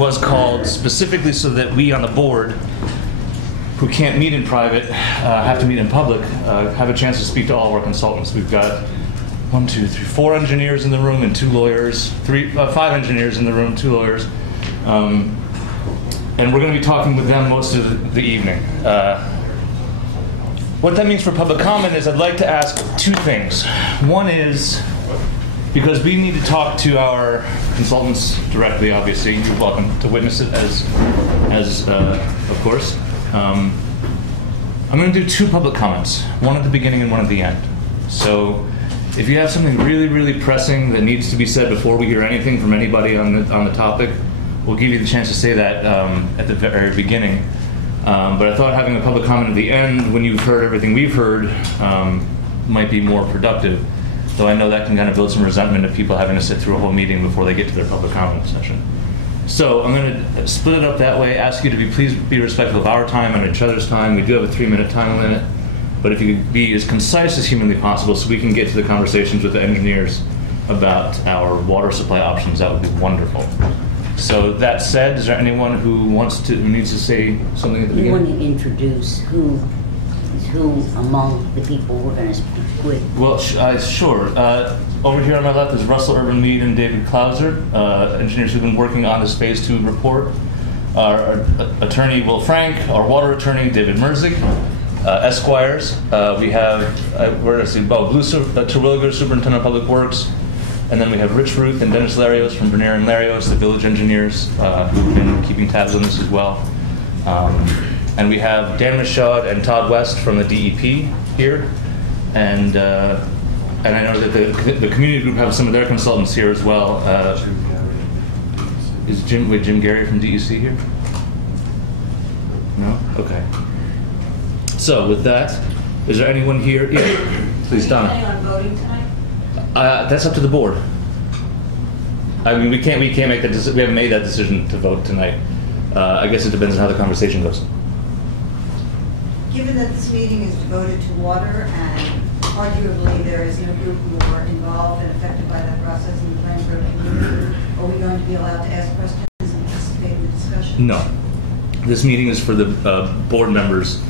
was called specifically so that we on the board, who can't meet in private, have to meet in public, have a chance to speak to all of our consultants. We've got 4 engineers in the room and 2 lawyers, 5 engineers in the room, 2 lawyers. And we're going to be talking with them most of the evening. What that means for public comment is I'd like to ask 2 things. One is, because we need to talk to our consultants directly, obviously, you're welcome to witness it as of course. I'm going to do 2 public comments, one at the beginning and one at the end. So if you have something really, really pressing that needs to be said before we hear anything from anybody on the topic, we'll give you the chance to say that at the very beginning. But I thought having a public comment at the end, when you've heard everything we've heard, might be more productive. Though I know that can kind of build some resentment of people having to sit through a whole meeting before they get to their public comment session. So I'm going to split it up that way, ask you to please be respectful of our time and each other's time. We do have a 3-minute time limit, but if you could be as concise as humanly possible so we can get to the conversations with the engineers about our water supply options, that would be wonderful. So that said, is there anyone who needs to say something at the beginning? You want to introduce who among the people we're going to speak with? Well, sure. Over here on my left is Russell Urban Mead and David Klauser, engineers who've been working on this Phase 2 report. Our attorney, Will Frank, our water attorney, David Merzik, Esquires. We have, Terwilliger, Superintendent of Public Works. And then we have Rich Ruth and Dennis Larios from Bernier and Larios, the village engineers, who've been keeping tabs on this as well. And we have Dan Michaud and Todd West from the DEP here. And I know that the community group have some of their consultants here as well. Is Jim Gary from DEC here? No? Okay. So with that, is there anyone here? Yeah. Please, Donna. Are you planning on voting tonight? That's up to the board. I mean, we can't make that decision. We haven't made that decision to vote tonight. I guess it depends on how the conversation goes. Given that this meeting is devoted to water and arguably there is no group more involved and affected by that process in the planning board community, are we going to be allowed to ask questions and participate in the discussion? No. This meeting is for the board members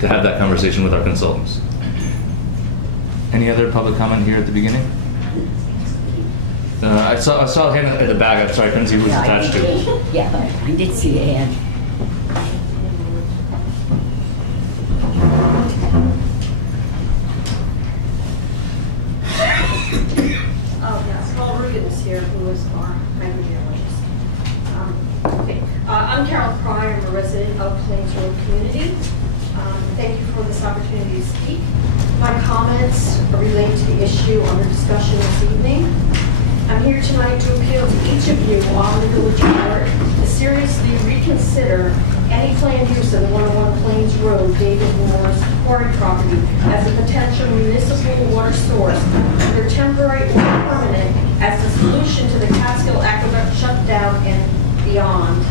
to have that conversation with our consultants. Any other public comment here at the beginning? I saw a hand at the back. I'm sorry, I couldn't see who was attached to. Yeah, I did see a hand. Oh, yes, Paul Rugen is here, who is our hydrogeologist. Okay. I'm Carol Pryor, I'm a resident of Plains Road community. Thank you for this opportunity to speak. My comments relate to the issue under discussion this evening. I'm here tonight to appeal to each of you on the village board to seriously reconsider any planned use of the 101 Plains Road David Moore's quarry property as a potential municipal water source, either temporary or permanent, as a solution to the Catskill Aqueduct shutdown and beyond.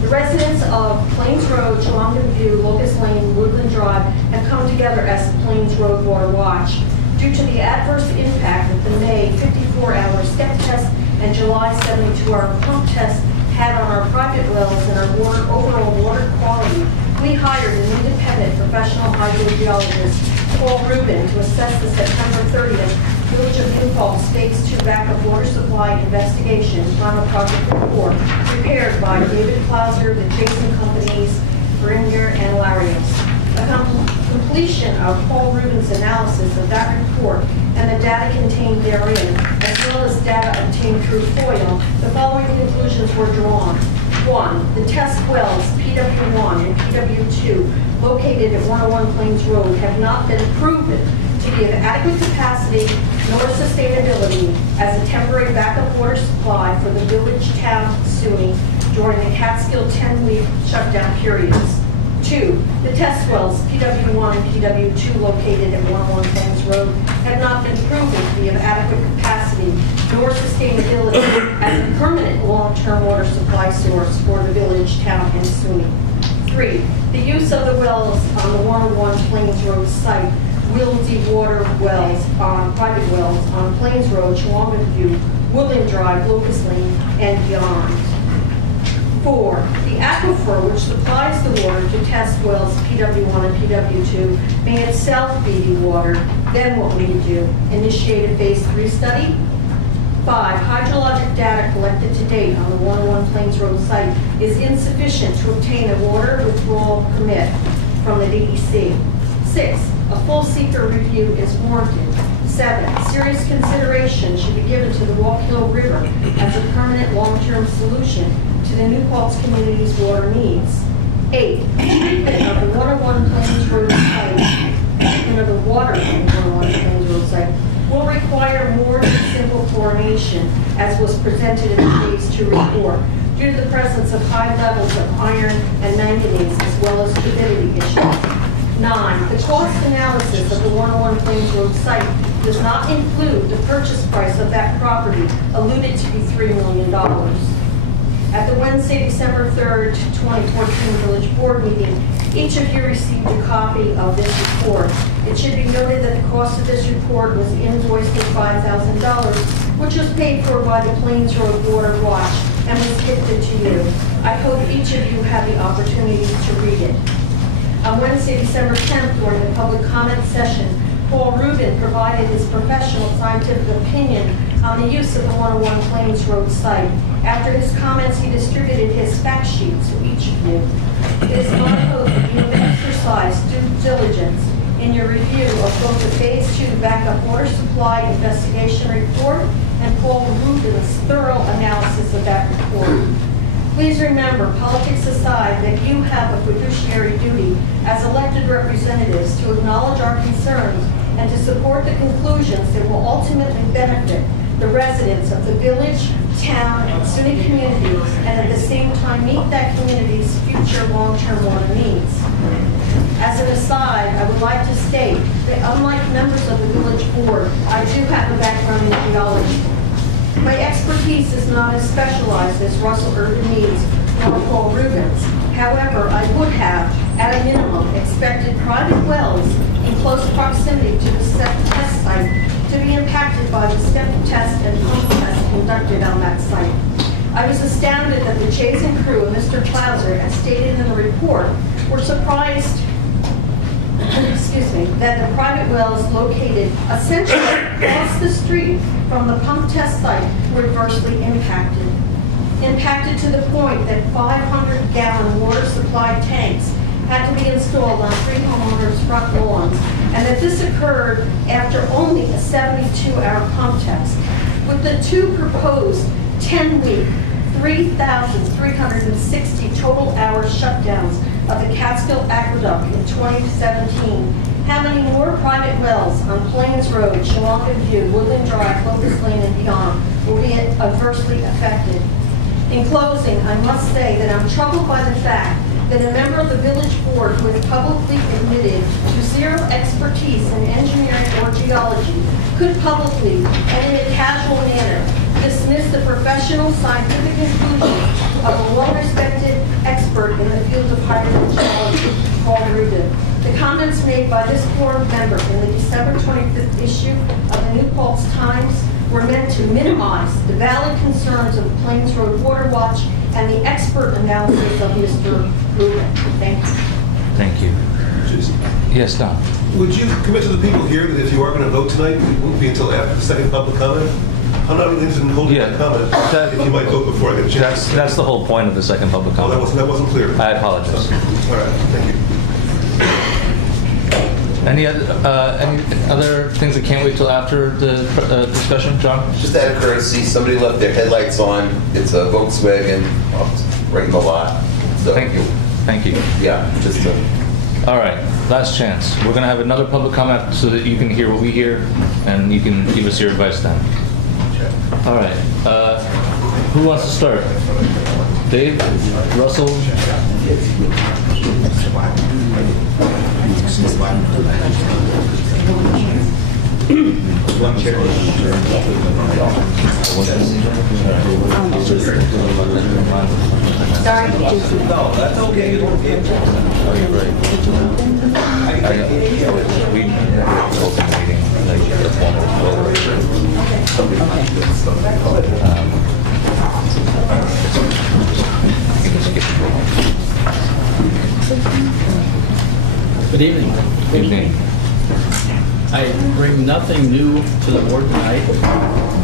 The residents of Plains Road, Chalongan View, Locust Lane, Woodland Drive have come together as the Plains Road Water Watch. Due to the adverse impact that the May 54-hour step test and July 72-hour pump test had on our private wells and our overall water quality, we hired an independent professional hydrogeologist, Paul Rugen, to assess the September 30th Village of New Paltz Phase 2 backup water supply investigation final project report prepared by David Klauser, the Jason Companies, Bernier and Larios. Upon completion of Paul Rugen's analysis of that report and the data contained therein, as well as data obtained through FOIL, the following conclusions were drawn. 1. The test wells, PW1 and PW2, located at 101 Plains Road, have not been proven to be of adequate capacity nor sustainability as a temporary backup water supply for the village town SUNY during the Catskill 10-week shutdown periods. 2. The test wells, PW1 and PW2, located at 101 Plains Road, have not been proven to be of adequate capacity nor sustainability as a permanent long-term water supply source for the village, town, and SUNY. 3. The use of the wells on the 101 Plains Road site will dewater wells on private wells on Plains Road, Chalongan View, Woodland Drive, Locust Lane, and beyond. 4, the aquifer which supplies the water to test wells PW1 and PW2 may itself be dewatered. Then what will you do? Initiate a phase 3 study? 5, hydrologic data collected to date on the 101 Plains Road site is insufficient to obtain a water withdrawal permit from the DEC. 6, a full seeker review is warranted. 7, serious consideration should be given to the Walk Hill River as a permanent long-term solution to the New Paltz community's water needs. 8, treatment of the 101 Plains Road site, treatment of the water on the 101 Plains Road site will require more than simple chlorination, as was presented in the phase 2 report, due to the presence of high levels of iron and manganese, as well as turbidity issues. 9, the cost analysis of the 101 Plains Road site does not include the purchase price of that property, alluded to be $3 million. At the Wednesday, December 3rd, 2014 Village Board meeting, each of you received a copy of this report. It should be noted that the cost of this report was invoiced at $5,000, which was paid for by the Plains Road Water Watch and was gifted to you. I hope each of you had the opportunity to read it. On Wednesday, December 10th, during the public comment session, Paul Rubin provided his professional scientific opinion on the use of the 101 Plains Road site. After his comments, he distributed his fact sheet to each of you. It is my hope that you have exercised due diligence in your review of both the Phase 2 backup water supply investigation report and Paul Rubin's thorough analysis of that report. Please remember, politics aside, that you have a fiduciary duty as elected representatives to acknowledge our concerns and to support the conclusions that will ultimately benefit the residents of the village, town, and SUNY community, and at the same time meet that community's future long-term water needs. As an aside, I would like to state that unlike members of the village board, I do have a background in geology. My expertise is not as specialized as Russell Urban Mead's or Paul Rubin's. However, I would have, at a minimum, expected private wells in close proximity to the test site to be impacted by the step test and pump test conducted on that site. I was astounded that the Chase and crew and Mr. Clauser, as stated in the report, were surprised that the private wells located essentially across the street from the pump test site were adversely impacted. Impacted to the point that 500-gallon water supply tanks had to be installed on 3 homeowners' front lawns, and that this occurred after only a 72-hour pump test. With the 2 proposed 10-week, 3,360 total hour shutdowns of the Catskill Aqueduct in 2017, how many more private wells on Plains Road, Shalonga View, Woodland Drive, Locust Lane, and beyond will be adversely affected? In closing, I must say that I'm troubled by the fact that a member of the village board who has publicly admitted to zero expertise in engineering or geology could publicly and in a casual manner dismiss the professional scientific conclusions of a well-respected expert in the field of hydrogeology, Paul Rubin. The comments made by this board member in the December 25th issue of the New Paltz Times were meant to minimize the valid concerns of the Plains Road Water Watch and the expert analysis of Mr. Rubin. Thank you. Thank you. Yes, Don. Would you commit to the people here that if you are going to vote tonight, it won't be until after the second public comment? I'm not really interested in holding that comment. If you might vote before I get a chance. That's the whole point of the second public comment. Oh, that wasn't clear. I apologize. All right, thank you. Any other things that can't wait till after the discussion, John? Just out of courtesy, somebody left their headlights on. It's a Volkswagen, right in the lot. So, Thank you. Thank you. Yeah, just to... All right, last chance. We're going to have another public comment so that you can hear what we hear, and you can give us your advice then. All right. Who wants to start? Dave? Russell? Sorry. No, that's okay. You don't get it. Oh, you're right. We open meeting, like a formal vote. Good evening. Good evening. I bring nothing new to the board tonight.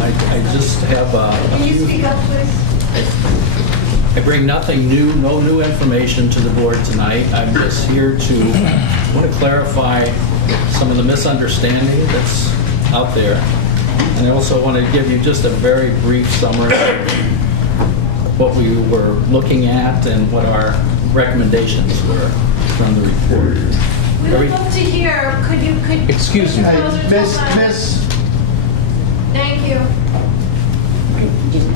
I just have Can you speak up, please? I bring nothing new, no new information to the board tonight. I'm just here to want to clarify some of the misunderstanding that's out there. And I also want to give you just a very brief summary of what we were looking at and what our recommendations were from the report. We would love to hear, could Excuse me. closer to the mic? Miss. Thank you. Just,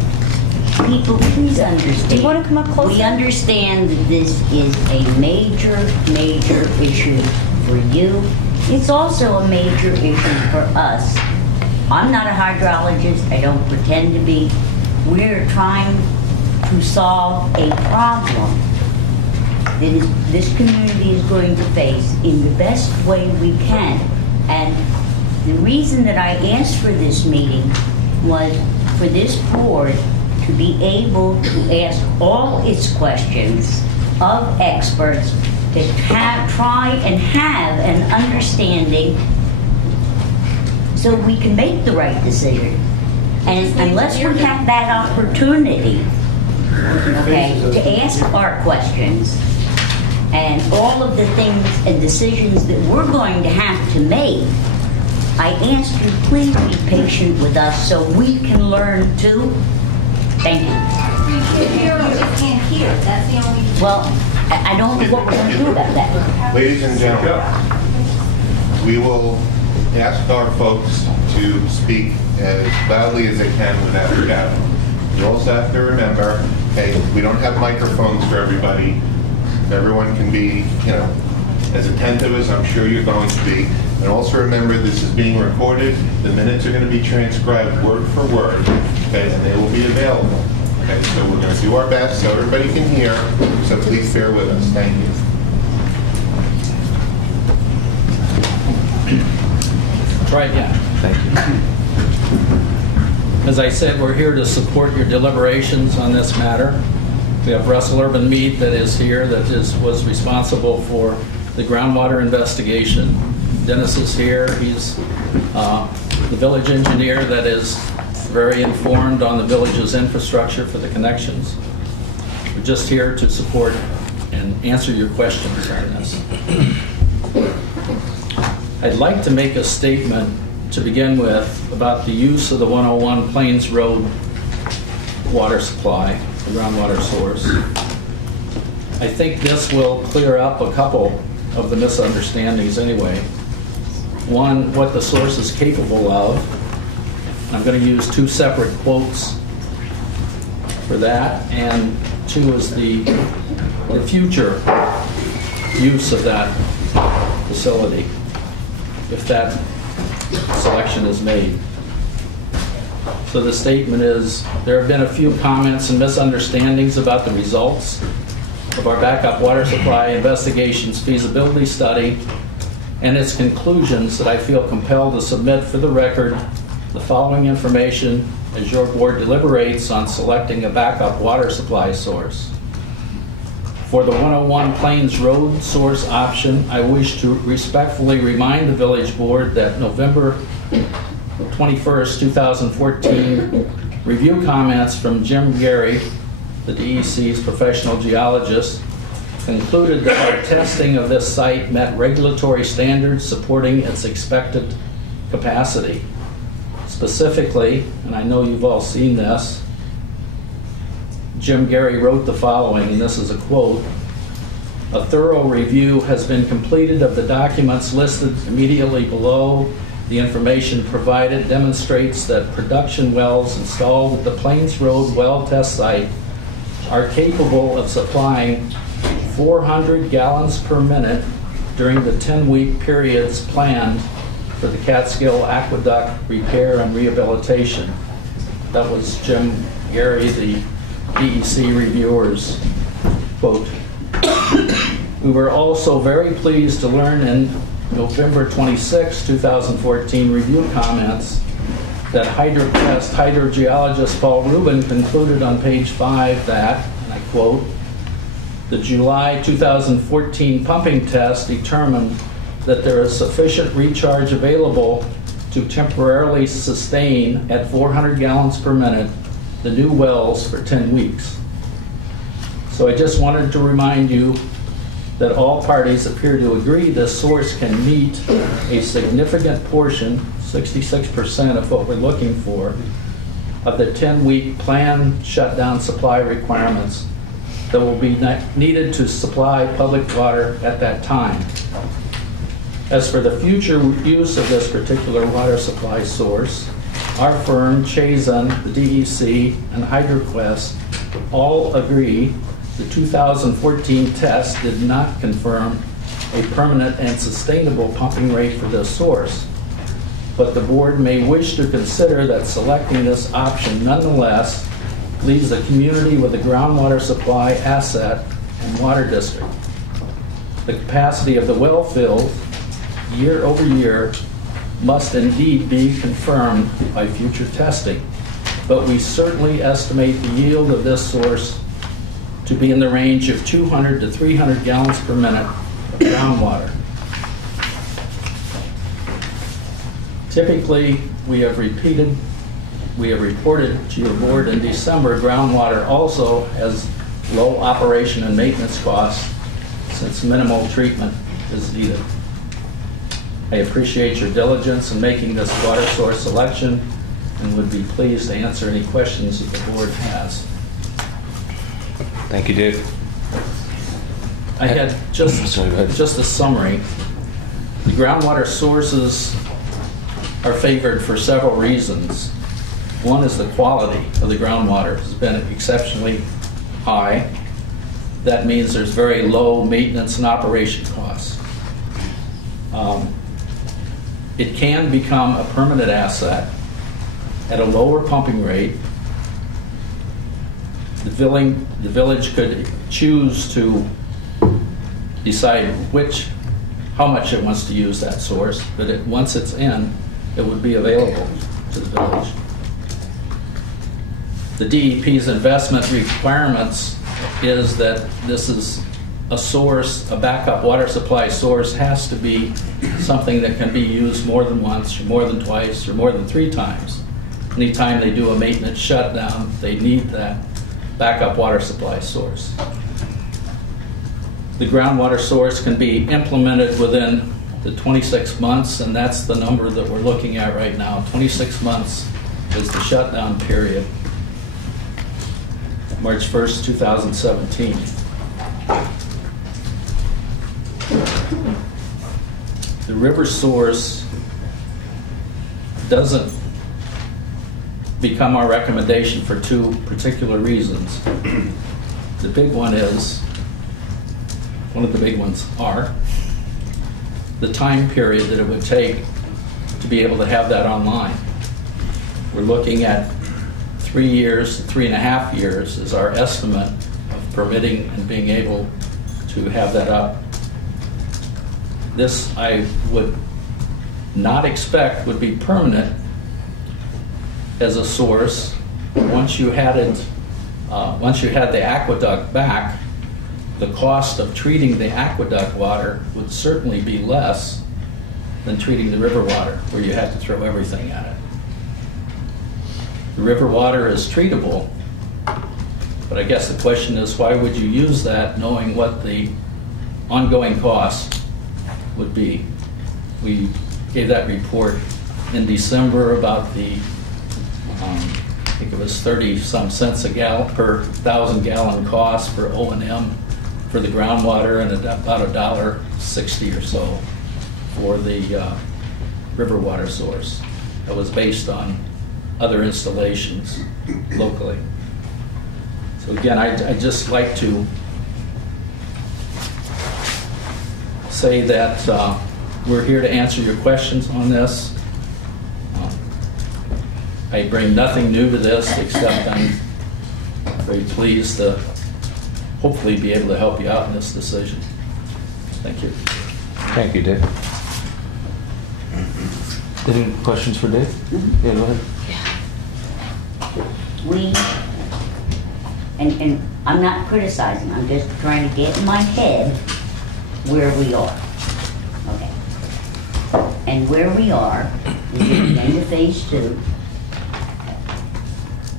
people, please understand. Do you want to come up closer? We understand that this is a major, major issue for you. It's also a major issue for us. I'm not a hydrologist. I don't pretend to be. We're trying to solve a problem that this community is going to face in the best way we can. And the reason that I asked for this meeting was for this board to be able to ask all its questions of experts to try and have an understanding so we can make the right decision. And unless we have that opportunity, okay, to ask our questions and all of the things and decisions that we're going to have to make, I ask you please be patient with us so we can learn too. Thank you. We can hear, we just can't hear. That's the only. Well, I don't know what we're going to do about that. Ladies and gentlemen, we will ask our folks to speak as loudly as they can without shouting. You also have to remember, okay, we don't have microphones for everybody. Everyone can be, as attentive as I'm sure you're going to be. And also remember, this is being recorded. The minutes are going to be transcribed word for word, okay, and they will be available. Okay, so we're going to do our best so everybody can hear, so please bear with us. Thank you. Try again. Thank you. As I said, we're here to support your deliberations on this matter. We have Russell Urban Mead that is here, that was responsible for the groundwater investigation. Dennis is here. He's the village engineer that is very informed on the village's infrastructure for the connections. We're just here to support and answer your questions on this. I'd like to make a statement to begin with about the use of the 101 Plains Road water supply, the groundwater source. I think this will clear up a couple of the misunderstandings anyway. One, what the source is capable of. I'm going to use two separate quotes for that, and two is the future use of that facility, if that selection is made. So the statement is, there have been a few comments and misunderstandings about the results of our backup water supply investigations feasibility study and its conclusions that I feel compelled to submit for the record the following information as your board deliberates on selecting a backup water supply source. For the 101 Plains Road source option, I wish to respectfully remind the village board that November 21st, 2014 review comments from Jim Gary, the DEC's professional geologist, concluded that our testing of this site met regulatory standards supporting its expected capacity. Specifically, and I know you've all seen this, Jim Gary wrote the following, and this is a quote: "A thorough review has been completed of the documents listed immediately below. The information provided demonstrates that production wells installed at the Plains Road well test site are capable of supplying 400 gallons per minute during the 10-week periods planned for the Catskill Aqueduct repair and rehabilitation." That was Jim Gary, the DEC reviewer's quote. We were also very pleased to learn in November 26, 2014 review comments that hydrotest hydrogeologist Paul Rubin concluded on page 5 that, and I quote, "The July 2014 pumping test determined that there is sufficient recharge available to temporarily sustain at 400 gallons per minute the new wells for 10 weeks. So I just wanted to remind you that all parties appear to agree this source can meet a significant portion, 66% of what we're looking for, of the 10-week planned shutdown supply requirements that will be needed to supply public water at that time. As for the future use of this particular water supply source, our firm, Chazen, the DEC, and HydroQuest all agree the 2014 test did not confirm a permanent and sustainable pumping rate for this source. But the board may wish to consider that selecting this option nonetheless leaves the community with a groundwater supply asset and water district. The capacity of the well field year over year must indeed be confirmed by future testing, but we certainly estimate the yield of this source to be in the range of 200 to 300 gallons per minute of groundwater. Typically, we have reported to your board in December, groundwater also has low operation and maintenance costs since minimal treatment is needed. I appreciate your diligence in making this water source selection and would be pleased to answer any questions that the board has. Thank you, Dave. I had just a summary. The groundwater sources are favored for several reasons. One is the quality of the groundwater has been exceptionally high. That means there's very low maintenance and operation costs. It can become a permanent asset at a lower pumping rate. The village could choose to decide how much it wants to use that source, but once it's in, it would be available to the village. The DEP's investment requirements is that this is a source, a backup water supply source has to be something that can be used more than once, or more than twice, or more than 3 times. Anytime they do a maintenance shutdown, they need that backup water supply source. The groundwater source can be implemented within the 26 months, and that's the number that we're looking at right now. 26 months is the shutdown period. March 1st, 2017. The river source doesn't become our recommendation for 2 particular reasons. The big one is, one of the big ones are, the time period that it would take to be able to have that online. We're looking at 3 years, 3.5 years is our estimate of permitting and being able to have that up. This I would not expect would be permanent as a source. Once you had it, once you had the aqueduct back, the cost of treating the aqueduct water would certainly be less than treating the river water, where you had to throw everything at it. The river water is treatable, but I guess the question is, why would you use that knowing what the ongoing cost would be? We gave that report in December about the, I think it was 30-some cents a gallon per 1,000-gallon cost for O&M for the groundwater, and about $1.60 or so for the river water source. That was based on other installations locally. So again, I'd just like to say that we're here to answer your questions on this. I bring nothing new to this, except I'm very pleased to hopefully be able to help you out in this decision. Thank you. Thank you, Dave. Any questions for Dave? Mm-hmm. Yeah, go ahead. And I'm not criticizing, I'm just trying to get in my head where we are. Okay. And where we are is at the end of phase 2.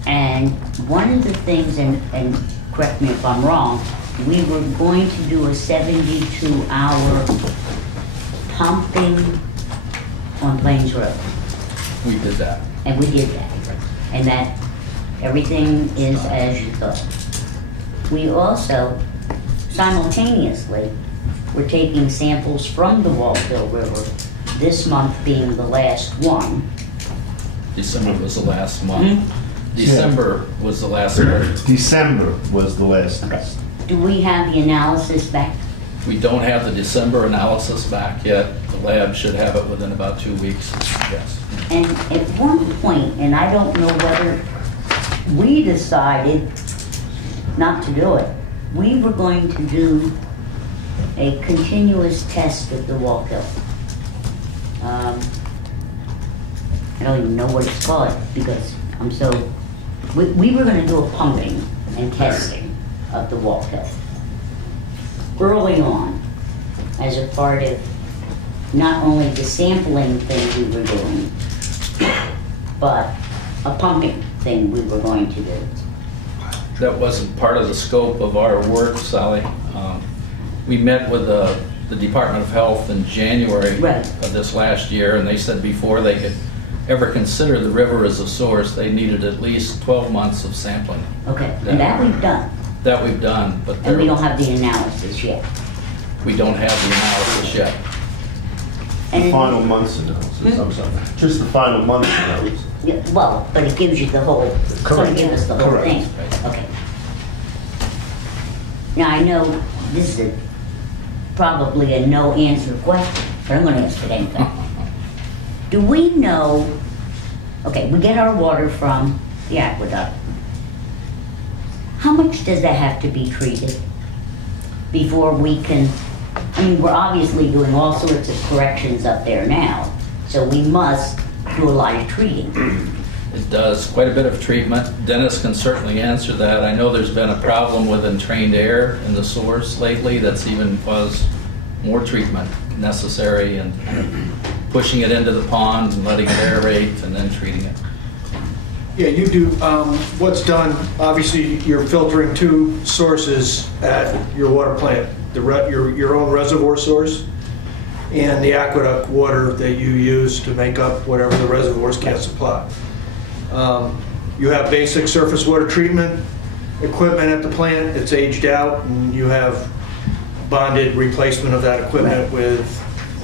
And one of the things, and correct me if I'm wrong, we were going to do a 72-hour pumping on Plains Road. We did that. And we did that. And that everything is as you thought. We also, simultaneously, we're taking samples from the Walkill River, this month being the last one. December was the last month. December was the last month. December was the last. Okay. Do we have the analysis back? We don't have the December analysis back yet. The lab should have it within about 2 weeks, yes. And at one point, and I don't know whether we decided not to do it, we were going to do a continuous test of the Walkill. I don't even know what it's called because I'm so... We were going to do a pumping and testing of the Walkill early on as a part of not only the sampling thing we were doing, but a pumping thing we were going to do. That wasn't part of the scope of our work, Sally. We met with the Department of Health in January of this last year, and they said before they could ever consider the river as a source, they needed at least 12 months of sampling. Okay, and that we've done. That we've done, but And we don't have the analysis yet. we don't have the analysis yet. And The final months analysis, I'm sorry. Just the final months analysis. yeah, well, but it gives you the whole, it's going to give us the whole Correct. thing. Okay. Now, I know this is probably a no-answer question, but I'm going to ask it anyway. Do we know, okay, we get our water from the aqueduct. How much does that have to be treated before we can, I mean, we're obviously doing all sorts of corrections up there now, so we must do a lot of treating. It does quite a bit of treatment. Dennis can certainly answer that. I know there's been a problem with entrained air in the source lately that's even caused more treatment necessary and pushing it into the pond and letting it aerate and then treating it. Yeah, you do. What's done, obviously, you're filtering two sources at your water plant, your own reservoir source and the aqueduct water that you use to make up whatever the reservoirs can't supply. You have basic surface water treatment equipment at the plant. It's aged out, and you have bonded replacement of that equipment with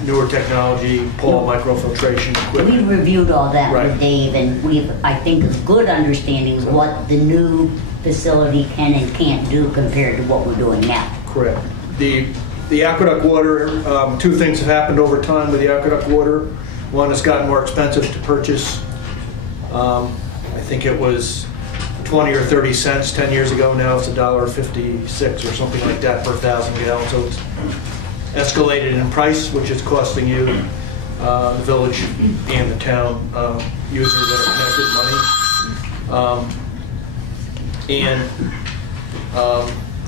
newer technology, Paul microfiltration equipment. We reviewed all that Right. with Dave, and we have, I think, a good understanding of what the new facility can and can't do compared to what we're doing now. Correct. The aqueduct water, two things have happened over time with the aqueduct water. One, it's gotten more expensive to purchase. I think it was 20 or 30 cents 10 years ago. Now it's $1.56 or something like that per 1,000 gallons. So it's escalated in price, which is costing you, the village and the town users that are connected, money.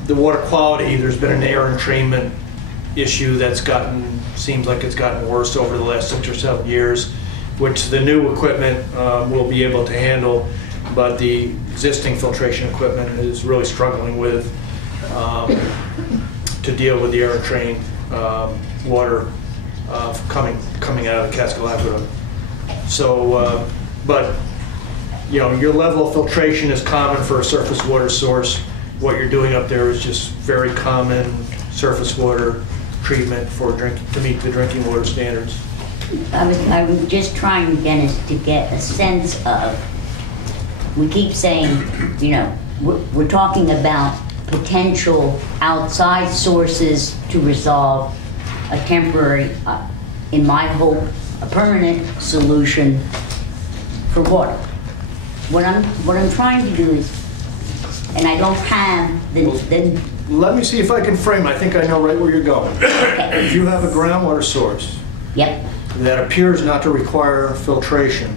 The water quality, there's been an air entrainment issue that's seems like it's gotten worse over the last 6 or 7 years, which the new equipment will be able to handle, but the existing filtration equipment is really struggling with to deal with the air entrained water coming out of the Catskill Aqueduct. So, but you know, your level of filtration is common for a surface water source. What you're doing up there is just very common surface water treatment for to meet the drinking water standards. I was just trying, Dennis, to get a sense of, we keep saying, you know, we're talking about potential outside sources to resolve a temporary, in my hope, a permanent solution for water. What I'm trying to do is, and I don't have the Let me see if I can frame it. I think I know right where you're going. okay. If you have a groundwater source Yep. that appears not to require filtration,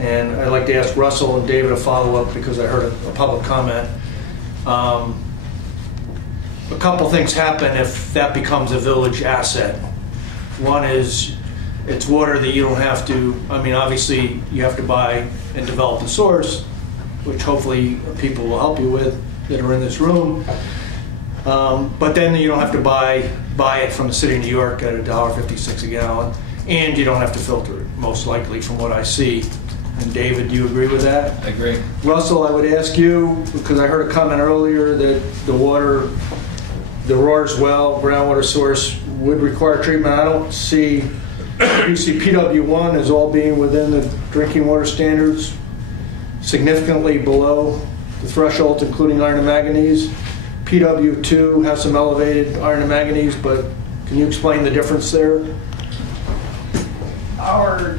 and I'd like to ask Russell and David a follow-up because I heard a public comment. A couple things happen if that becomes a village asset. One is It's water that you don't have to, I mean, obviously, you have to buy and develop the source, which hopefully people will help you with that are in this room. But then you don't have to buy it from the city of New York at $1.56 a gallon, and you don't have to filter it, most likely, from what I see. And David, do you agree with that? I agree. Russell, I would ask you, because I heard a comment earlier that the Roars well, groundwater source, would require treatment. I don't see, you see PW1 as all being within the drinking water standards, significantly below the thresholds, including iron and manganese. PW2 has some elevated iron and manganese, but can you explain the difference there? Our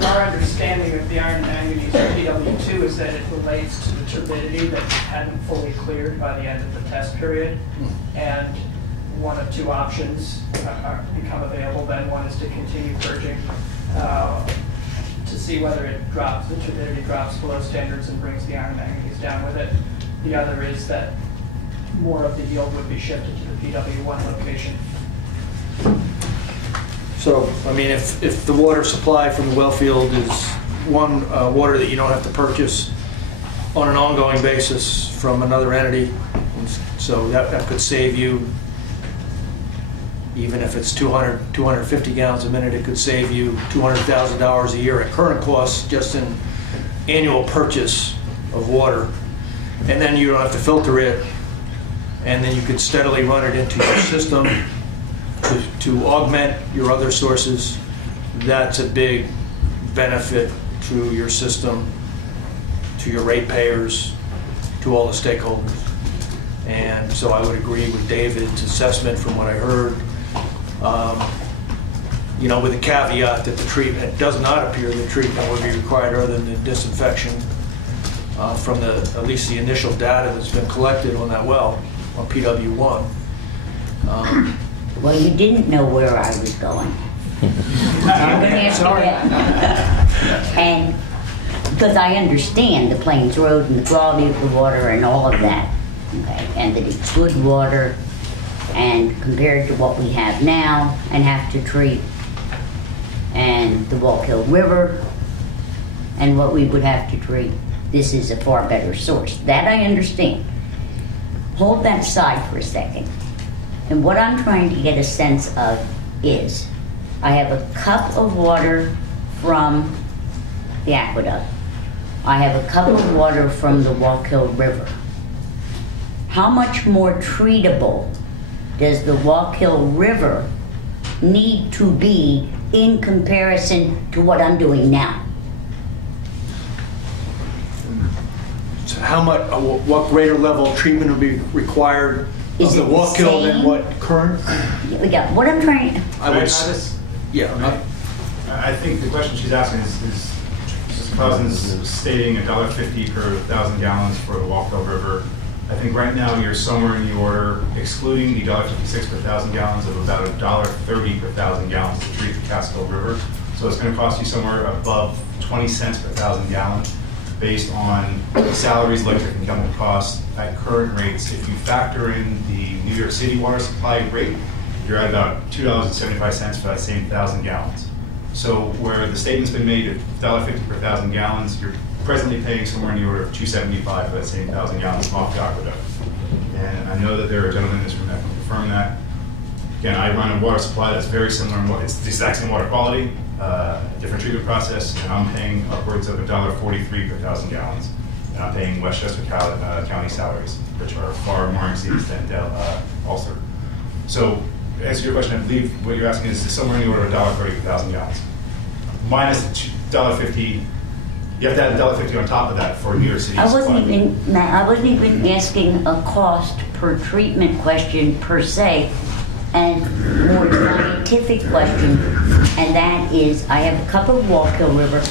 understanding of the iron and manganese in PW2 is that it relates to the turbidity that hadn't fully cleared by the end of the test period, and one of two options become available. Then one is to continue purging to see whether it drops, the turbidity drops below standards and brings the iron and manganese down with it. The other is that more of the yield would be shifted to the PW1 location. So, I mean, if the water supply from the well field is water that you don't have to purchase on an ongoing basis from another entity, so that could save you, even if it's 250 gallons a minute, it could save you $200,000 a year at current costs just in annual purchase of water. And then you don't have to filter it, and then you could steadily run it into your system to augment your other sources. That's a big benefit to your system, to your ratepayers, to all the stakeholders. And so I would agree with David's assessment from what I heard. You know, with the caveat that the treatment, it does not appear the treatment would be required other than the disinfection from at least the initial data that's been collected on that well, on PW1. Well, you didn't know where I was going. I'm going to ask you that. And because I understand the Plains Road and the quality of the water and all of that, okay, and that it's good water, and compared to what we have now and have to treat, and the Wallkill River and what we would have to treat, this is a far better source. That I understand. Hold that aside for a second. And what I'm trying to get a sense of is, I have a cup of water from the aqueduct. I have a cup of water from the Wallkill River. How much more treatable does the Wallkill River need to be in comparison to what I'm doing now? So how much, what greater level of treatment would be required of the Wallkill than what current? Yeah, what I'm trying, I think the question she's asking is Mrs. Cousins stating $1.50 per 1,000 gallons for the Wallkill River. I think right now you're somewhere in the order, excluding the $1.56 per 1,000 gallons, of about $1.30 per 1,000 gallons to treat the Catskill River. So it's going to cost you somewhere above 20 cents per 1,000 gallons based on salaries, electric, and chemical costs at current rates. If you factor in the New York City water supply rate, you're at about $2.75 for that same 1,000 gallons. So where the statement's been made at $1.50 per 1,000 gallons, you're presently paying somewhere in the order of $2.75 for that same 1,000 gallons off the aqueduct. And I know that there are gentlemen in this room that can confirm that. Again, I run a water supply that's very similar. It's the exact same water quality, different treatment process, and I'm paying upwards of $1.43 per 1,000 gallons. And I'm paying Westchester County salaries, which are far more exceeds than Ulster. So, to answer your question, I believe what you're asking is somewhere in the order of $1.30 per 1,000 gallons. Minus $1.50, you have to add $1.50 on top of that for New York City. I wasn't even asking a cost per treatment question per se, and more scientific question, and that is, I have a cup of Wallkill River,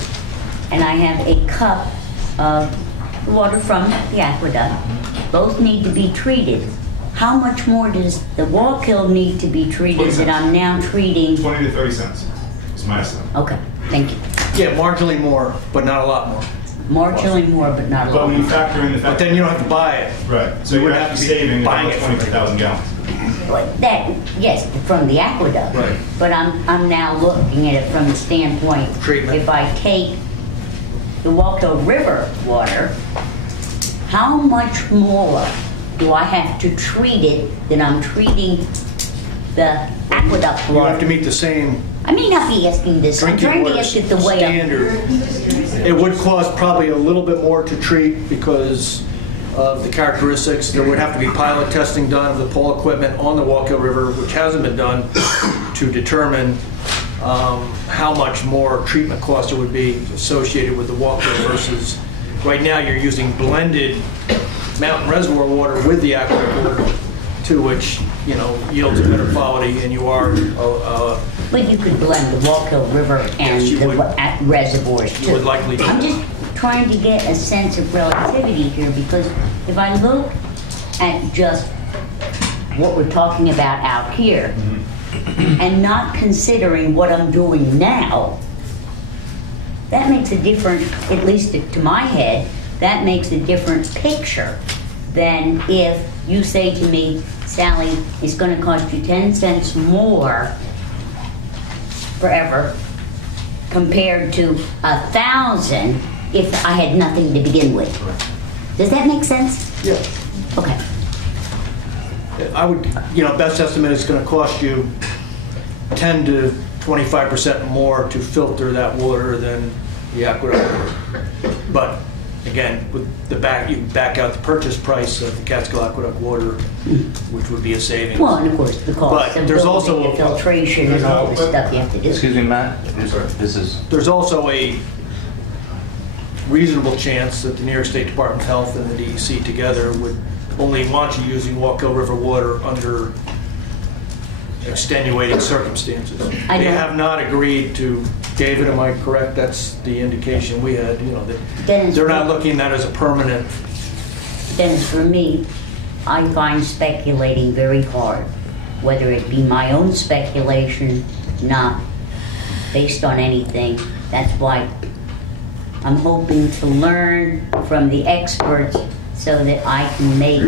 and I have a cup of water from the aqueduct. Both need to be treated. How much more does the Wallkill need to be treated that I'm now treating? 20 to 30 cents is my estimate. Okay, thank you. Yeah, marginally more, but not a lot more. Marginally more, but not a lot. But when you factor in the fact, but then you don't have to buy it. Right. So you're actually saving about 20 per 1,000 gallons. Yes, from the aqueduct. Right. But I'm now looking at it from the standpoint, Treatment. if I take the Wallkill River water, how much more do I have to treat it than I'm treating the aqueduct You water? have to meet the same I may not be asking this. I'm drinking trying to water ask it the way standard. It would cost probably a little bit more to treat because of the characteristics. There would have to be pilot testing done of the pole equipment on the Wallkill River, which hasn't been done, to determine how much more treatment cost it would be associated with the Wallkill versus right now you're using blended mountain reservoir water with the aqueduct water, to which yields a better quality, and you are. But you could blend the Wallkill River and Yes, you the would. Reservoirs too. You would likely do I'm that. just trying to get a sense of relativity here, because if I look at just what we're talking about out here and not considering what I'm doing now, that makes a different, at least to my head, that makes a different picture than if you say to me, Sally, it's going to cost you 10 cents more forever compared to 1,000 if I had nothing to begin with. Does that make sense? Yeah. Okay. I would, best estimate is going to cost you 10 to 25% more to filter that water than the aqueduct water. But again, with you back out the purchase price of the Catskill Aqueduct water, which would be a savings. Well, and of course, the cost But of there's building also and filtration and all the stuff you have to do. Excuse me, Matt. This is. There's also a reasonable chance that the New York State Department of Health and the DEC together would only want you using Wallkill River water under extenuating circumstances. They have not agreed to, David, am I correct? That's the indication we had, that they're not looking at that as a permanent. Dennis, for me, I find speculating very hard, whether it be my own speculation, not based on anything. That's why I'm hoping to learn from the experts so that I can make,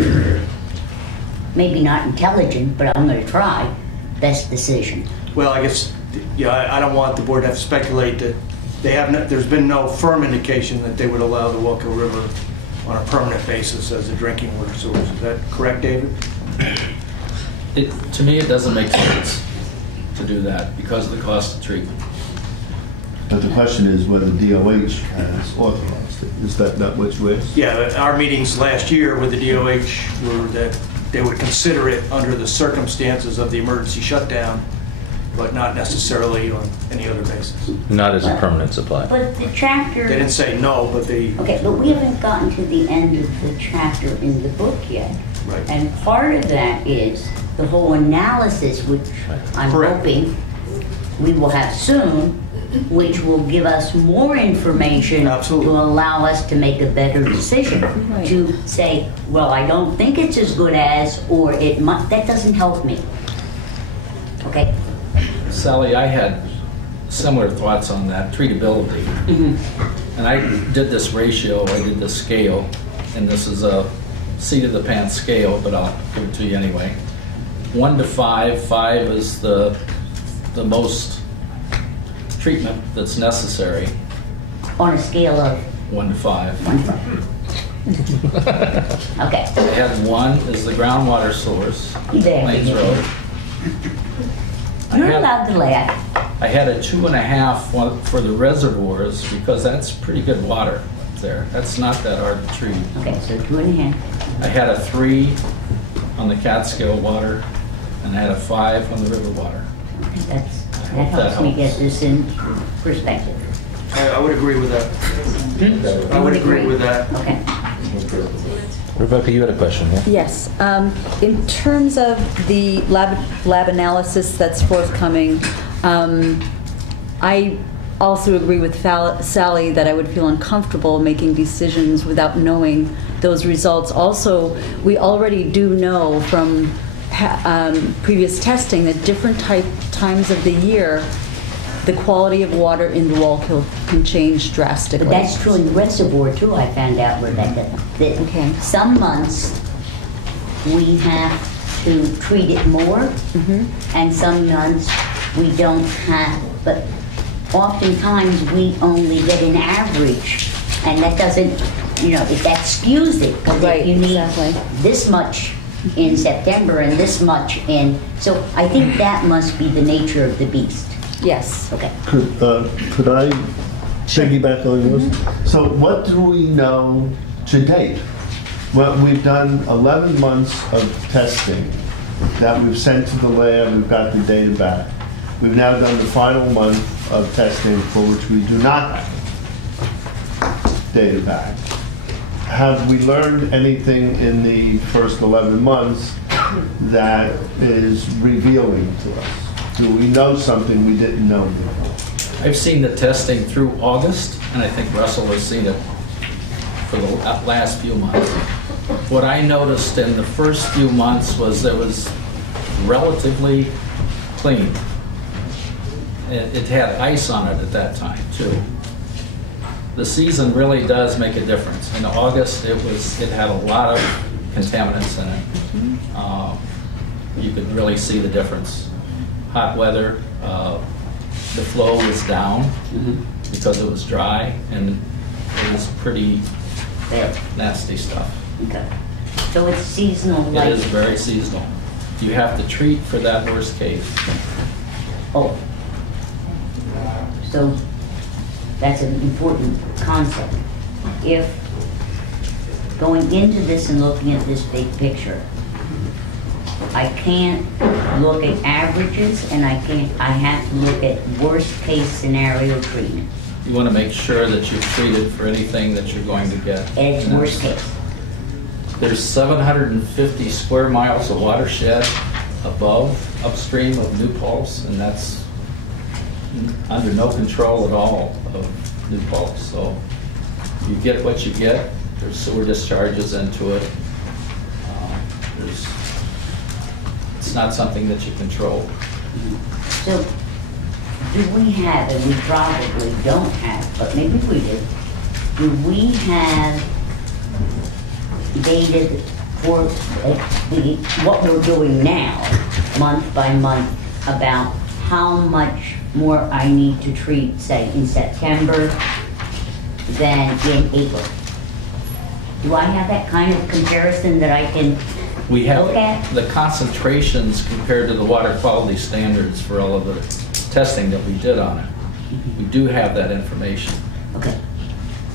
maybe not intelligent, but I'm going to try, best decision. Well, I guess, I don't want the board to have to speculate that there's been no firm indication that they would allow the Wallkill River on a permanent basis as a drinking water source. Is that correct, David? To me, it doesn't make sense to do that because of the cost of treatment. But the question is whether DOH has authorized it. Is that not what you asked? Yeah, our meetings last year with the DOH were that they would consider it under the circumstances of the emergency shutdown, but not necessarily on any other basis. Not as a permanent supply. But the chapter... They didn't say no, but they... Okay, but we haven't gotten to the end of the chapter in the book yet. Right. And part of that is the whole analysis, which I'm hoping we will have soon, which will give us more information to allow us to make a better decision. To say, well, I don't think it's as good as, or it might, that doesn't help me. Okay? Sally, I had similar thoughts on that treatability. And I did this ratio, I did this scale, and this is a seat of the pants scale, but I'll give it to you anyway. 1 to 5, 5 is the most treatment that's necessary. On a scale of? 1 to 5. 1 to 5. Okay. I had 1 is the groundwater source, Plains Road. You're allowed to laugh. I had a 2.5 for the reservoirs because that's pretty good water there. That's not that hard to treat. Okay, so 2.5. I had a 3 on the Catskill water, and I had a 5 on the river water. That helps me get this in perspective. I would agree with that. I would agree with that. Okay. Rebecca, you had a question, yeah? Yes. In terms of the lab analysis that's forthcoming, I also agree with Sally that I would feel uncomfortable making decisions without knowing those results. Also, we already do know from previous testing that different times of the year, the quality of water in the Wallkill can change drastically. But that's true in the reservoir too, I found out, Rebecca. That some months we have to treat it more, and some months we don't have. But oftentimes we only get an average, and that doesn't, that skews it. Right, you need exactly. this much in September and this much in. So I think that must be the nature of the beast. Yes. Okay. Could I piggyback on yours? So what do we know to date? Well, we've done 11 months of testing that we've sent to the lab. We've got the data back. We've now done the final month of testing for which we do not have data back. Have we learned anything in the first 11 months that is revealing to us? Do we know something we didn't know before? I've seen the testing through August, and I think Russell has seen it for the last few months. What I noticed in the first few months was it was relatively clean. It had ice on it at that time, too. The season really does make a difference. In August, it had a lot of contaminants in it. You could really see the difference. Hot weather, the flow was down because it was dry, and it was pretty nasty stuff. Okay. So it's seasonal. It is very seasonal. You have to treat for that worst case. Oh. So that's an important concept. If going into this and looking at this big picture, I can't look at averages, and I have to look at worst case scenario treatment. You want to make sure that you've treated for anything that you're going to get. And it's worst case. There's 750 square miles of watershed upstream of New Paltz, and that's under no control at all of New Paltz. So you get what you get. There's sewer discharges into it. It's not something that you control. So do we have, and we probably don't have, but maybe we do we have data for what we're doing now, month by month, about how much more I need to treat, say, in September than in April? Do I have that kind of comparison that I can We have look at? the concentrations compared to the water quality standards for all of the testing that we did on it. We do have that information. Okay.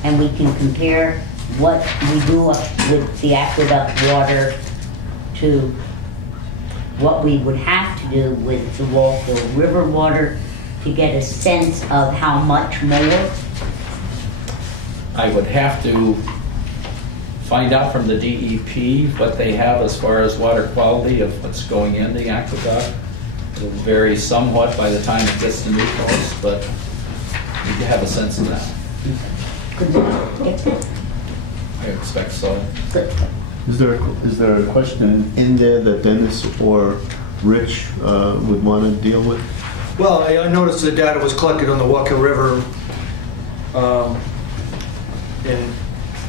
And we can compare what we do with the aqueduct water to what we would have to do with the Walkill River water to get a sense of how much more? I would have to find out from the DEP what they have as far as water quality of what's going in the aqueduct. It will vary somewhat by the time it gets to New Paltz, but you can have a sense of that. I expect so. Is there a question in there that Dennis or Rich would want to deal with? Well, I noticed the data was collected on the Walkill River, and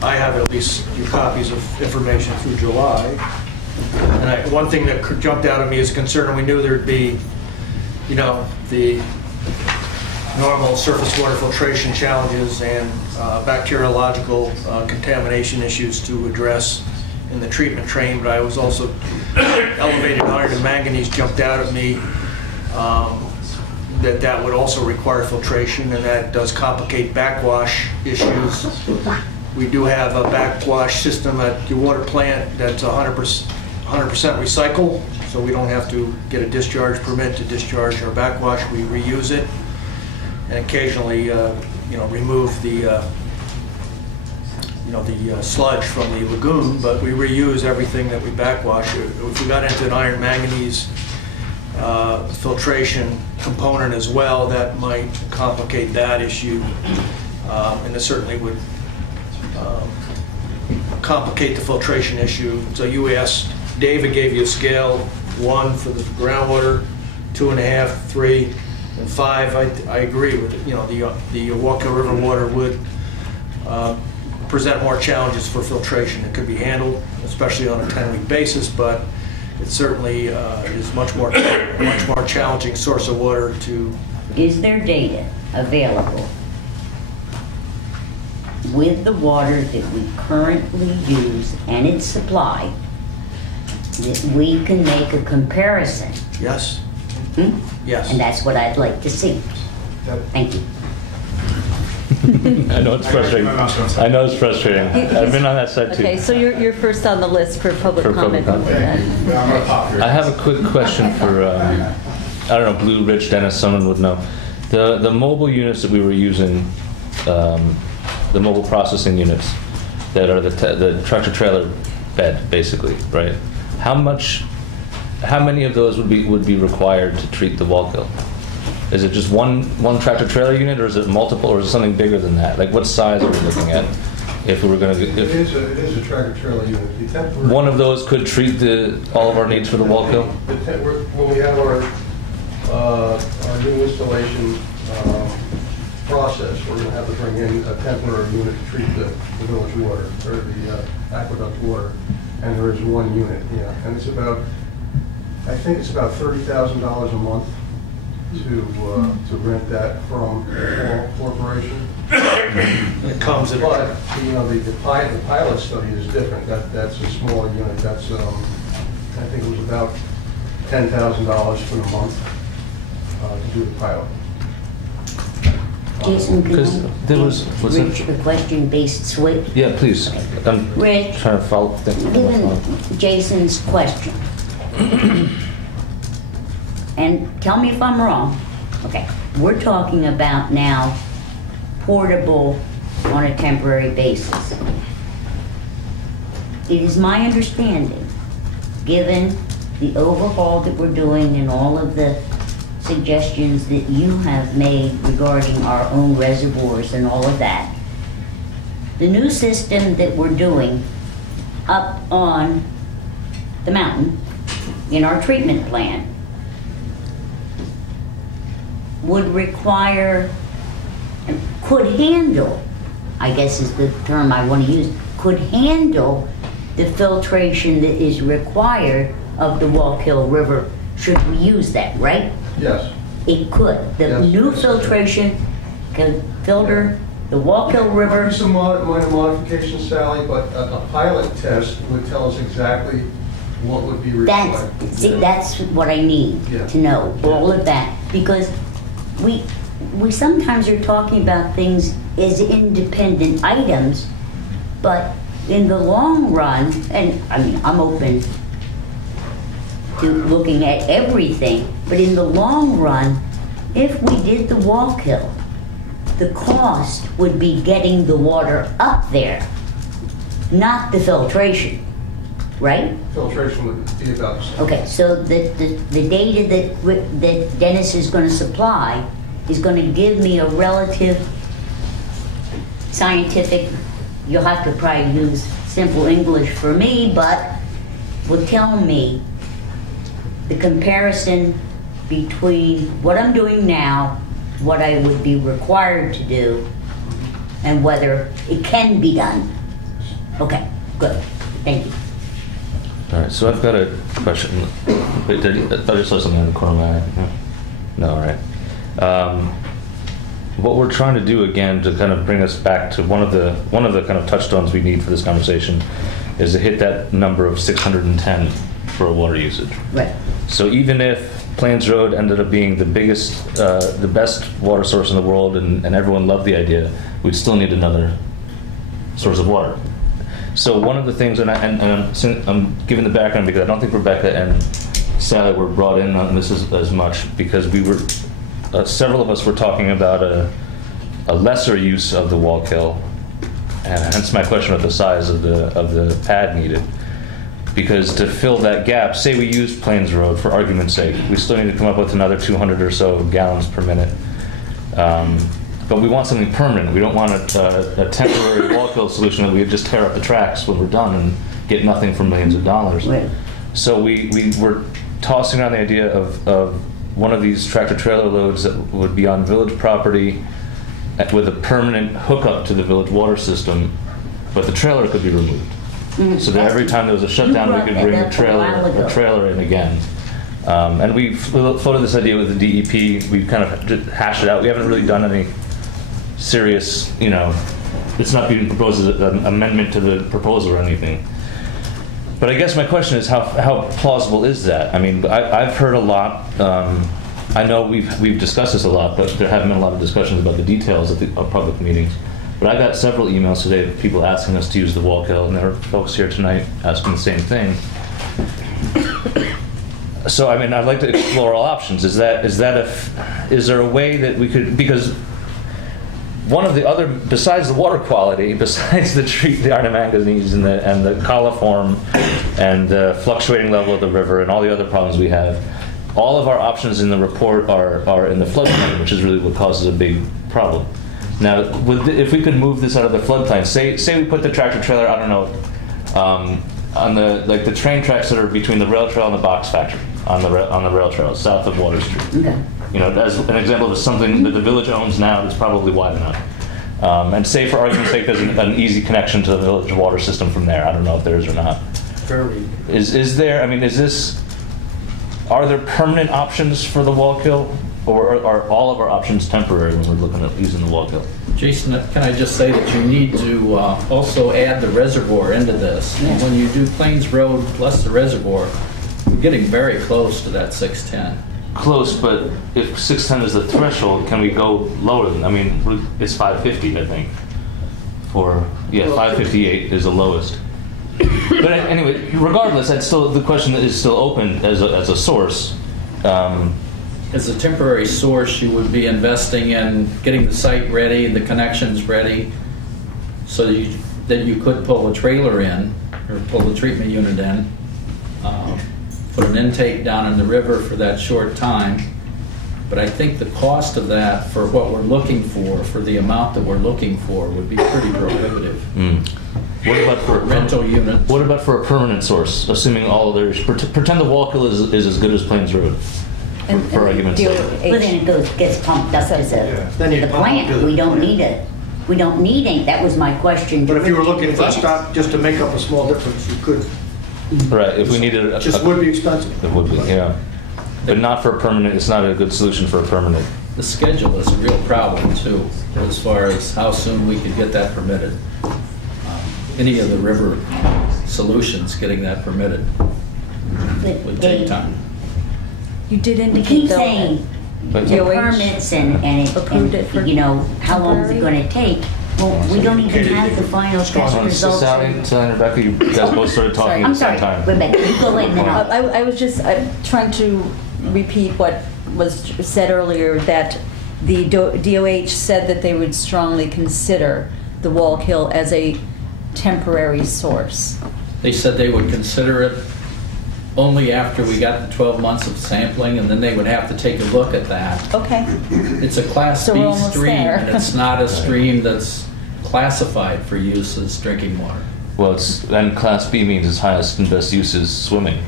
I have at least your copies of information through July. And one thing that jumped out at me as a concern, and we knew there'd be, the normal surface water filtration challenges and bacteriological contamination issues to address in the treatment train, but I was also elevated iron and manganese jumped out at me. That would also require filtration, and that does complicate backwash issues. We do have a backwash system at the water plant that's 100% recycle, so we don't have to get a discharge permit to discharge our backwash. We reuse it, and occasionally, remove the sludge from the lagoon, but we reuse everything that we backwash. If we got into an iron manganese filtration component as well, that might complicate that issue, and it certainly would complicate the filtration issue. So you asked, David gave you a scale, 1 for the groundwater, 2.5, 3, and 5. I agree with it. The Walkill River water would present more challenges for filtration. It could be handled, especially on a 10-week basis, but it certainly is much more challenging source of water to. Is there data available with the water that we currently use and its supply that we can make a comparison? Yes. Yes. And that's what I'd like to see. Thank you. I know it's frustrating. I know it's frustrating. I've been on that side too. Okay, so you're first on the list for public comment. I have a quick question for, I don't know, Blue, Rich, Dennis, someone would know. The mobile units that we were using, the mobile processing units that are the tractor trailer bed, basically, right? How many of those would be required to treat the Wallkill? Is it just one tractor trailer unit, or is it multiple, or is it something bigger than that? Like, what size are we looking at? If we were going to, it is a tractor trailer unit. One of those could treat all of our needs for the Wallkill. When we have our new installation process, we're going to have to bring in a temporary unit to treat the village water or the aqueduct water, and there is one unit. Yeah, and it's about, I think it's about $30,000 a month to rent that from the corporation. It comes in. But the pilot study is different. That's a smaller unit. That's I think it was about $10,000 for the month to do the pilot. Jason, can Rich the question-based switch? Yeah, please. I'm Rich, trying to follow. Given Jason's question, and tell me if I'm wrong. Okay, we're talking about now portable on a temporary basis. It is my understanding, given the overhaul that we're doing and all of the suggestions that you have made regarding our own reservoirs and all of that, the new system that we're doing up on the mountain in our treatment plant would require, could handle, I guess is the term I want to use, could handle the filtration that is required of the Wallkill River, should we use that, right? Yes. It could. The Yes. new filtration could filter the Wallkill River. There's some minor modifications, Sally, but a pilot test would tell us exactly what would be required. That's what I need to know, all of that, because we sometimes are talking about things as independent items, but in the long run, and I mean, I'm open to looking at everything, but in the long run, if we did the Wallkill, the cost would be getting the water up there, not the filtration, right? Filtration would be about the same. Okay, so the data that Dennis is going to supply is going to give me a relative scientific, you'll have to probably use simple English for me, but will tell me the comparison between what I'm doing now, what I would be required to do, and whether it can be done. Okay, good. Thank you. All right, so I've got a question. Wait, I thought I saw something in the corner of my eye. No, all right. What we're trying to do again to kind of bring us back to one of the kind of touchstones we need for this conversation is to hit that number of 610 for a water usage. Right. So even if Plains Road ended up being the biggest, the best water source in the world, and everyone loved the idea, we'd still need another source of water. So one of the things, and I'm giving the background because I don't think Rebecca and Sally were brought in on this as much, because we were, several of us were talking about a lesser use of the Wallkill, and hence my question about the size of the pad needed. Because to fill that gap, say we use Plains Road for argument's sake, we still need to come up with another 200 or so gallons per minute. But we want something permanent. We don't want a temporary Wallkill solution that we just tear up the tracks when we're done and get nothing for millions of dollars. Right. So we were tossing around the idea of one of these tractor trailer loads that would be on village property with a permanent hookup to the village water system, but the trailer could be removed. so that every time there was a shutdown, You we brought could that bring up a while ago. the trailer in again. And we floated this idea with the DEP. We kind of just hashed it out. We haven't really done any serious, it's not being proposed as an amendment to the proposal or anything. But I guess my question is, how plausible is that? I mean, I've heard a lot. I know we've discussed this a lot, but there haven't been a lot of discussions about the details of public meetings. But I got several emails today of people asking us to use the Wallkill, and there are folks here tonight asking the same thing. So, I mean, I'd like to explore all options. Is there a way that we could, because one of the other, besides the water quality, besides the iron and manganese and the coliform and the fluctuating level of the river and all the other problems we have, all of our options in the report are in the floodplain, which is really what causes a big problem. Now, if we could move this out of the floodplain, say we put the tractor trailer, I don't know, on the train tracks that are between the rail trail and the box factory on the rail trail south of Water Street. Okay. As an example of something that the village owns now that's probably wide enough. And say, for argument's sake, there's an easy connection to the village water system from there. I don't know if there is or not. Fairly. Is there? I mean, are there permanent options for the Wallkill, or are all of our options temporary when we're looking at using the Wallkill? Jason, can I just say that you need to also add the reservoir into this. And when you do Plains Road plus the reservoir, we're getting very close to that 610. Close, but if 610 is the threshold, can we go lower than? I mean, it's 550, I think. 558 is the lowest. But anyway, regardless, the question is still open as a source. As a temporary source, you would be investing in getting the site ready, the connections ready, so that you could pull a trailer in, or pull the treatment unit in, put an intake down in the river for that short time. But I think the cost of that for what we're looking for the amount that we're looking for, would be pretty prohibitive. What about for a rental unit? What about for a permanent source? Assuming all there's pretend the Wallkill is as good as Plains Road. For argument's sake. But then it gets pumped up to the plant. We don't need it. We don't need any. That was my question. But if you were looking for a stop just to make up a small difference, you could. Right. If we needed it just would be expensive. It would be, yeah. But not for a permanent. It's not a good solution for a permanent. The schedule is a real problem too, as far as how soon we could get that permitted. Any of the river solutions getting that permitted would take time. You did indicate, keep though, saying the permits and how long is it going to take? Well, we don't even have the final test results. Sally and Rebecca, you guys both started talking at the same time. Rebecca, you go ahead and then I was just trying to repeat what was said earlier, that the DOH said that they would strongly consider the Wallkill as a temporary source. They said they would consider it only after we got the 12 months of sampling, and then they would have to take a look at that. Okay. It's a Class So B stream, and it's not a stream that's classified for use as drinking water. Well, and Class B means its highest and best use is swimming,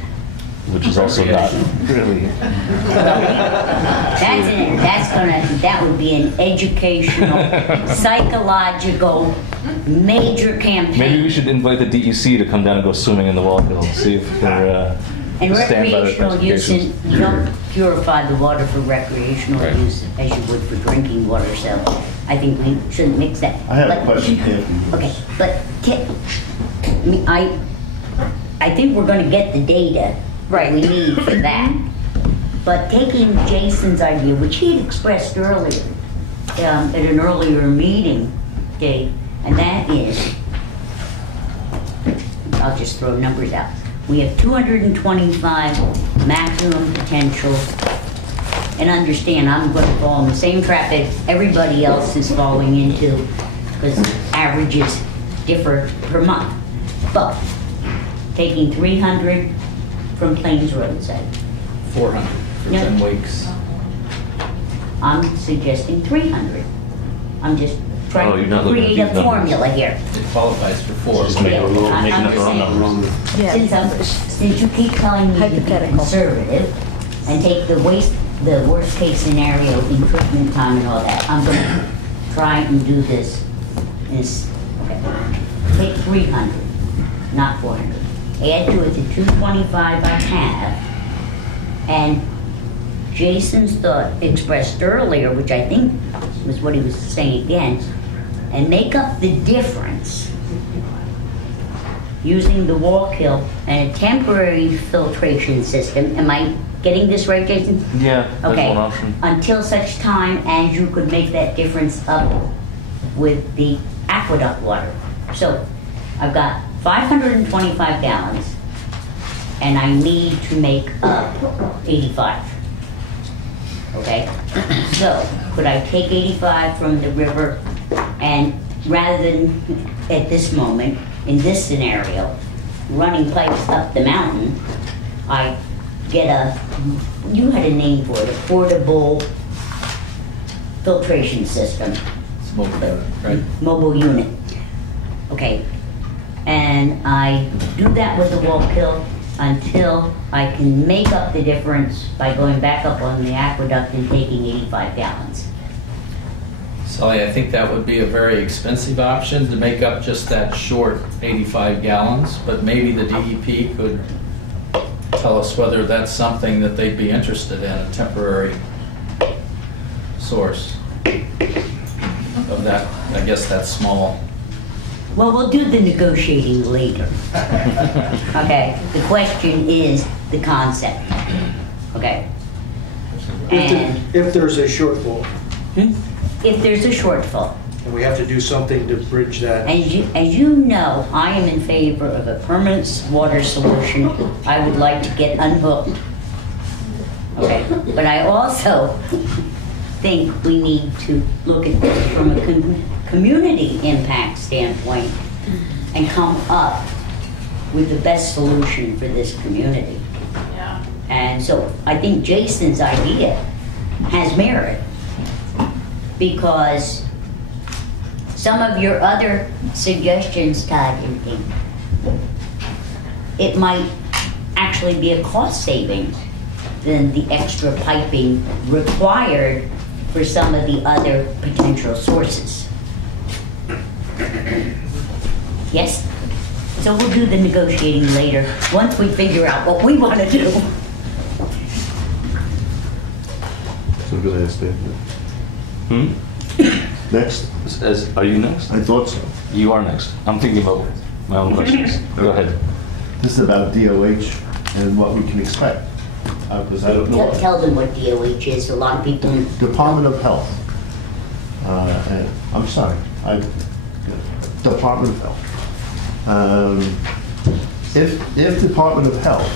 which is also not really. That would be an educational, psychological, major campaign. Maybe we should invite the DEC to come down and go swimming in the Wallkill, see if they're and recreational use, you don't purify the water for recreational use as you would for drinking water, so I think we shouldn't mix that. I have a question here. Okay, but I think we're going to get the data we need for that. But taking Jason's idea, which he had expressed earlier, at an earlier meeting, Dave, and that is, I'll just throw numbers out. We have 225 maximum potential, and understand I'm going to fall in the same trap that everybody else is falling into, because averages differ per month. But taking 300 from Plains Roadside. 400 for 10 weeks. I'm suggesting 300. I'm just trying to create a formula here. It qualifies for 4. Just making up our own numbers. Since you keep telling me to be conservative and take the worst case scenario in treatment time and all that, I'm going to try and do this. Okay. Take 300. not 400. Add to it the 225 I have, and Jason's thought expressed earlier, which I think was what he was saying again, and make up the difference using the wall kill and a temporary filtration system. Am I getting this right, Jason? Yeah, that's Okay. one option. Until such time as you could make that difference up with the aqueduct water. So I've got 525 gallons and I need to make up 85. Okay? So could I take 85 from the river and rather than at this moment, in this scenario, running pipes up the mountain, I get a, you had a name for it, a portable filtration system. It's a mobile unit, right? Mobile unit. Okay. And I do that with the wall kill until I can make up the difference by going back up on the aqueduct and taking 85 gallons. Sally, I think that would be a very expensive option to make up just that short 85 gallons, but maybe the DEP could tell us whether that's something that they'd be interested in, a temporary source of that, I guess that's small. Well, we'll do the negotiating later. Okay, the question is the concept. Okay. And If there's a shortfall, if there's a shortfall, and we have to do something to bridge that. as you know, I am in favor of a permanent water solution. I would like to get unhooked. Okay, but I also think we need to look at this from a community impact standpoint and come up with the best solution for this community. Yeah. And so I think Jason's idea has merit because some of your other suggestions, Todd, it might actually be a cost savings than the extra piping required for some of the other potential sources. Yes? So we'll do the negotiating later, once we figure out what we want to do. So good ask, David. Next? Are you next? I thought so. You are next. I'm thinking about my own questions. Go ahead. This is about DOH and what we can expect. Because I don't know. Tell them what DOH is, a lot of people. Department of Health. And I'm sorry. Department of Health. If Department of Health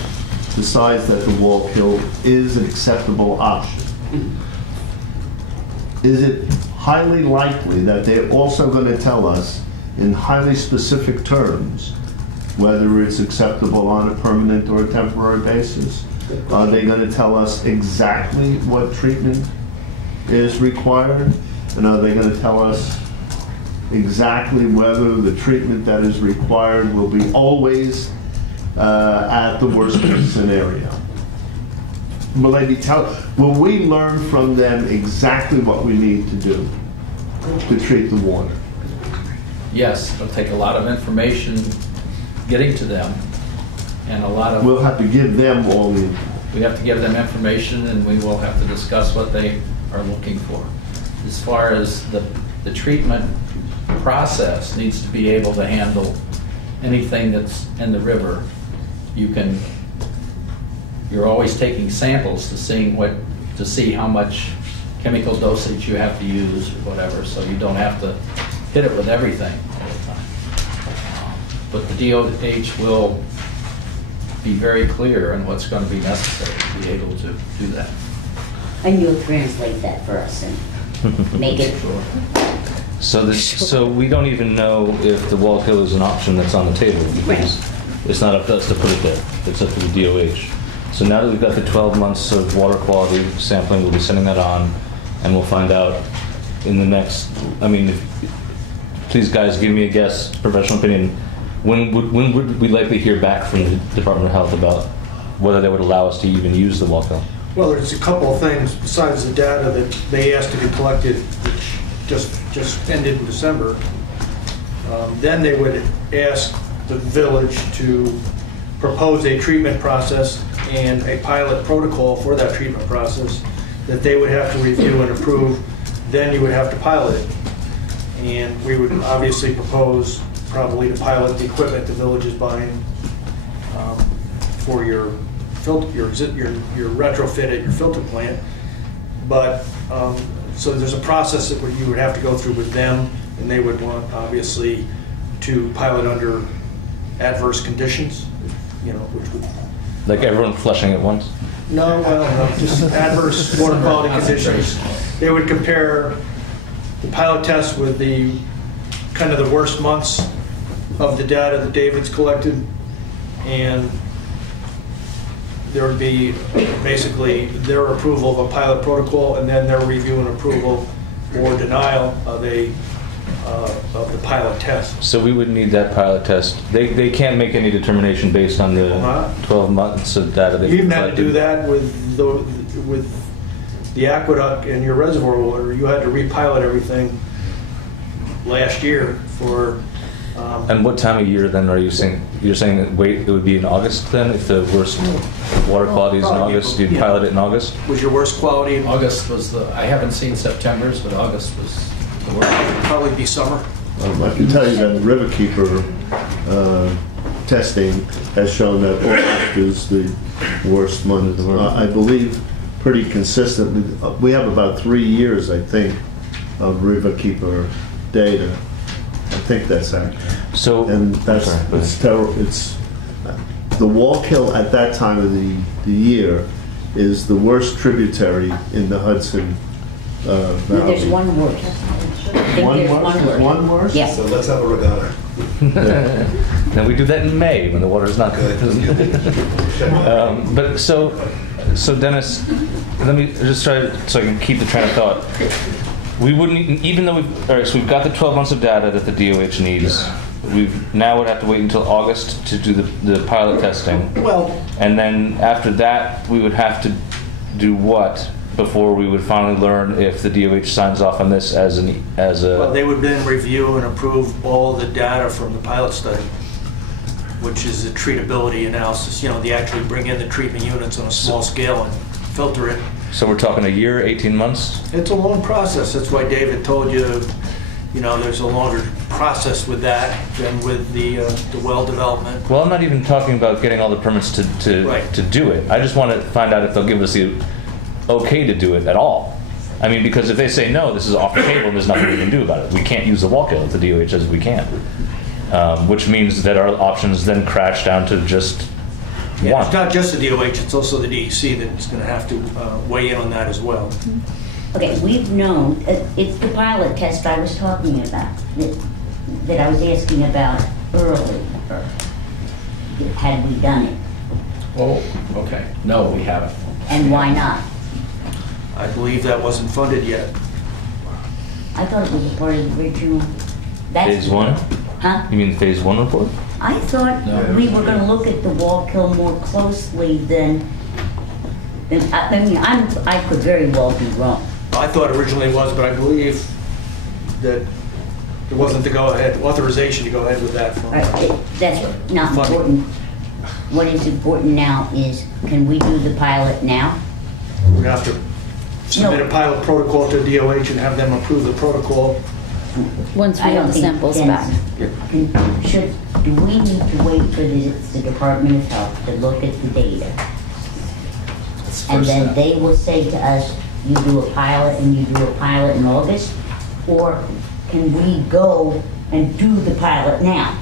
decides that the wall kill is an acceptable option, is it highly likely that they're also going to tell us in highly specific terms whether it's acceptable on a permanent or a temporary basis? Are they going to tell us exactly what treatment is required? And are they going to tell us exactly whether the treatment that is required will be always at the worst case scenario? Will we learn from them exactly what we need to do to treat the water? Yes, it'll take a lot of information getting to them and a lot of... We'll have to give them all the... We have to give them information and we will have to discuss what they are looking for. As far as the treatment process needs to be able to handle anything that's in the river, you're always taking samples to see how much chemical dosage you have to use or whatever, so you don't have to hit it with everything all the time. But the DOH will be very clear on what's going to be necessary to be able to do that. And you'll translate that for us and make it. So we don't even know if the wall kill is an option that's on the table because it's not up to us to put it there. It's up to the DOH. So now that we've got the 12 months of water quality sampling, we'll be sending that on, and we'll find out in the next. Please, guys, give me a guess, professional opinion. When would we likely hear back from the Department of Health about whether they would allow us to even use the wall kill? Well, there's a couple of things besides the data that they asked to be collected, which just ended in December. Then they would ask the village to propose a treatment process and a pilot protocol for that treatment process that they would have to review and approve, then you would have to pilot it. And we would obviously propose probably to pilot the equipment the village is buying for your retrofit at your filter plant. But, so there's a process that you would have to go through with them, and they would want, obviously, to pilot under adverse conditions, you know, which would... Like everyone flushing at once? No, well, no, just adverse water quality conditions. They would compare the pilot test with the kind of the worst months of the data that David's collected, and there would be basically their approval of a pilot protocol, and then their review and approval or denial of the pilot test. So we would need that pilot test. They can't make any determination based on the 12 months of data they've You even had to collected. do that with the aqueduct and your reservoir water. You had to repilot everything last year for... And what time of year then are you saying? You're saying that it would be in August then, if the worst water quality is in August, you'd pilot it in August? Was your worst quality in August was I haven't seen September's, but August was the worst. Probably be summer. I can tell you that the Riverkeeper testing has shown that August is the worst month. I believe pretty consistently. We have about 3 years, I think, of Riverkeeper data. I think that's accurate. So, and that's it's terrible. It's the Wallkill at that time of the year is the worst tributary in the Hudson Valley. There's one worse. I think there's one worse. One worse? Yes. So let's have a regatta. Then we do that in May when the water's not good. But so Dennis, let me just try so I can keep the train of thought. We wouldn't, even though all right, so we've got the 12 months of data that the DOH needs. We now would have to wait until August to do the pilot testing. Well, and then after that, we would have to do what before we would finally learn if the DOH signs off on this as a. Well, they would then review and approve all the data from the pilot study, which is the treatability analysis. You know, they actually bring in the treatment units on a small scale and filter it. So we're talking a year, 18 months? It's a long process. That's why David told you, you know, there's a longer process with that than with the well development. Well, I'm not even talking about getting all the permits to do it. I just want to find out if they'll give us the okay to do it at all. I mean, because if they say no, this is off the table, there's nothing we can do about it. We can't use the Wallkill if the DOH says we can't. Which means that our options then crash down to just one. It's not just the DOH, it's also the DEC that's going to have to weigh in on that as well. Okay, we've known, it's the pilot test I was talking about, that I was asking about earlier. Had we done it? Oh, okay. No, we haven't. And why not? I believe that wasn't funded yet. I thought it was a part of the original. Phase 1? Huh? You mean the Phase 1 report? I thought we were going to look at the Wallkill more closely than I mean, I could very well be wrong. I thought originally it was, but I believe that there wasn't the go-ahead, authorization to go ahead with that. That's not important. What is important now is, can we do the pilot now? We're going to have to submit a pilot protocol to DOH and have them approve the protocol. Once we have the samples back. Do we need to wait for the Department of Health to look at the data? And then they will say to us, you do a pilot and you do a pilot in August? Or can we go and do the pilot now?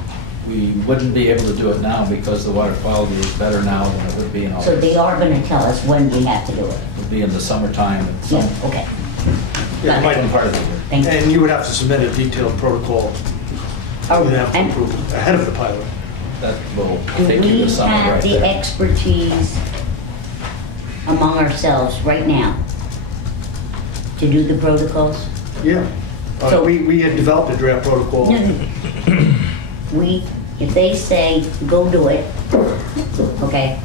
We wouldn't be able to do it now because the water quality is better now than it would be in August. So they are going to tell us when we have to do it? It would be in the summertime. Yeah, okay. Yeah, part of the year. Thank you. And you would have to submit a detailed protocol And ahead of the pilot. That will do take you we to summer have right the there. expertise among ourselves right now to do the protocols? Yeah. So- We had developed a draft protocol. If they say, go do it, okay,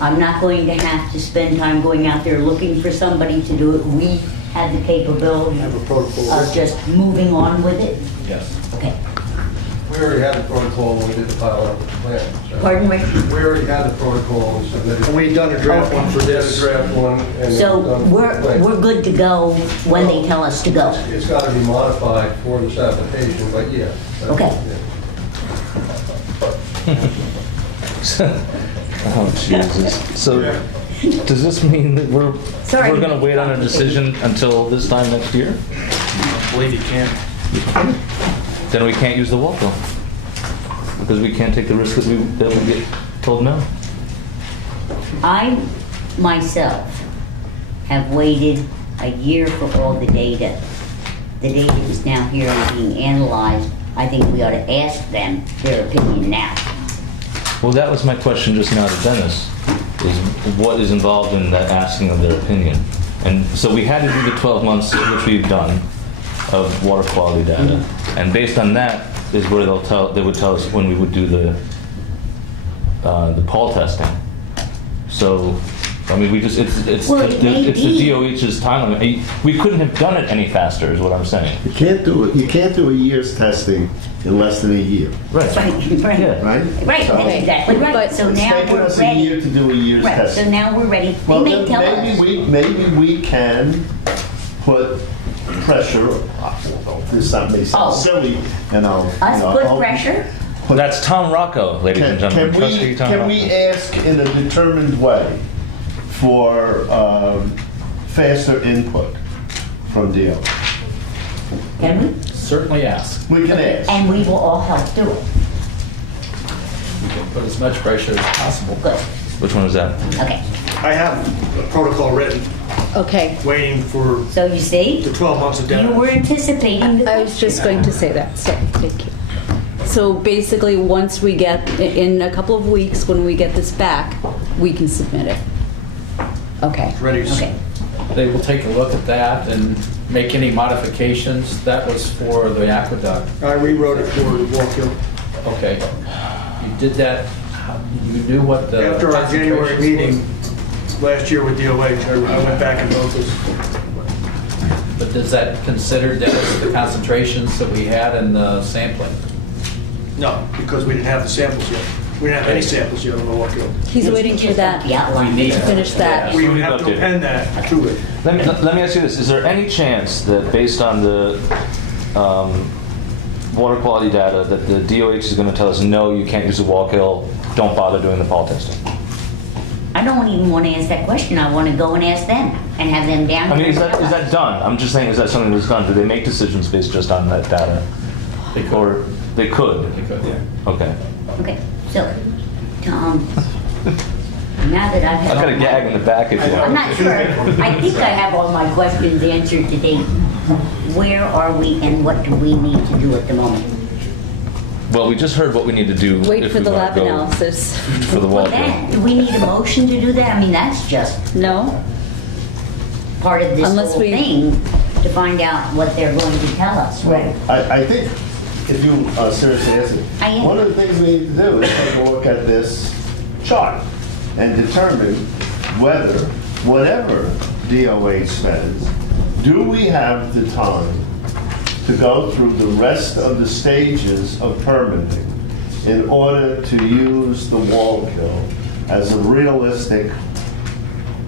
I'm not going to have to spend time going out there looking for somebody to do it. We have the capability Have a protocol. of just moving on with it? Yes. Okay. We already had the protocol when we did the pilot plan. So Pardon me? we already had the protocol and submitted. And we've done a draft one for We had a this. draft one. And So done we're plan. good to go when they tell us to go. It's got to be modified for this application, but yeah. Okay. Oh, Jesus. So, does this mean that we're Sorry. going to wait on a decision until this time next year? I believe you can. Then we can't use the walk-on because we can't take the risk that we get told no. I myself have waited a year for all the data. The data is now here and being analyzed. I think we ought to ask them their opinion now. Well, that was my question just now to Dennis, is what is involved in that asking of their opinion? And so we had to do the 12 months, which we've done, of water quality data. And based on that is where they would tell us when we would do the Paltz testing. So, I mean, it's the DOH's time limit. We couldn't have done it any faster, is what I'm saying. You can't do it. You can't do a year's testing in less than a year. Right. Right. Yeah. Right? Right, that's exactly right. But So It's now taken we're us a ready. year to do a year's Right, testing. so now we're ready. They Well, may then tell us. maybe we can put pressure. This may sound silly, and I'll. Us put pressure? Well, that's Tom Rocco, ladies and gentlemen. Trustee Tom Can we Rocco. ask in a determined way for faster input from DO? Can we? Certainly ask. We can ask. And we will all help do it. We can put as much pressure as possible. Good. Which one is that? Okay. I have a protocol written, Okay. waiting for So you see, the 12 months of you data. were anticipating the I was just going to say that, so thank you. So basically, once we get, in a couple of weeks, when we get this back, we can submit it. Okay. Ready to Okay. They will take a look at that and make any modifications. That was for the aqueduct. I rewrote it for Wallkill. Okay. You did that, you knew what the After our January concentrations meeting last year with DOH, I went back and wrote this. was. But does that consider, Dennis, the concentrations that we had in the sampling? No, because we didn't have the samples yet. We didn't have any samples yet on the Wallkill. He's waiting for that The outline. need to finish that. We would have to append that to it. Let me ask you this. Is there any chance that based on the water quality data that the DOH is going to tell us, no, you can't use the Wallkill, don't bother doing the Paltz testing? I don't even want to ask that question. I want to go and ask them and have them down. I mean, here is and tell us. that done? I'm just saying, is that something that's done? Do they make decisions based just on that data? They could. Or they could? They could, yeah. Okay. Okay, so, Tom, now that I've had I've got a all gag my- in the back if you I'm want. not sure. I think I have all my questions answered today. Where are we and what do we need to do at the moment? Well, we just heard what we need to do. Wait if for we the wanna lab go analysis. For the Well, Wallkill. then, do we need a motion to do that? I mean, that's just No? part of this Unless whole we- thing, to find out what they're going to tell us, right? I think if you seriously ask it, I am. one of the things we need to do is take a look at this chart and determine whether, whatever DOH spends, do we have the time to go through the rest of the stages of permitting in order to use the Wallkill as a realistic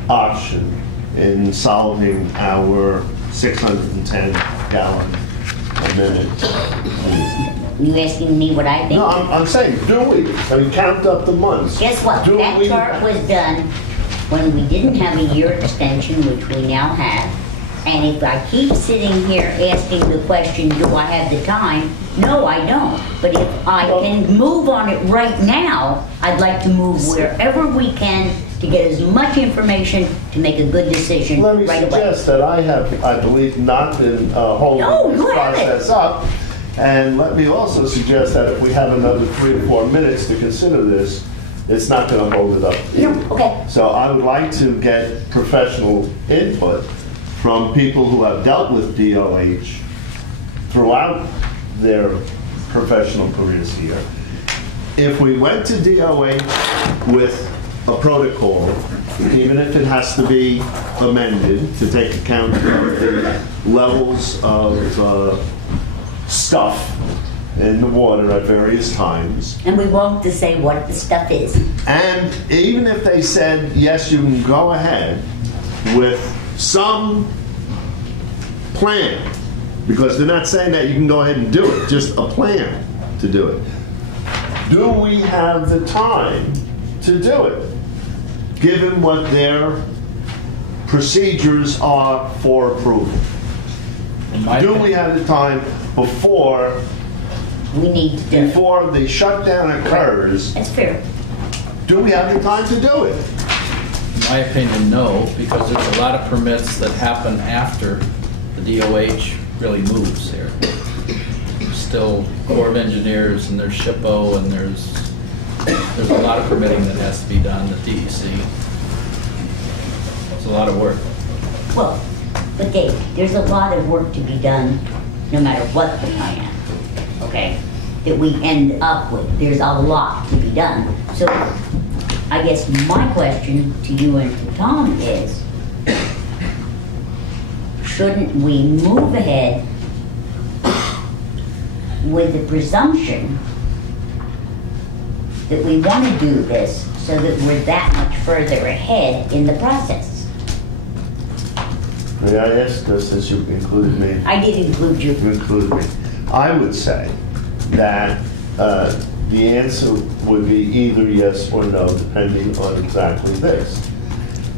option in solving our 610 gallon a minute need. You asking me what I think? No, I'm saying, do we? I mean, count up the months. Guess what? Do That we- chart was done when we didn't have a year extension, which we now have. And if I keep sitting here asking the question, do I have the time? No, I don't. But if I can move on it right now, I'd like to move wherever we can to get as much information to make a good decision Let me right away. suggest that I have, I believe, not been holding No, this you haven't. process up. And let me also suggest that if we have another 3 or 4 minutes to consider this, it's not going to hold it up. No, okay. So I would like to get professional input from people who have dealt with DOH throughout their professional careers here. If we went to DOH with a protocol, even if it has to be amended to take account of the levels of stuff in the water at various times. And we won't to say what the stuff is. And even if they said, yes, you can go ahead with some plan, because they're not saying that you can go ahead and do it, just a plan to do it. Do we have the time to do it, given what their procedures are for approval? Do we have the time before before the shutdown occurs? That's fair. Do we have the time to do it? In my opinion, no, because there's a lot of permits that happen after the DOH really moves here. There's still Corps of Engineers, and there's SHPO, and there's a lot of permitting that has to be done, the DEC. It's a lot of work. Well, but Dave, there's a lot of work to be done no matter what the plan, okay, that we end up with. There's a lot to be done. So I guess my question to you and to Tom is, shouldn't we move ahead with the presumption that we want to do this so that we're that much further ahead in the process? May I ask this, as you included me? I did include you. You included me. I would say that the answer would be either yes or no, depending on exactly this.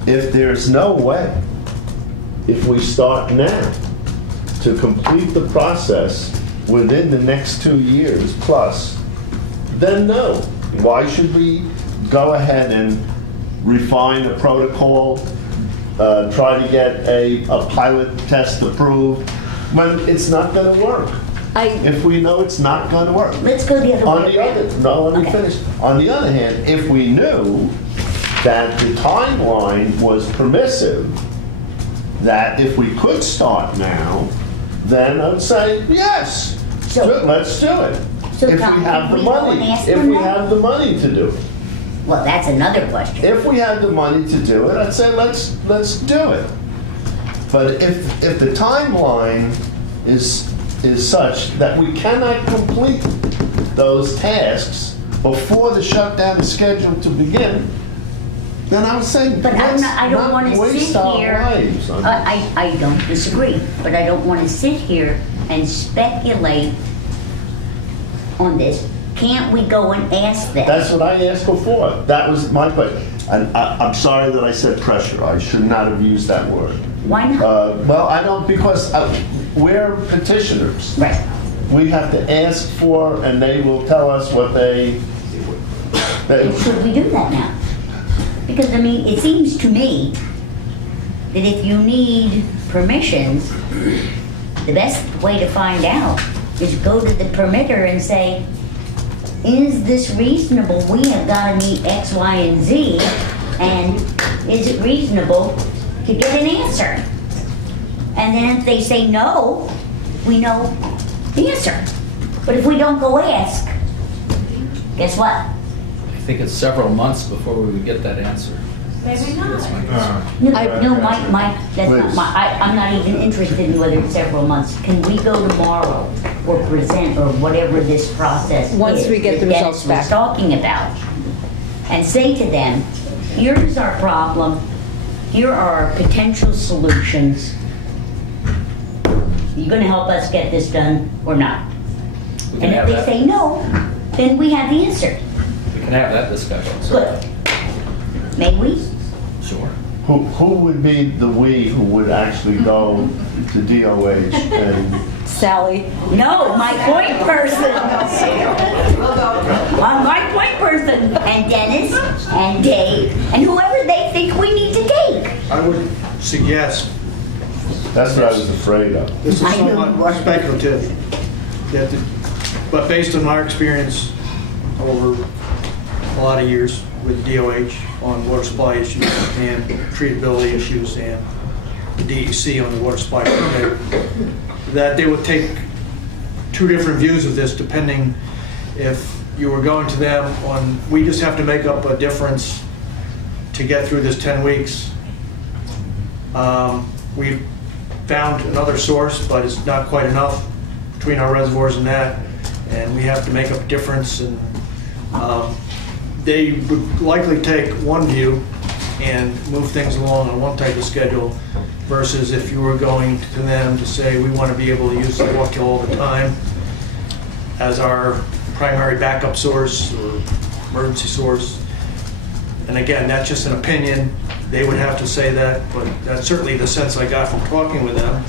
If there's no way, if we start now to complete the process within the next 2 years plus, then no. Why should we go ahead and refine the protocol, try to get a pilot test approved when it's not going to work? If we know it's not going to work. Let's go the other way around. No, let me finish. On the other hand, if we knew that the timeline was permissive, that if we could start now, then I would say yes, let's do it. So if we have the money, if we have the money to do it. Well, that's another question. If we had the money to do it, I'd say let's do it. But if the timeline is such that we cannot complete those tasks before the shutdown is scheduled to begin, then I would say, but I don't want to sit here. I don't disagree, but I don't want to sit here and speculate on this. Can't we go and ask them? That's what I asked before. That was my question. And I'm sorry that I said pressure. I should not have used that word. Why not? Well, I don't, because we're petitioners. Right. We have to ask for, and they will tell us what they should we do that now? Because, I mean, it seems to me that if you need permissions, the best way to find out is go to the permitter and say, is this reasonable? We have got to meet X, Y, and Z, and is it reasonable to get an answer? And then if they say no, we know the answer. But if we don't go ask, guess what? I think it's several months before we would get that answer. Maybe not. That's my guess. No, that's not my, I'm not even interested in whether it's several months. Can we go tomorrow or present or whatever this process is? Once we get the results back. Dennis was talking about, and say to them, here's our problem, here are our potential solutions. You gonna help us get this done or not? And if they say no, then we have the answer. We can have that discussion. Good. May we? Sure. Who would be the we who would actually go to DOH and... Sally. No, my point person. My point person. And Dennis and Dave and whoever they think we need to take. I would suggest. That's what I was afraid of. This is somewhat speculative. But based on my experience over a lot of years with DOH on water supply issues and treatability issues and the DEC on the water supply permit, that they would take two different views of this depending if you were going to them on, we just have to make up a difference to get through this 10 weeks. We've found another source, but it's not quite enough between our reservoirs and that. and we have to make up a difference, and they would likely take one view and move things along on one type of schedule, versus if you were going to them to say, we want to be able to use the Wallkill all the time as our primary backup source or emergency source. And again, that's just an opinion. They would have to say that, but that's certainly the sense I got from talking with them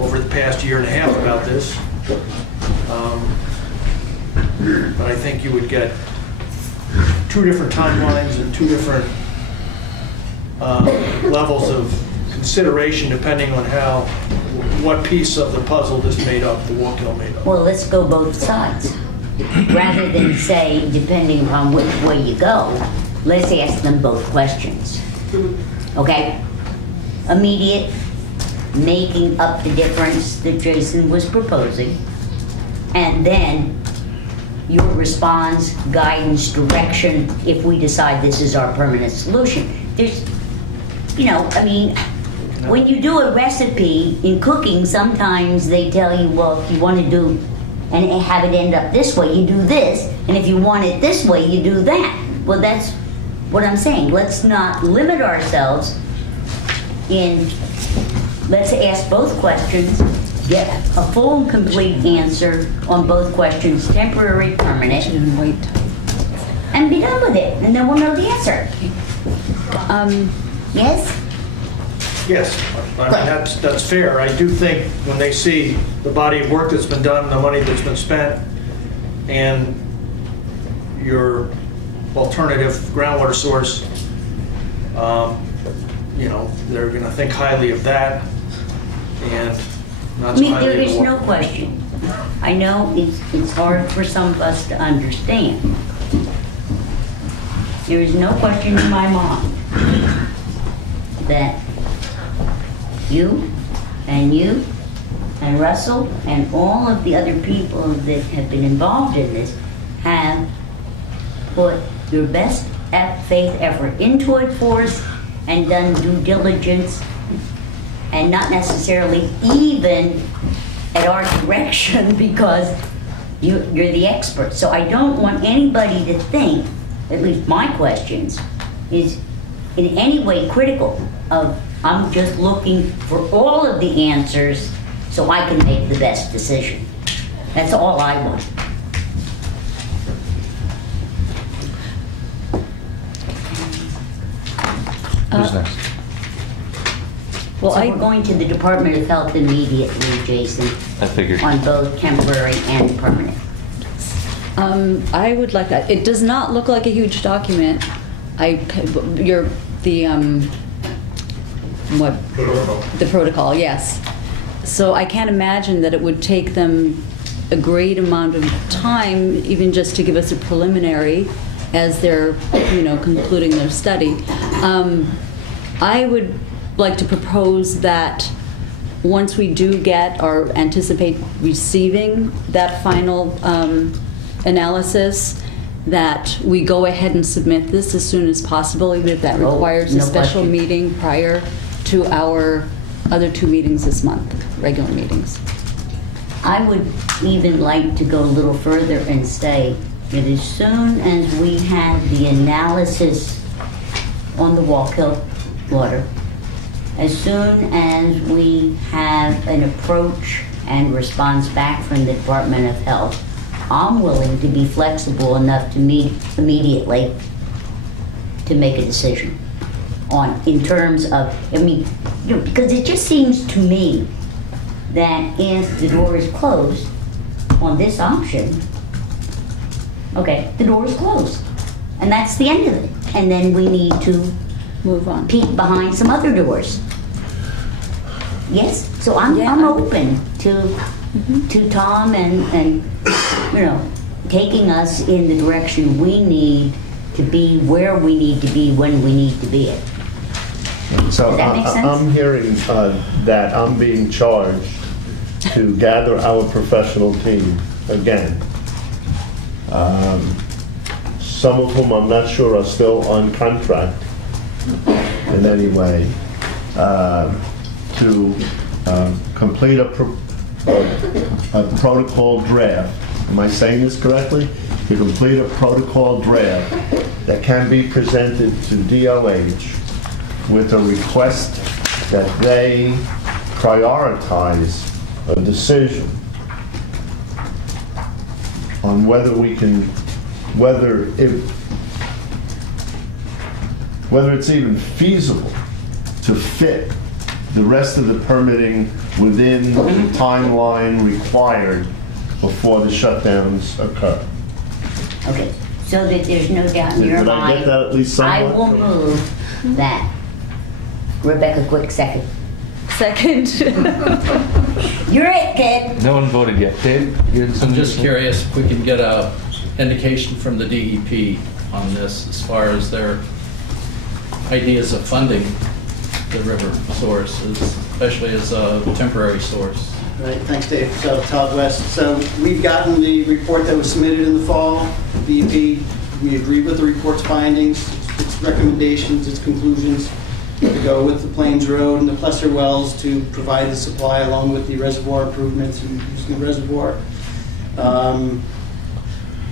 over the past year and a half about this. But I think you would get two different timelines and two different levels of consideration depending on what piece of the puzzle this made up, the Wallkill made up. Well, let's go both sides. Rather than say, depending on which way you go, let's ask them both questions. Okay? Immediate, making up the difference that Jason was proposing, and then your response, guidance, direction, if we decide this is our permanent solution. There's, I mean, when you do a recipe in cooking, sometimes they tell you, well, if you want to do and have it end up this way, you do this, and if you want it this way, you do that. Well, that's what I'm saying. Let's not limit ourselves in, let's ask both questions, get a full and complete answer on both questions, temporary, permanent, and be done with it, and then we'll know the answer. Yes? Yes, I mean, that's fair. I do think when they see the body of work that's been done, the money that's been spent, and your alternative groundwater source, they're going to think highly of that, and not so highly there of is the no question. I know it's hard for some of us to understand. There is no question in my mind that you and Russell and all of the other people that have been involved in this have put your best faith effort into it for us and done due diligence, and not necessarily even at our direction because you're the expert. So I don't want anybody to think, at least my questions, is in any way critical of I'm just looking for all of the answers so I can make the best decision. That's all I want. Who's next? Well, so we're going to the Department of Health immediately, Jason. I figured. On both temporary and permanent. I would like that. It does not look like a huge document. The protocol, yes. So I can't imagine that it would take them a great amount of time, even just to give us a preliminary as they're, concluding their study. I would like to propose that once we do get or anticipate receiving that final analysis, that we go ahead and submit this as soon as possible, even if that requires a special meeting prior to our other 2 meetings this month, regular meetings. I would even like to go a little further and say that as soon as we have the analysis on the Wallkill water, as soon as we have an approach and response back from the Department of Health, I'm willing to be flexible enough to meet immediately to make a decision in terms of, because it just seems to me that if the door is closed on this option, okay, the door is closed. And that's the end of it. And then we need to move on, peek behind some other doors. Yes? So I'm open to Tom and taking us in the direction we need to be, where we need to be, when we need to be it. So Does that make sense? I'm hearing that I'm being charged to gather our professional team again. Some of whom I'm not sure are still on contract in any way, to complete a a protocol draft. Am I saying this correctly? To complete a protocol draft that can be presented to DOH with a request that they prioritize a decision on whether it's even feasible to fit the rest of the permitting within the timeline required before the shutdowns occur. Okay, so that there's no doubt in your Did I mind, get that at least somewhat? I will move that. Rebecca, quick second. Second. You're it, kid. No one voted yet. Dave? You had I'm something just to say? curious if we can get a indication from the DEP on this as far as their ideas of funding the river source, especially as a temporary source. Right, thanks, Dave. So, Todd West. So, we've gotten the report that was submitted in the fall, DEP. We agree with the report's findings, its recommendations, its conclusions to go with the Plains Road and the Plesser wells to provide the supply along with the reservoir improvements and using the reservoir.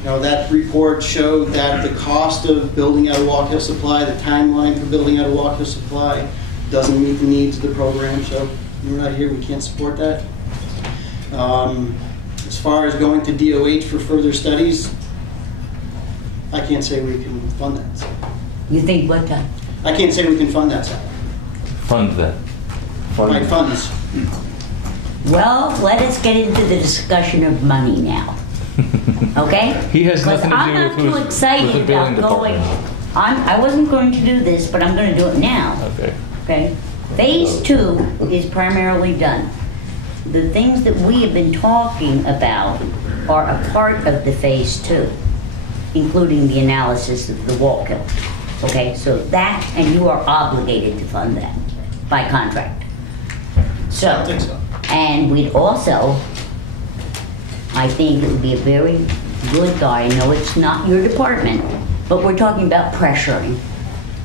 That report showed that the cost of building out a Walk Hill supply, the timeline for building out a Walk Hill supply, doesn't meet the needs of the program. So we're not here, we can't support that. As far as going to DOH for further studies, I can't say we can fund that. So. You think what time? I can't say we can fund that. So. Fund that. Right, funds. Well, let us get into the discussion of money now. Okay? He has nothing to do I'm not with too with excited the building about going. department. I wasn't going to do this, but I'm going to do it now. Okay. Okay? Phase 2 is primarily done. The things that we have been talking about are a part of the Phase 2, including the analysis of the Walk Hill. Okay? So that, and you are obligated to fund that by contract. So, I think so. and we'd also, I think it would be a very good guy. I know it's not your department, but we're talking about pressuring,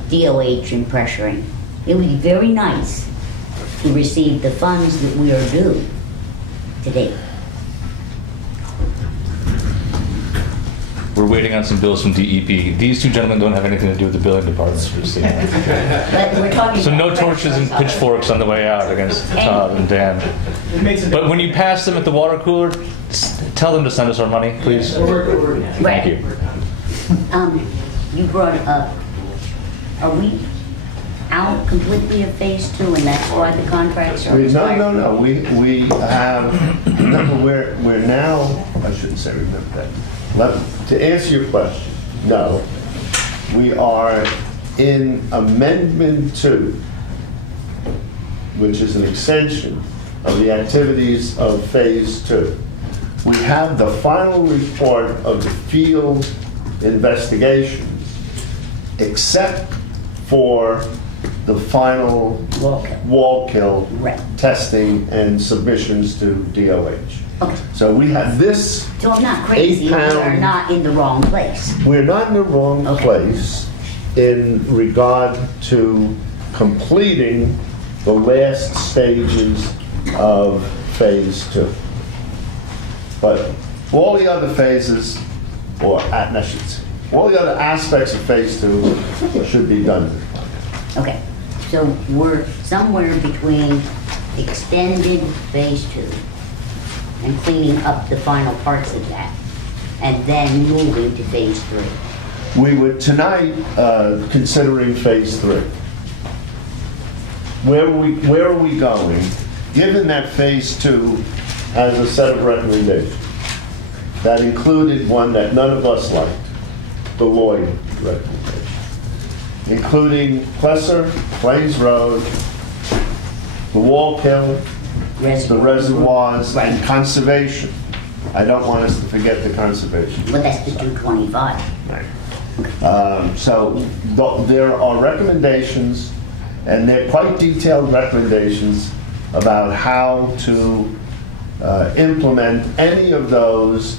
DOH and pressuring. It would be very nice to receive the funds that we are due today. We're waiting on some bills from DEP. These two gentlemen don't have anything to do with the building department. Just so you know. But we're talking So about no torches and pitchforks on the way out against Todd and Dan. It makes a But when you pass them at the water cooler, tell them to send us our money, please. Thank you. You brought up, are we out completely of Phase 2 and that's why the contracts are expired? No. We have, remember, we're now, I shouldn't say remember that. To answer your question, no. We are in Amendment 2, which is an extension of the activities of Phase 2. We have the final report of the field investigations, except for the final wall kill testing and submissions to DOH. Okay. So we have this. So I'm not crazy, we are not in the wrong place. We're not in the wrong place in regard to completing the last stages of Phase 2. But all the other phases, all the other aspects of Phase 2 should be done. Okay, so we're somewhere between extended Phase 2 and cleaning up the final parts of that, and then moving to Phase 3. We would tonight considering Phase 3. Where are we going? Given that Phase 2 has a set of recommendations that included one that none of us liked, the Lloyd recommendation, including Plesser, Plains Road, the Wall Kill, the reservoirs, and conservation. I don't want us to forget the conservation. But that's the 225. So there are recommendations, and they're quite detailed recommendations about how to implement any of those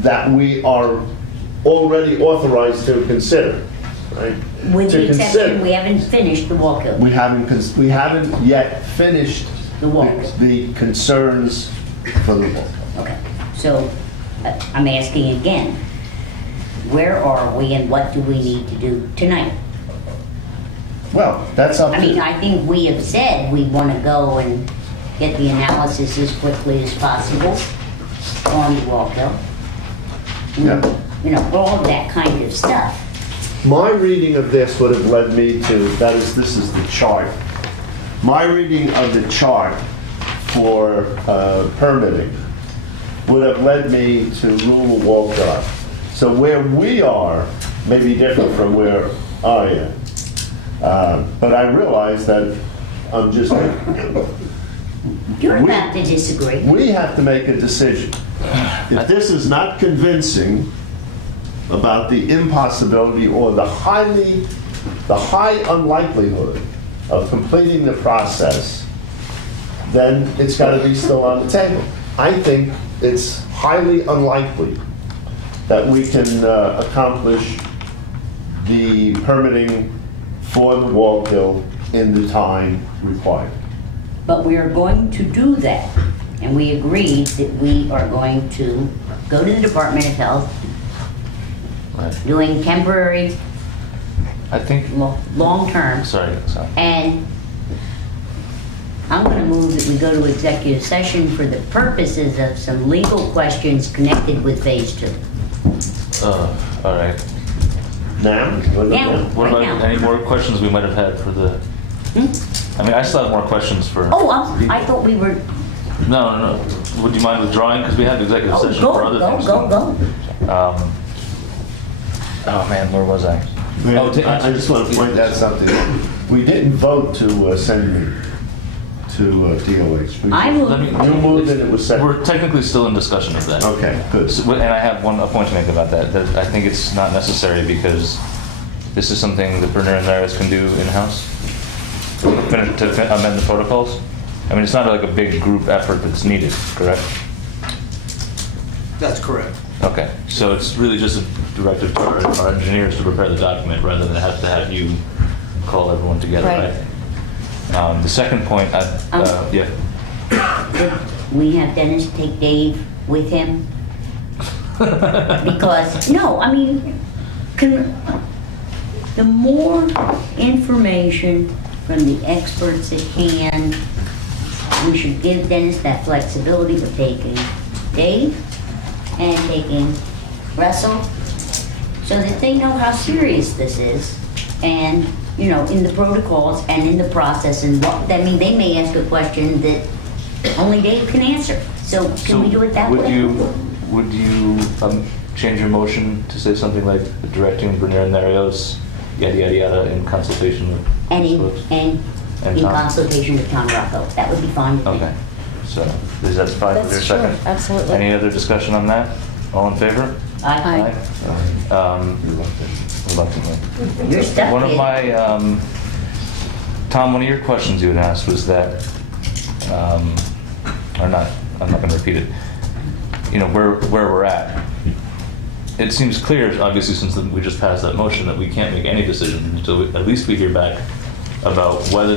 that we are already authorized to consider. right? With To the exception, consider. we haven't finished the walkout. We haven't yet finished The walkout. the concerns for the walkout. Okay, so I'm asking again, where are we and what do we need to do tonight? Well, that's up to... I mean, I think we have said we want to go and get the analysis as quickly as possible on the walkout. Yeah. You know, all of that kind of stuff. My reading of this would have led me to, this is the chart. My reading of the chart for permitting would have led me to rule a walkout. So where we are may be different from where I am. But I realize that I'm just... You're about to disagree. We have to make a decision. If this is not convincing about the impossibility or the high unlikelihood of completing the process, then it's got to be still on the table. I think it's highly unlikely that we can accomplish the permitting for the Wallkill in the time required. But we are going to do that. And we agreed that we are going to go to the Department of Health, doing temporary, I think... long-term. Sorry. And I'm going to move that we go to executive session for the purposes of some legal questions connected with Phase 2. All right. Now? What about any more questions we might have had for the... I mean, I still have more questions for... Oh, I thought we were... No. Would you mind withdrawing? Because we have executive session for other things. Go. Oh man, where was I? I just want to point out something. We didn't vote to send me to DOH. I moved. You moved and it was seconded. We're technically still in discussion of that. Okay, good. So, and I have a point to make about that. That I think it's not necessary because this is something that Bernard and Darius can do in-house to amend the protocols. I mean, it's not like a big group effort that's needed, correct? That's correct. Okay, so it's really just a directive to our engineers to prepare the document rather than have to have you call everyone together, right? The second point, yeah. We have Dennis take Dave with him? Because, no, I mean, the more information from the experts at hand, we should give Dennis that flexibility of taking Dave and taking Russell so that they know how serious this is and, you know, in the protocols and in the process and what, I mean, they may ask a question that only Dave can answer. So can we do it that way? Would you change your motion to say something like directing Bernier and Narios, yada, yada, yada, in consultation with in consultation with Tom Rocco. That would be fine with me. Okay. So, is that fine with your second? Sure, absolutely. Any other discussion on that? All in favor? Aye. Reluctantly. You're stuck, One of kid. my, Tom, one of your questions you had asked was that, or not, I'm not going to repeat it, you know, where we're at. It seems clear, obviously, since we just passed that motion, that we can't make any decision until at least we hear back about whether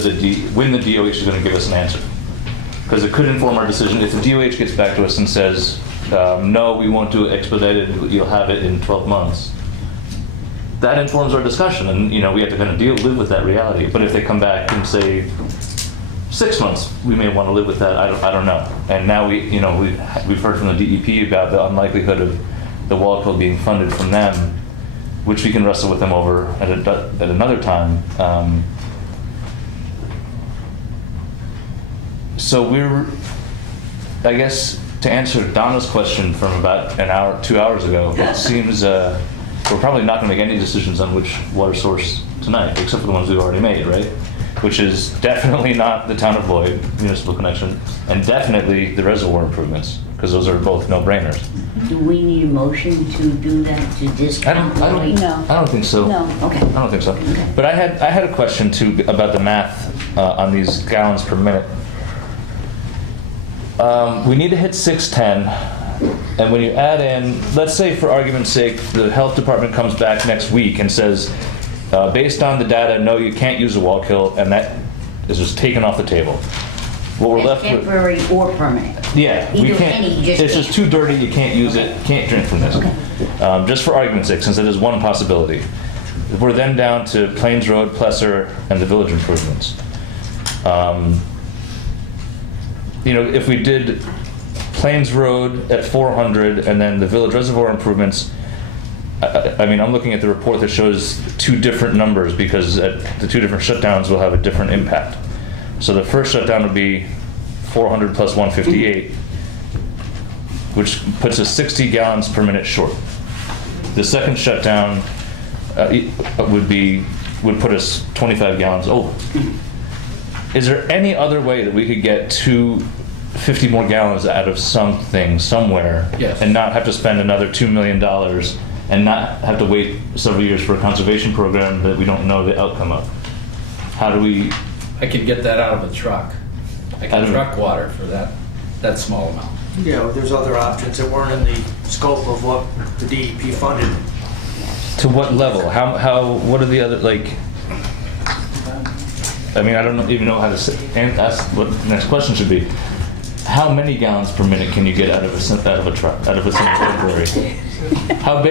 when the DOH is going to give us an answer. Because it could inform our decision. If the DOH gets back to us and says, no, we won't do it expedited, you'll have it in 12 months, that informs our discussion, and you know we have to kind of live with that reality. But if they come back and say 6 months, we may want to live with that. I don't know. And now we've heard from the DEP about the unlikelihood of the Wallkill being funded from them, which we can wrestle with them over at another time. So I guess, to answer Donna's question from about 2 hours ago, it seems we're probably not going to make any decisions on which water source tonight, except for the ones we've already made, right? Which is definitely not the town of Lloyd municipal connection, and definitely the reservoir improvements, because those are both no-brainers. Do we need a motion to do that, to discount? No. I don't think so. No. Okay. I don't think so. Okay. But I had a question too about the math on these gallons per minute. We need to hit 610, and when you add in, let's say for argument's sake, the health department comes back next week and says Based on the data, no, you can't use a wall kill, and that is just taken off the table. What we're left with, temporary or permanent. yeah, we Either can't. any, just It's just too dirty. You can't use it. Can't drink from this. Just for argument's sake, since it is one possibility, we're then down to Plains Road, Plesser, and the village improvements. You know, if we did Plains Road at 400 and then the village reservoir improvements, I mean, I'm looking at the report that shows two different numbers because the two different shutdowns will have a different impact. So the first shutdown would be 400 plus 158, which puts us 60 gallons per minute short. The second shutdown would put us 25 gallons over. Is there any other way that we could get 50 more gallons out of something somewhere, yes, and not have to spend another $2 million and not have to wait several years for a conservation program that we don't know the outcome of? How do we? I could get that out of a truck. I can truck water for that small amount. Yeah, there's other options that weren't in the scope of what the DEP funded. To what level? What are the other, like, I mean, I don't even know how to say, and ask what the next question should be. How many gallons per minute can you get out of a truck, out of a single library? How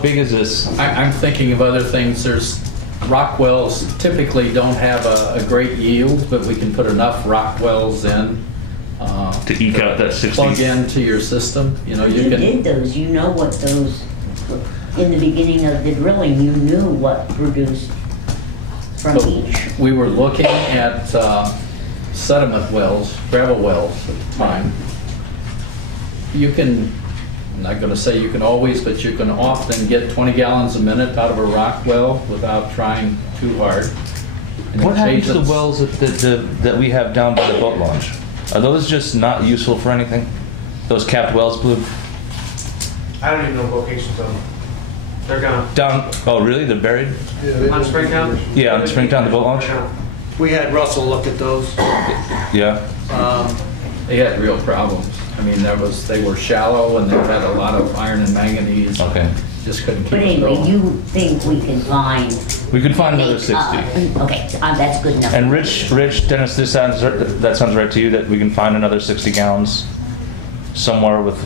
big is this? I'm thinking of other things. There's rock wells typically don't have a great yield, but we can put enough rock wells in to eke out that 60. Plug into your system. You know, you did those. You know what those. In the beginning of the drilling, you knew what produced from each. We were looking at sediment wells, gravel wells at the time. You can, I'm not going to say you can always, but you can often get 20 gallons a minute out of a rock well without trying too hard. What happens to the wells that we have down by the boat launch? Are those just not useful for anything? Those capped wells, Blue? I don't even know locations of them. They're gone. Down, oh really? They're buried? Yeah, on Springtown? Yeah, on Springtown, the boat launch? We had Russell look at those. Yeah. They had real problems. I mean, they were shallow and they had a lot of iron and manganese. Okay. Just couldn't keep But anyway, it going. you think we can find? We could find another 60. Okay, that's good enough. And Rich, Dennis, that sounds right to you, that we can find another 60 gallons somewhere with?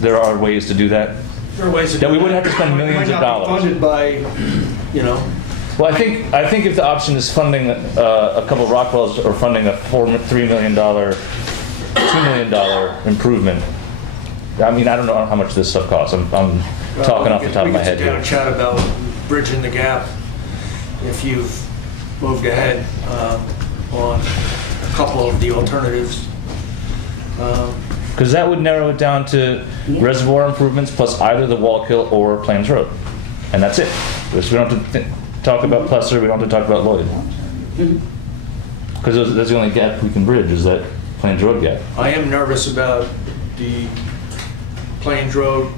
There are ways to do that. There are ways to that do we wouldn't have to spend millions of dollars. Funded by, you know. Well, I think if the option is funding a couple of rock wells or funding a $3 million, $2 million improvement. I mean, I don't know how much this stuff costs. I'm talking off the top of my head We here. can sit down and chat about bridging the gap if you've moved ahead on a couple of the alternatives. Because that would narrow it down to reservoir improvements plus either the wall kill or Plains Road. And that's it. Because we don't have to talk about Plesser, we don't have to talk about Lloyd. Because that's the only gap we can bridge, is that Plains Road gap. I am nervous about the Plains Road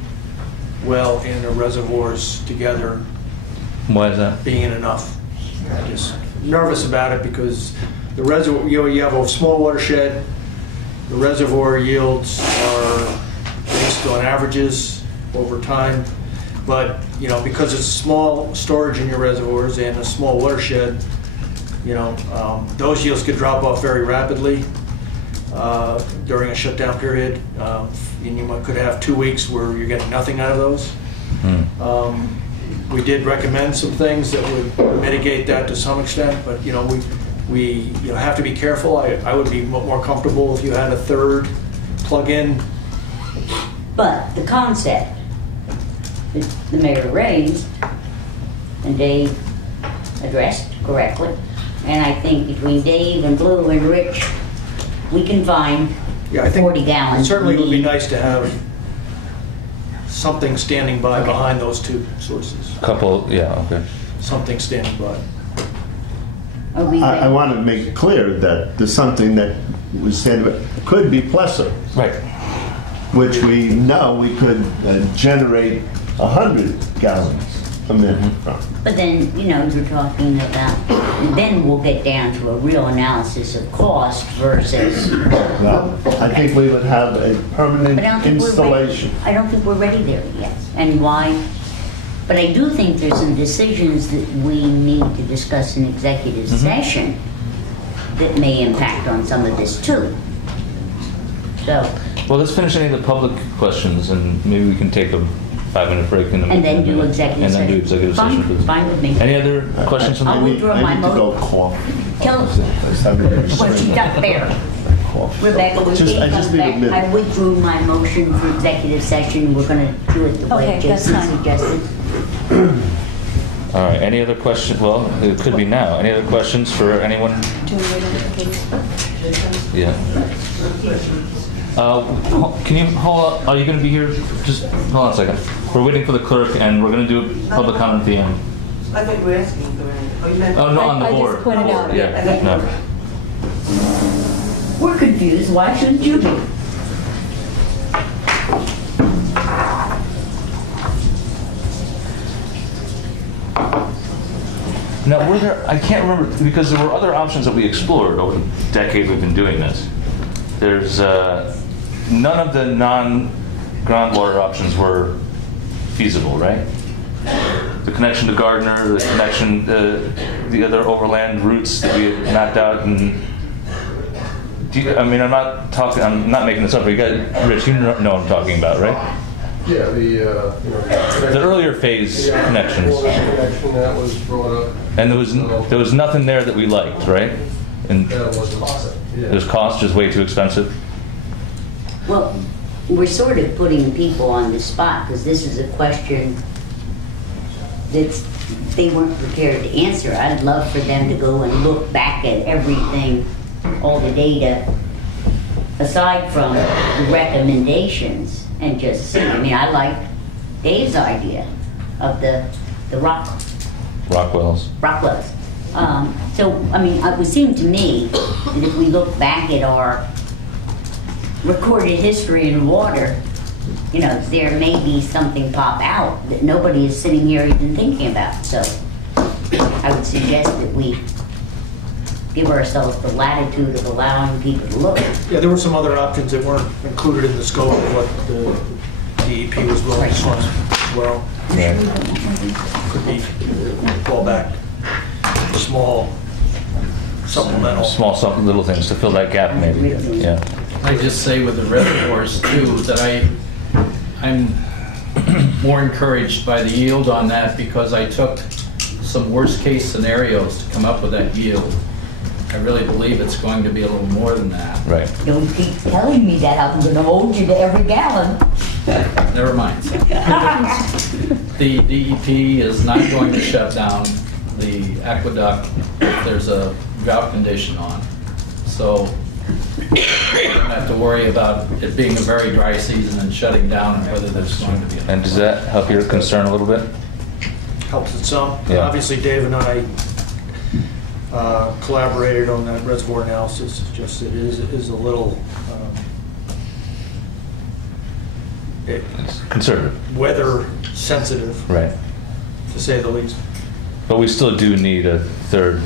well and the reservoirs together. Why is that? Being enough. I'm just nervous about it because the reservoir, you have a small watershed. The reservoir yields are based on averages over time, but because it's small storage in your reservoirs and a small watershed, those yields could drop off very rapidly during a shutdown period, and you could have 2 weeks where you're getting nothing out of those. We did recommend some things that would mitigate that to some extent, but we have to be careful. I would be more comfortable if you had a third plug-in. But the concept that the mayor raised and Dave addressed correctly, and I think between Dave and Blue and Rich, we can find 40 gallons. It certainly would be nice to have something standing by behind those two sources. Couple, yeah, okay. Something standing by. I want to make it clear that there's something that was said could be Plesser. Right. Which we know we could generate 100 gallons a minute from. But then, you're talking about, then we'll get down to a real analysis of cost versus. Well, I think we would have a permanent installation. I don't think we're ready there yet. And why? But I do think there's some decisions that we need to discuss in executive session that may impact on some of this too. So. Well, let's finish any of the public questions, and maybe we can take a 5-minute break in the And then do executive session. And then do executive session. For this. Fine with me. Any other questions from the I'll withdraw my I need to go motion. coffee. Tell what she's up there. Rebecca, when I Dave just comes need a back, minute. I withdrew my motion for executive session. We're going to do it the way Okay, that's Jason fine. suggested. All right. Any other questions? Well, it could be now. Any other questions for anyone? Do we wait until Katie's? Yeah. Can you hold on? Are you going to be here? Just hold on a second. We're waiting for the clerk, and we're going to do public comment at the end. I thought you were asking. Oh, no, on the board. I just pointed out. Yeah. No. We're confused. Why shouldn't you be? Now, were there? I can't remember because there were other options that we explored over the decade we've been doing this. There's none of the non-groundwater options were feasible, right? The connection to Gardner, the connection, the other overland routes that we had mapped out, and I mean, I'm not making this up. But you guys, Rich, you know what I'm talking about, right? Yeah, The earlier phase connections. connection that was brought up. And there was nothing there that we liked, right? And That was cost. there's cost just way too expensive. Well, we're sort of putting people on the spot because this is a question that they weren't prepared to answer. I'd love for them to go and look back at everything, all the data, aside from the recommendations, and just see. I mean, I like Dave's idea of the Rockwells. So, I mean, it would seem to me that if we look back at our recorded history in water, you know, there may be something pop out that nobody is sitting here even thinking about. So I would suggest that we give ourselves the latitude of allowing people to look. Yeah, there were some other options that weren't included in the scope of what the DEP was willing to fund as well. Could be fallback, small supplemental. Small little things to fill that gap, maybe. Yeah. I just say with the reservoirs too, that I'm more encouraged by the yield on that because I took some worst case scenarios to come up with that yield. I really believe it's going to be a little more than that. Right. Don't keep telling me that. I'm going to hold you to every gallon. Never mind. The DEP is not going to shut down the aqueduct if there's a drought condition on. So we don't have to worry about it being a very dry season and shutting down and whether there's going to be a... And does that help your concern a little bit? Helps it some. Yeah. Obviously, Dave and I collaborated on that reservoir analysis. It's just it is a little It's conservative. weather sensitive, Right. to say the least. But we still do need a third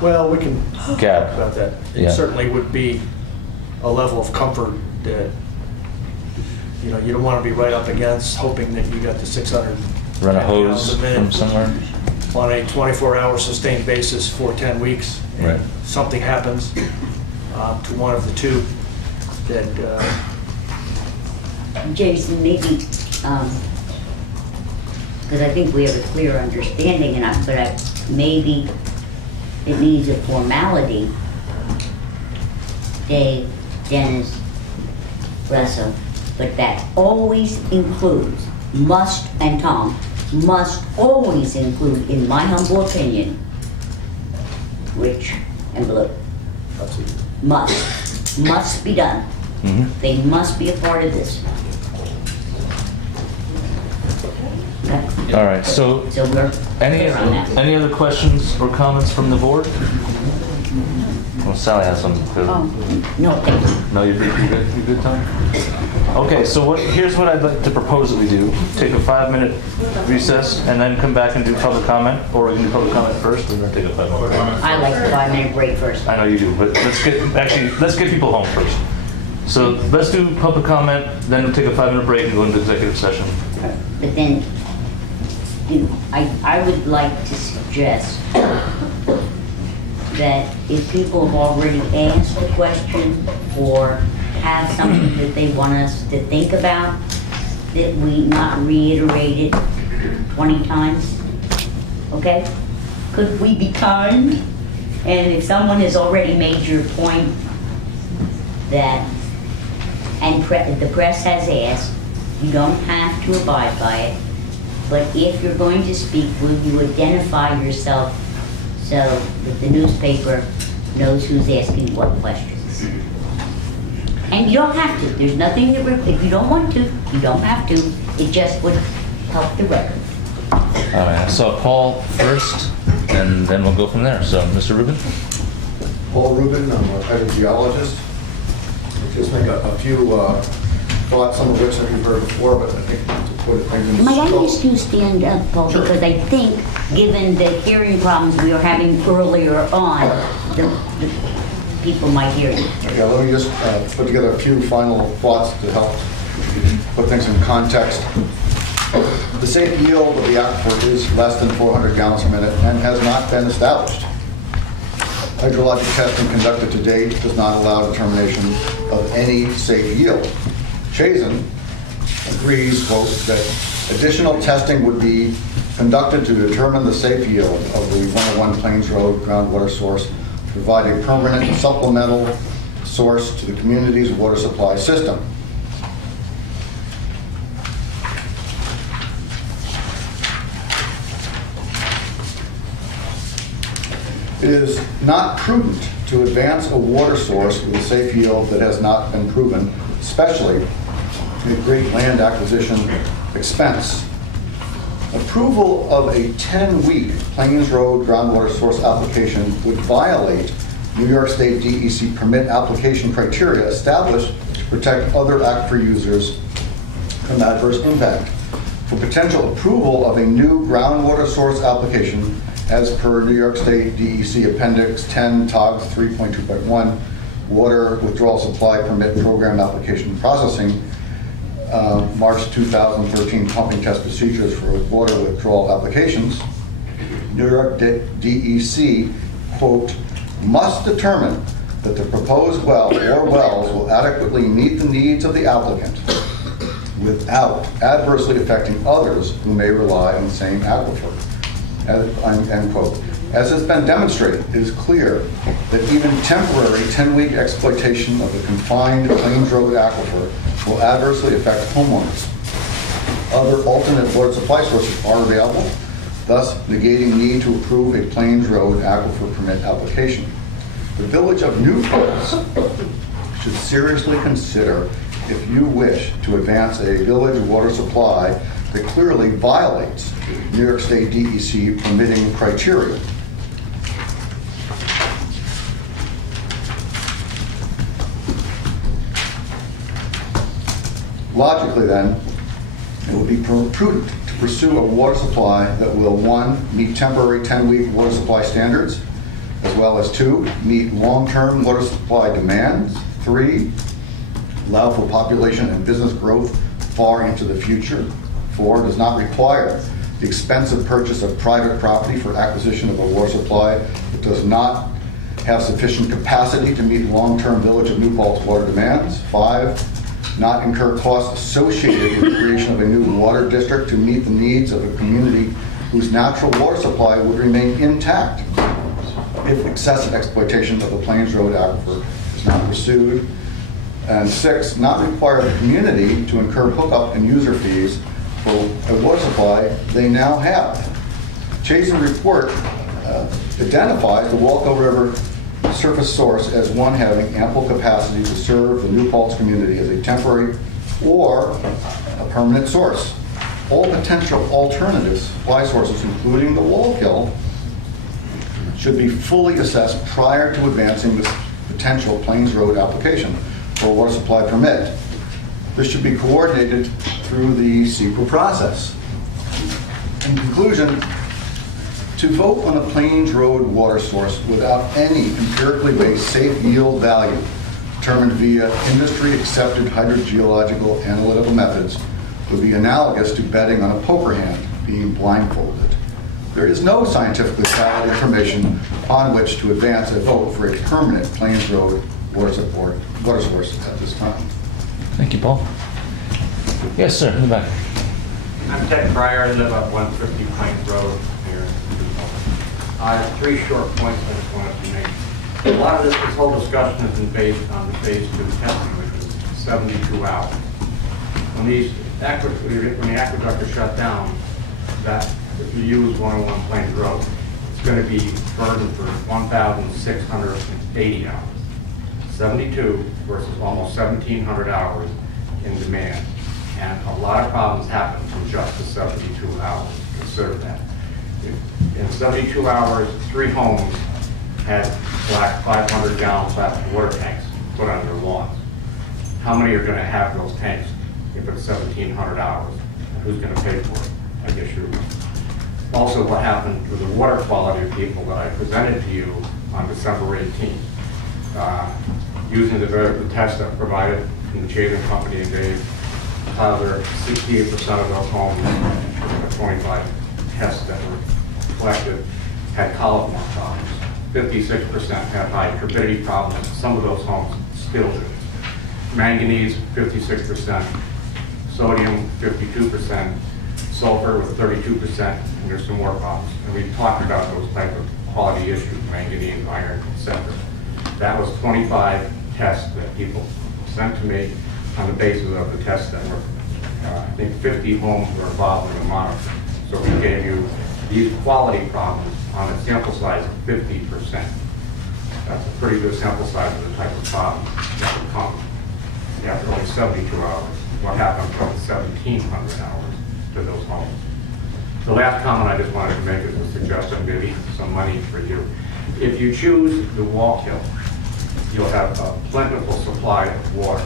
Well, we can gap. talk about that. It Yeah. certainly would be a level of comfort that you don't want to be right up against, hoping that you got the 600 Run a gallons hose a minute from somewhere. on a 24-hour sustained basis for 10 weeks. And Right. something happens to one of the two that Jason, maybe, because I think we have a clear understanding, maybe it needs a formality. Dave, Dennis, Russell, but that always includes, and Tom, must always include, in my humble opinion, Rich and Blue. Must be done. Mm-hmm. They must be a part of this. Okay. All right. So, So we're clear on that. any other questions or comments from the board? Well, Sally has some. No, thank you. No, you good? You good, Tom? Okay, so here's what I'd like to propose that we do. Take a 5-minute recess and then come back and do public comment, or we can do public comment first and then take a 5-minute break. I like the 5-minute break first. I know you do, but let's get people home first. So let's do public comment, then we'll take a 5-minute break and go into executive session. But then, I would like to suggest that if people have already asked a question or have something that they want us to think about, that we not reiterate it 20 times, okay? Could we be kind? And if someone has already made your point that, and the press has asked, you don't have to abide by it, but if you're going to speak, will you identify yourself so that the newspaper knows who's asking what questions? And you don't have to. There's nothing that, if you don't want to, you don't have to. It just would help the record. All right, so Paul first, and then we'll go from there. So, Mr. Rubin? Paul Rubin, I'm a hydrogeologist. I'll just make a few thoughts, some of which you've heard before, but I think to put things in Might I scope. ask you to stand up, Paul, Sure. because I think, given the hearing problems we were having earlier on, the people might hear you. Yeah, let me just put together a few final thoughts to help put things in context. The safe yield of the aquifer is less than 400 gallons per minute and has not been established. Hydrologic testing conducted to date does not allow determination of any safe yield. Chazen agrees, quote, that additional testing would be conducted to determine the safe yield of the 101 Plains Road groundwater source, to provide a permanent supplemental source to the community's water supply system. It is not prudent to advance a water source with a safe yield that has not been proven, especially at great land acquisition expense. Approval of a 10-week Plains Road groundwater source application would violate New York State DEC permit application criteria established to protect other aquifer users from adverse impact. For potential approval of a new groundwater source application, as per New York State DEC Appendix 10 TOG 3.2.1, Water Withdrawal Supply Permit Program Application Processing, March 2013 pumping test procedures for water withdrawal applications, New York DEC, quote, must determine that the proposed well or wells will adequately meet the needs of the applicant without adversely affecting others who may rely on the same aquifer. End quote. As has been demonstrated, it is clear that even temporary 10-week exploitation of the confined Plains Road aquifer will adversely affect homeowners. Other alternate water supply sources are available, thus negating need to approve a Plains Road aquifer permit application. The Village of New Paltz should seriously consider if you wish to advance a village water supply that clearly violates New York State DEC permitting criteria. Logically, then, it would be prudent to pursue a water supply that will, 1, meet temporary 10-week water supply standards, as well as 2, meet long-term water supply demands, 3, allow for population and business growth far into the future, 4, does not require the expensive purchase of private property for acquisition of a water supply that does not have sufficient capacity to meet long-term Village of New Paltz water demands, 5, not incur costs associated with the creation of a new water district to meet the needs of a community whose natural water supply would remain intact if excessive exploitation of the Plains Road aquifer is not pursued, and 6, not require the community to incur hookup and user fees for a water supply they now have. Chazen report identifies the Walco River surface source as one having ample capacity to serve the New Paltz community as a temporary or a permanent source. All potential alternative supply sources, including the Wallkill, should be fully assessed prior to advancing this potential Plains Road application for a water supply permit. This should be coordinated through the CEQA process. In conclusion, to vote on a Plains Road water source without any empirically based safe yield value determined via industry-accepted hydrogeological analytical methods would be analogous to betting on a poker hand being blindfolded. There is no scientifically valid information upon which to advance a vote for a permanent Plains Road water source at this time. Thank you, Paul. Yes, sir, in the back. I'm Ted Pryor. I live up 150 Plains Road here. I have 3 short points I just wanted to make. A lot of this whole discussion has been based on the phase 2 testing, which was 72 hours. When the aqueduct is shut down, that if you use 101 Plains Road, it's going to be burdened for 1,680 hours. 72 versus almost 1,700 hours in demand. And a lot of problems happen in just the 72 hours. Consider that. In 72 hours, 3 homes had black 500-gallon plastic water tanks put on their lawns. How many are going to have those tanks if it's 1,700 hours? Who's going to pay for it? I guess you. Also, what happened to the water quality of people that I presented to you on December 18th? Using the test that provided from the Chafin Company and Dave Tyler, 68% of those homes, 25 tests that were collected, had coliform problems. 56% had high turbidity problems. Some of those homes still do. Manganese, 56%. Sodium, 52%. Sulfur with 32%, and there's some more problems. And we talked about those type of quality issues, manganese, iron, etc. That was 25 tests that people sent to me on the basis of the tests that were, I think 50 homes were involved in the monitoring. So we gave you these quality problems on a sample size of 50%. That's a pretty good sample size of the type of problem that would come after only 72 hours. What happened from 1,700 hours to those homes? The last comment I just wanted to make is a suggestion, maybe some money for you. If you choose the Wallkill, you'll have a plentiful supply of water.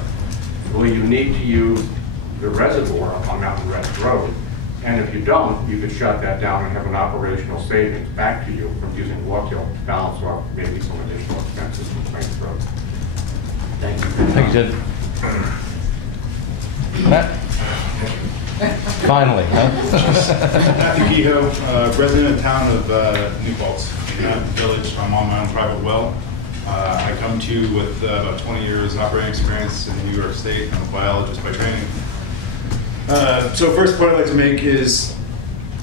Well, you need to use the reservoir on Mountain Rest Road, and if you don't, you could shut that down and have an operational savings back to you from using Wallkill to balance off maybe some additional expenses from Plains Road. Thank you. Thank you, Ted. Matt? Finally, huh? Matthew Kehoe, resident of the town of New Paltz, in that village. I'm on my own private well. I come to you with about 20 years operating experience in New York State. I'm a biologist by training. So first point I'd like to make is,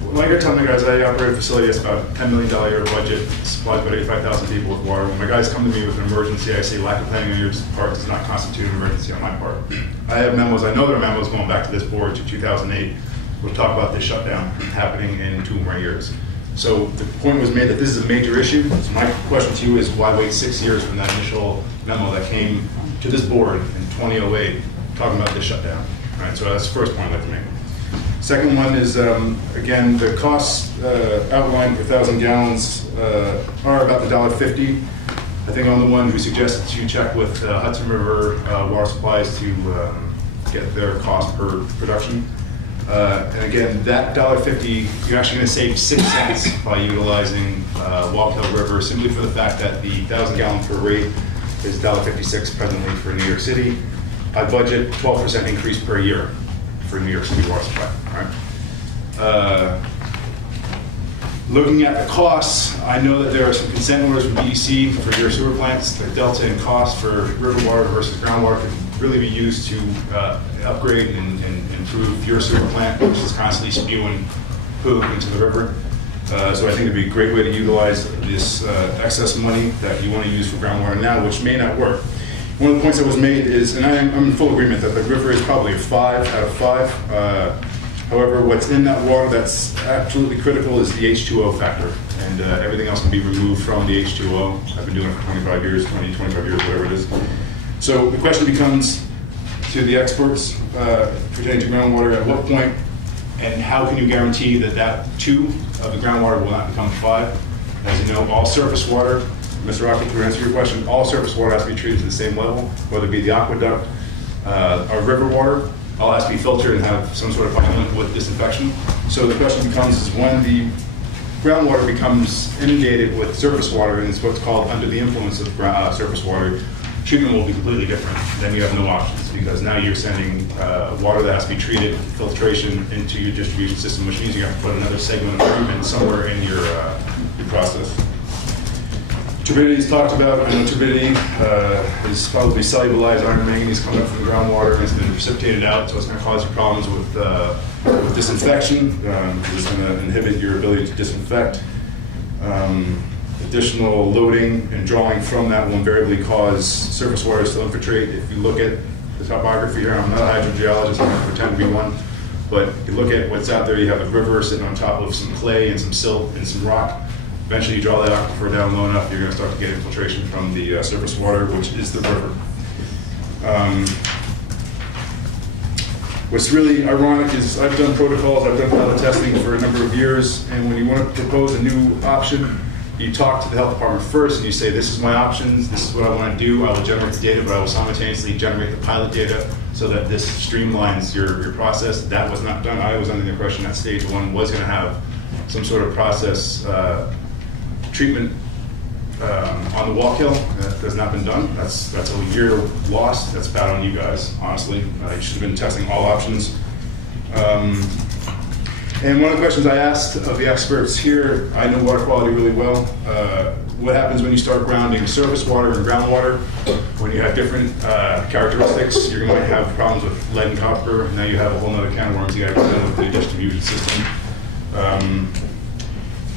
like I tell my guys, I operate a facility that's about $10 million a year budget, supplies about 85,000 people with water. When my guys come to me with an emergency, I say lack of planning on your part does not constitute an emergency on my part. I have memos, I know there are memos going back to this board to 2008, which talk about this shutdown happening in 2 more years. So the point was made that this is a major issue. So my question to you is, why wait 6 years from that initial memo that came to this board in 2008 talking about this shutdown? All right, so that's the first point I'd like to make. Second one is, again, the costs outlined per 1,000 gallons are about $1.50. I think on the one we suggested that you check with Hudson River Water Supplies to get their cost per production. And again, that $1.50, you're actually going to save 6 cents by utilizing Wallkill River, simply for the fact that the 1,000 gallon per rate is $1.56 presently for New York City. I budget 12% increase per year for New York City water supply. All right. Looking at the costs, I know that there are some consent orders from DEC for your sewer plants. The delta in cost for river water versus groundwater could really be used to upgrade and improve your sewer plant, which is constantly spewing poop into the river. So I think it'd be a great way to utilize this excess money that you want to use for groundwater now, which may not work. One of the points that was made is, and I'm in full agreement, that the river is probably a 5 out of 5. However, what's in that water that's absolutely critical is the H2O factor, and everything else can be removed from the H2O. I've been doing it for 25 years, 20, 25 years, whatever it is. So the question becomes to the experts pertaining to groundwater, at what point and how can you guarantee that that 2 of the groundwater will not become 5? As you know, all surface water, Mr. Rocky, to answer your question, all surface water has to be treated to the same level, whether it be the aqueduct or river water, all has to be filtered and have some sort of element with disinfection. So the question becomes is when the groundwater becomes inundated with surface water, and it's what's called under the influence of surface water, treatment will be completely different. Then you have no options, because now you're sending water that has to be treated, filtration into your distribution system, which means you have to put another segment of treatment somewhere in your process. Turbidity is talked about. I know turbidity is probably solubilized iron manganese coming up from the groundwater and it's been precipitated out, so it's going to cause you problems with disinfection. It's going to inhibit your ability to disinfect. Additional loading and drawing from that will invariably cause surface waters to infiltrate. If you look at the topography here, I'm not a hydrogeologist, I'm going to pretend to be one, but if you look at what's out there, you have a river sitting on top of some clay and some silt and some rock. Eventually you draw that aquifer down low enough, you're going to start to get infiltration from the surface water, which is the river. What's really ironic is I've done protocols, I've done pilot testing for a number of years, and when you want to propose a new option, you talk to the health department first and you say, this is my options, this is what I want to do, I will generate the data, but I will simultaneously generate the pilot data so that this streamlines your process. That was not done. I was under the impression that stage one was going to have some sort of process treatment on the walk hill. That has not been done. That's a year lost. That's bad on you guys, honestly. You should have been testing all options. And one of the questions I asked of the experts here, I know water quality really well. What happens when you start grounding surface water and groundwater? When you have different characteristics, you're going to have problems with lead and copper. Now you have a whole other can of worms you got to deal with the distribution system.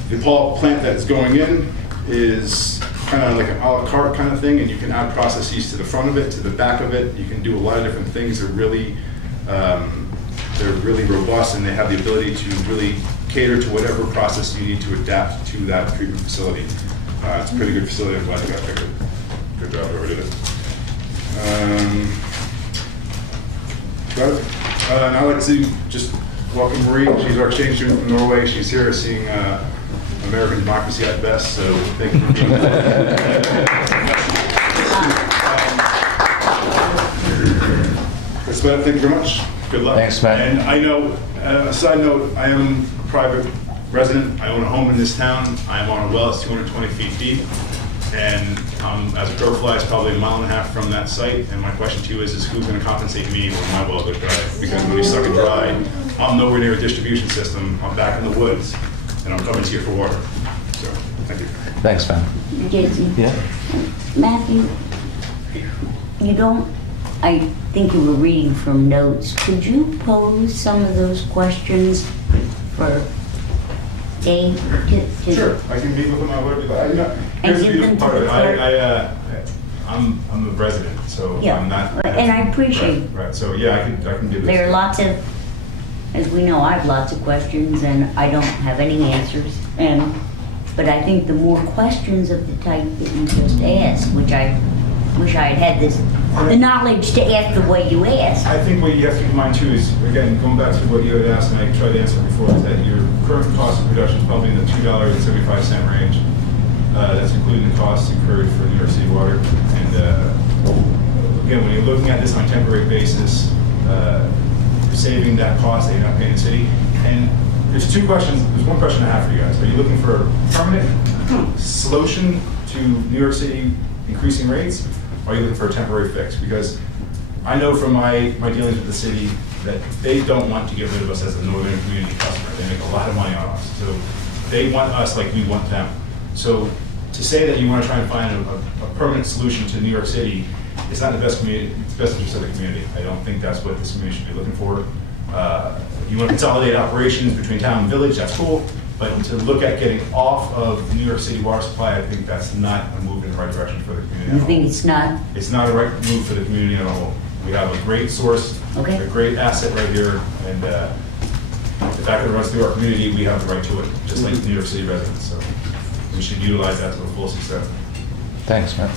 The plant that's going in is kind of like an a la carte kind of thing, and you can add processes to the front of it, to the back of it. You can do a lot of different things. They're really robust, and they have the ability to really cater to whatever process you need to adapt to that treatment facility. It's a pretty good facility. I'm glad you got picked it. Good job, whoever did it. And I'd like to just welcome Marie. She's our exchange student from Norway. She's here seeing American democracy at best, so thank you for being here. That's about it. Thank you very much. Good luck. Thanks, Matt. And I know, a side note, I am a private resident. I own a home in this town. I'm on a well that's 220 feet deep. And as a crow flies, probably a mile and a half from that site. And my question to you is who's going to compensate me when my well goes dry? Because when we suck it dry, I'm nowhere near a distribution system. I'm back in the woods, and I'm coming to you for water. So, thank you. Thanks, Matt. Jason? Yeah? Matthew, you don't, I think you were reading from notes. Could you pose some of those questions for Dave? Sure, I can meet with them on whatever. Here's the beautiful part of it. I'm a resident, so yeah. I'm not. And I appreciate. Right. So yeah, I can do this. There are lots of, as we know, I have lots of questions, and I don't have any answers. But I think the more questions of the type that you just asked, which I wish I had the knowledge to ask the way you asked. I think what you have to keep in mind too is, again, going back to what you had asked, and I tried to answer before, is that your current cost of production is probably in the $2.75 range. That's including the costs incurred for New York City water. And again, when you're looking at this on a temporary basis, you're saving that cost that you're not paying the city. And there's two questions. There's one question I have for you guys. Are you looking for a permanent solution to New York City increasing rates? Or are you looking for a temporary fix? Because I know from my dealings with the city that they don't want to get rid of us as a northern community customer. They make a lot of money on us. So they want us like we want them. So to say that you want to try and find a permanent solution to New York City, it's not the best community, it's the best interest of the community. I don't think that's what this community should be looking for. You want to consolidate operations between town and village, that's cool. But to look at getting off of the New York City water supply, I think that's not a move in the right direction for the community. You think it's not? It's not a right move for the community at all. We have a great source, a great asset right here, and the fact that it runs through our community, we have the right to it, just like the New York City residents. So we should utilize that to the full extent. Thanks, Matt.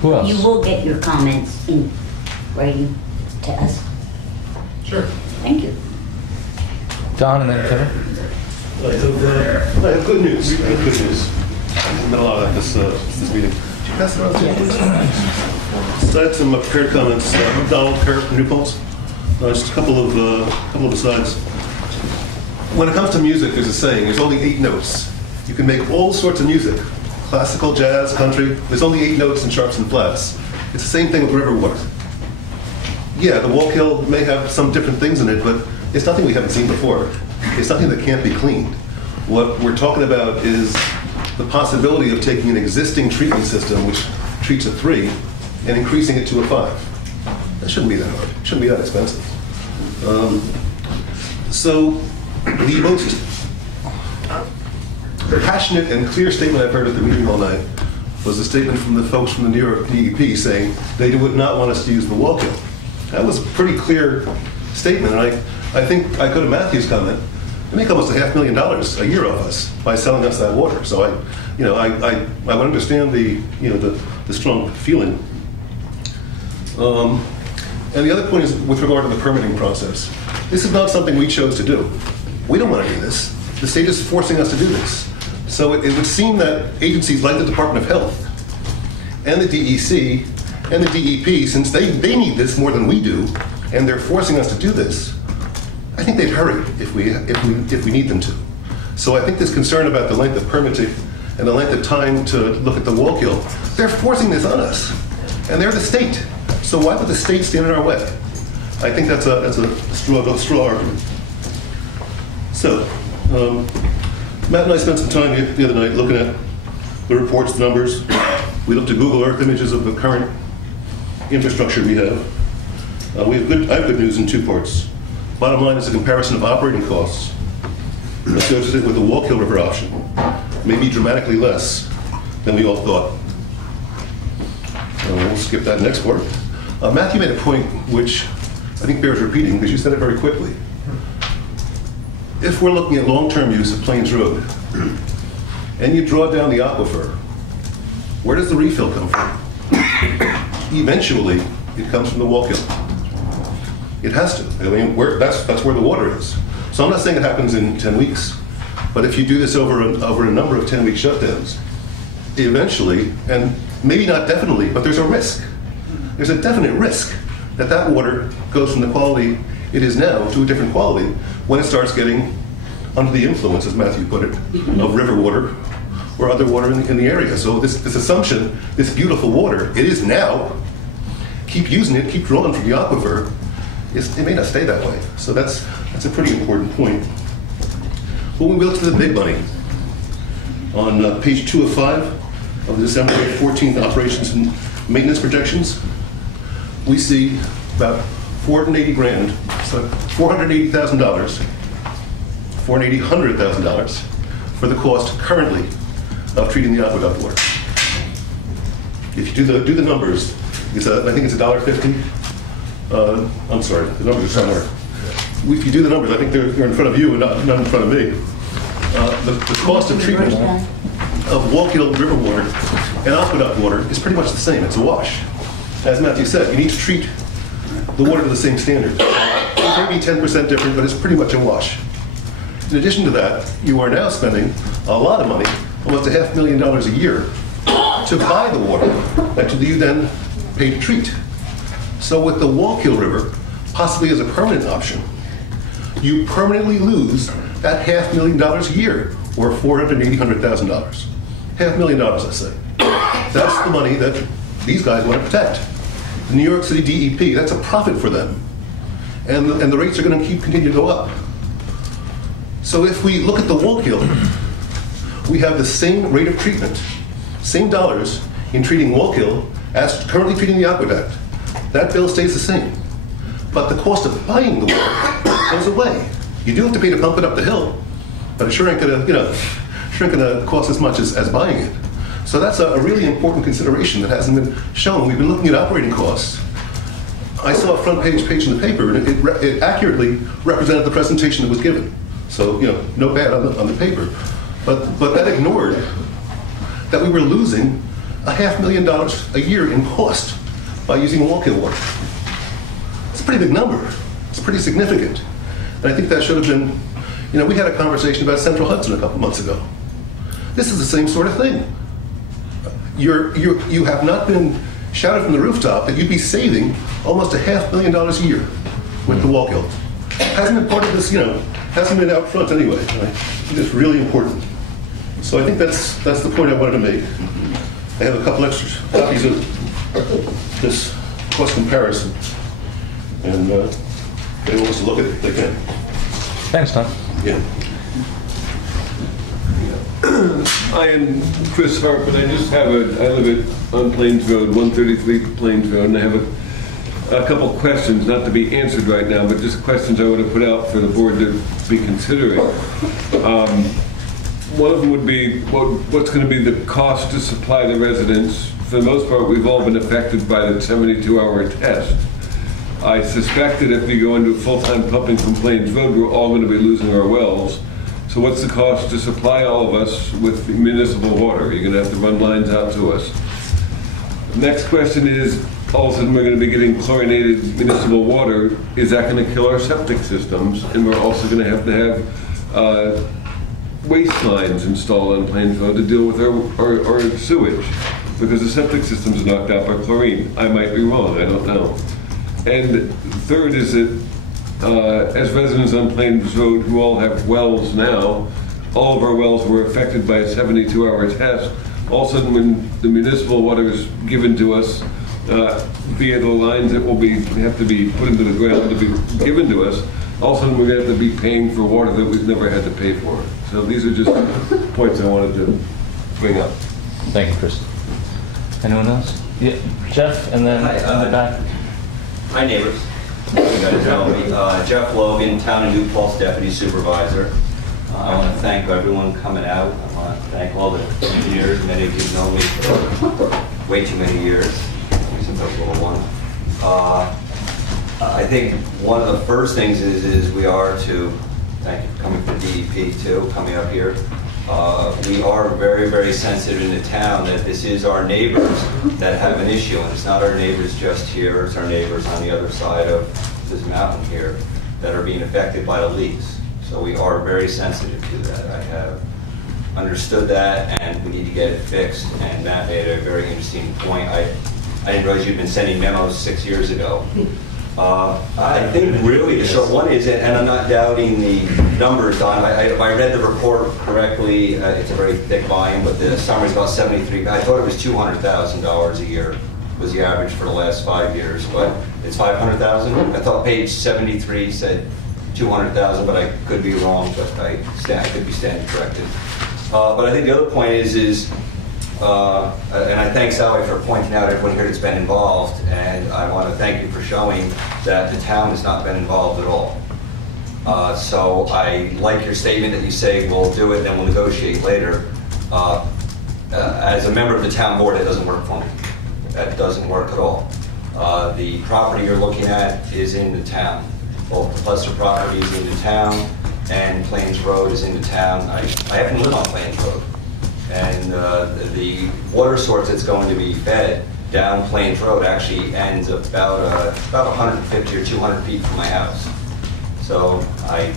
Who else? You will get your comments in writing to us. Sure. Thank you. Don and then Kevin. I have good news. In the middle of this meeting. Did you pass it around? Yes. So I had some prepared comments. Donald Kerr from New Paltz. Just a couple of asides. When it comes to music, there's a saying: there's only 8 notes. You can make all sorts of music, classical, jazz, country. There's only 8 notes in sharps and flats. It's the same thing with river water. Yeah, the Wallkill may have some different things in it, but it's nothing we haven't seen before. It's nothing that can't be cleaned. What we're talking about is the possibility of taking an existing treatment system, which treats a 3, and increasing it to a 5. That shouldn't be that hard. It shouldn't be that expensive. So the most passionate and clear statement I've heard at the meeting all night was a statement from the folks from the New York DEP saying they would not want us to use the Wallkill. That was a pretty clear statement, and I think I go to Matthew's comment. They make almost $500,000 a year off us by selling us that water. So I would understand the strong feeling. And the other point is with regard to the permitting process. This is not something we chose to do. We don't want to do this. The state is forcing us to do this. So it would seem that agencies like the Department of Health and the DEC and the DEP, since they need this more than we do, and they're forcing us to do this, I think they'd hurry if we need them to. So I think this concern about the length of permitting and the length of time to look at the Wallkill, they're forcing this on us, and they're the state. So why would the state stand in our way? I think that's a straw argument. So, Matt and I spent some time the other night looking at the reports, the numbers. We looked at Google Earth images of the current infrastructure we have. I have good news in 2 parts. Bottom line is a comparison of operating costs associated with the Wallkill River option may be dramatically less than we all thought. We'll skip that next part. Matthew made a point which I think bears repeating because you said it very quickly. If we're looking at long-term use of Plains Road and you draw down the aquifer, where does the refill come from? Eventually, it comes from the Wallkill. It has to. I mean, that's where the water is. So I'm not saying it happens in 10 weeks, but if you do this over a number of 10-week shutdowns, eventually, and maybe not definitely, but there's a risk. There's a definite risk that that water goes from the quality it is now to a different quality when it starts getting under the influence, as Matthew put it, of river water or other water in the area. So this assumption, this beautiful water, it is now, keep using it, keep drawing from the aquifer, it may not stay that way. So that's a pretty important point. When we look to the big money, on page 2 of 5 of the December 14th operations and maintenance projections, we see about $480,000, so $480,000 for the cost currently of treating the aqueduct water. If you do the numbers, I think it's $1.50. I'm sorry, the numbers are somewhere. If you do the numbers, I think they're in front of you and not in front of me. The cost of treatment of Wallkill river water and aqueduct water is pretty much the same. It's a wash. As Matthew said, you need to treat the water to the same standard. It may be 10% different, but it's pretty much a wash. In addition to that, you are now spending a lot of money, almost $500,000 a year, to buy the water that you then pay to treat. So with the Wallkill River, possibly as a permanent option, you permanently lose that $500,000 a year, or $800,000. $500,000, I say. That's the money that these guys want to protect. The New York City DEP, that's a profit for them. And the rates are going to continue to go up. So if we look at the Wallkill, we have the same rate of treatment, same dollars in treating Wallkill as currently treating the aqueduct. That bill stays the same. But the cost of buying the water goes away. You do have to pay to pump it up the hill, but it sure ain't gonna cost as much as buying it. So that's a really important consideration that hasn't been shown. We've been looking at operating costs. I saw a front page in the paper, and it accurately represented the presentation that was given. So, no bad on the paper. But that ignored that we were losing $500,000 a year in cost by using Wallkill water. It's a pretty big number. It's pretty significant. And I think that should have been, we had a conversation about Central Hudson a couple months ago. This is the same sort of thing. You have not been shouted from the rooftop that you'd be saving almost $500,000 a year with the Wallkill. Hasn't been part of this, hasn't been out front anyway. Right? I think it's really important. So I think that's the point I wanted to make. I have a couple extra copies of this cost comparison. And if anyone wants to look at it, they can. Thanks, Tom. Yeah. I am Chris Harp, and I live on Plains Road, 133 Plains Road, and I have a couple questions, not to be answered right now, but just questions I want to put out for the board to be considering. One of them would be, what's going to be the cost to supply the residents? For the most part, we've all been affected by the 72-hour test. I suspect that if we go into full-time pumping from Plains Road, we're all going to be losing our wells. So what's the cost to supply all of us with municipal water? You're going to have to run lines out to us. Next question is, all of a sudden we're going to be getting chlorinated municipal water. Is that going to kill our septic systems? And we're also going to have waste lines installed on Plains Road to deal with our sewage, because the septic systems are knocked out by chlorine. I might be wrong, I don't know. And third is that as residents on Plains Road who all have wells now, all of our wells were affected by a 72-hour test. All of a sudden, when the municipal water is given to us via the lines that will have to be put into the ground to be given to us, all of a sudden we're going to have to be paying for water that we've never had to pay for. So these are just points I wanted to bring up. Thank you, Chris. Anyone else? Yeah, Jeff, and then in the back. Hi, neighbors. You guys know me. Jeff Logan, Town of New Paltz Deputy Supervisor. I want to thank everyone coming out. I want to thank all the engineers. Many of you know me for way too many years, since I was a little one. I think one of the first things is we are to, thank you for coming to DEP too, coming up here. We are very, very sensitive in the town that this is our neighbors that have an issue, and it's not our neighbors just here, it's our neighbors on the other side of this mountain here that are being affected by the leaks. So we are very sensitive to that. I have understood that, and we need to get it fixed, and Matt made a very interesting point. I didn't realize you'd been sending memos 6 years ago. I think really the short one is, and I'm not doubting the numbers on, if I read the report correctly, it's a very thick volume, but the summary is about 73. I thought it was $200,000 a year was the average for the last 5 years, but it's 500,000. I thought page 73 said 200,000, but I could be wrong, but I could be standing corrected. But I think the other point is and I thank Sally for pointing out everyone here that's been involved, and I want to thank you for showing that the town has not been involved at all. So I like your statement that you say we'll do it, then we'll negotiate later. As a member of the town board, it doesn't work for me. That doesn't work at all. The property you're looking at is in the town. Both the Plesser property is in the town, and Plains Road is in the town. I happen to live on Plains Road. And the water source that's going to be fed down Plains Road actually ends about 150 or 200 feet from my house. So I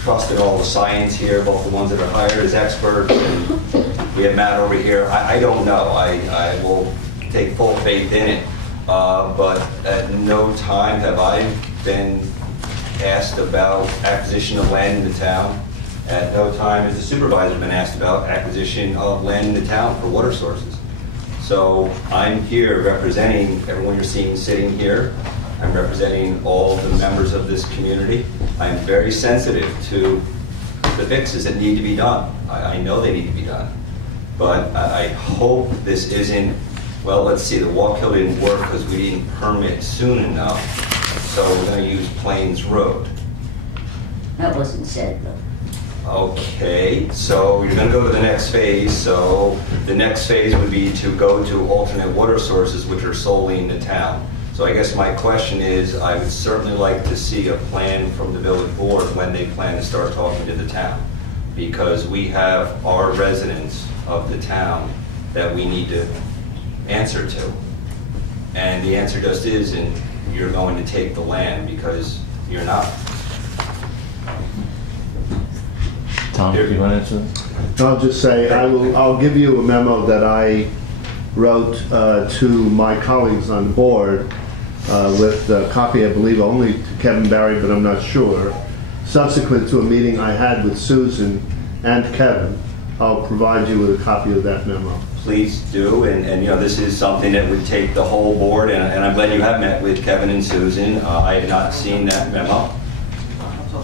trusted all the science here, both the ones that are hired as experts, and we have Matt over here. I don't know. I will take full faith in it. But at no time have I been asked about acquisition of land in the town. At no time has the supervisor been asked about acquisition of land in the town for water sources. So I'm here representing everyone you're seeing sitting here. I'm representing all the members of this community. I'm very sensitive to the fixes that need to be done. I know they need to be done. But I hope this isn't, well, let's see, the Walk-Hill didn't work because we didn't permit soon enough. So we're going to use Plains Road. That wasn't said, though. Okay, so you're going to go to the next phase. So the next phase would be to go to alternate water sources, which are solely in the town. So I guess my question is, I would certainly like to see a plan from the village board when they plan to start talking to the town, because we have our residents of the town that we need to answer to. And the answer just isn't, you're going to take the land, because you're not. Tom, do you want to answer that? I'll just say I'll give you a memo that I wrote to my colleagues on the board with a copy, I believe, only to Kevin Barry, but I'm not sure. Subsequent to a meeting I had with Susan and Kevin, I'll provide you with a copy of that memo. Please do, and you know, this is something that would take the whole board, and I'm glad you have met with Kevin and Susan. I have not seen that memo.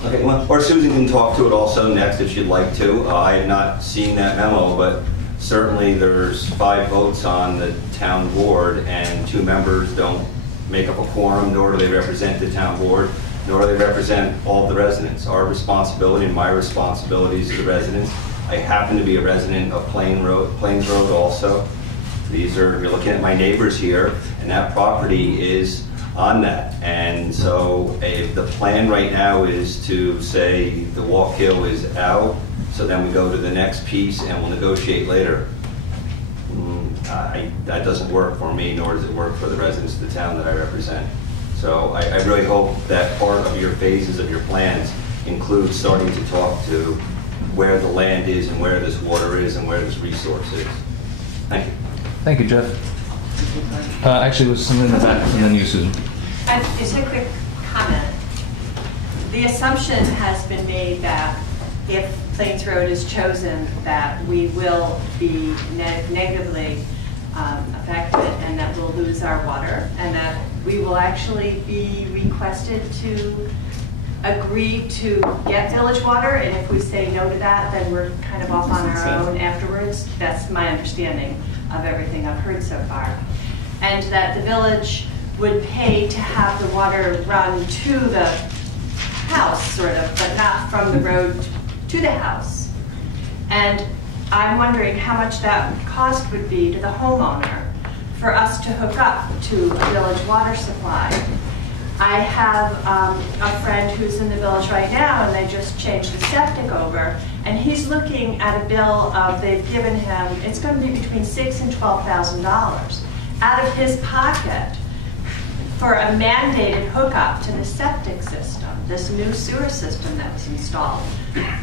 Okay, well, or Susan can talk to it also next if she'd like to. I have not seen that memo, but certainly there's 5 votes on the town board, and 2 members don't make up a quorum, nor do they represent the town board, nor do they represent all the residents. Our responsibility and my responsibilities to the residents. I happen to be a resident of Plains Road also. These are, you're looking at my neighbors here, and that property is on that. And so the plan right now is to say the walk hill is out, so then we go to the next piece and we'll negotiate later. That doesn't work for me, nor does it work for the residents of the town that I represent. So I really hope that part of your phases of your plans include starting to talk to where the land is and where this water is and where this resource is. Thank you. Thank you, Jeff. Actually, was something in the back, and then you, Susan. Just a quick comment. The assumption has been made that if Plains Road is chosen, that we will be negatively affected and that we'll lose our water, and that we will actually be requested to agree to get village water, and if we say no to that, then we're kind of off on our own afterwards. That's my understanding of everything I've heard so far. And that the village would pay to have the water run to the house, sort of, but not from the road to the house. And I'm wondering how much that cost would be to the homeowner for us to hook up to a village water supply. I have a friend who's in the village right now, and they just changed the septic over, and he's looking at a bill of, they've given him, it's going to be between $6,000 and $12,000 out of his pocket for a mandated hookup to the septic system, this new sewer system that was installed.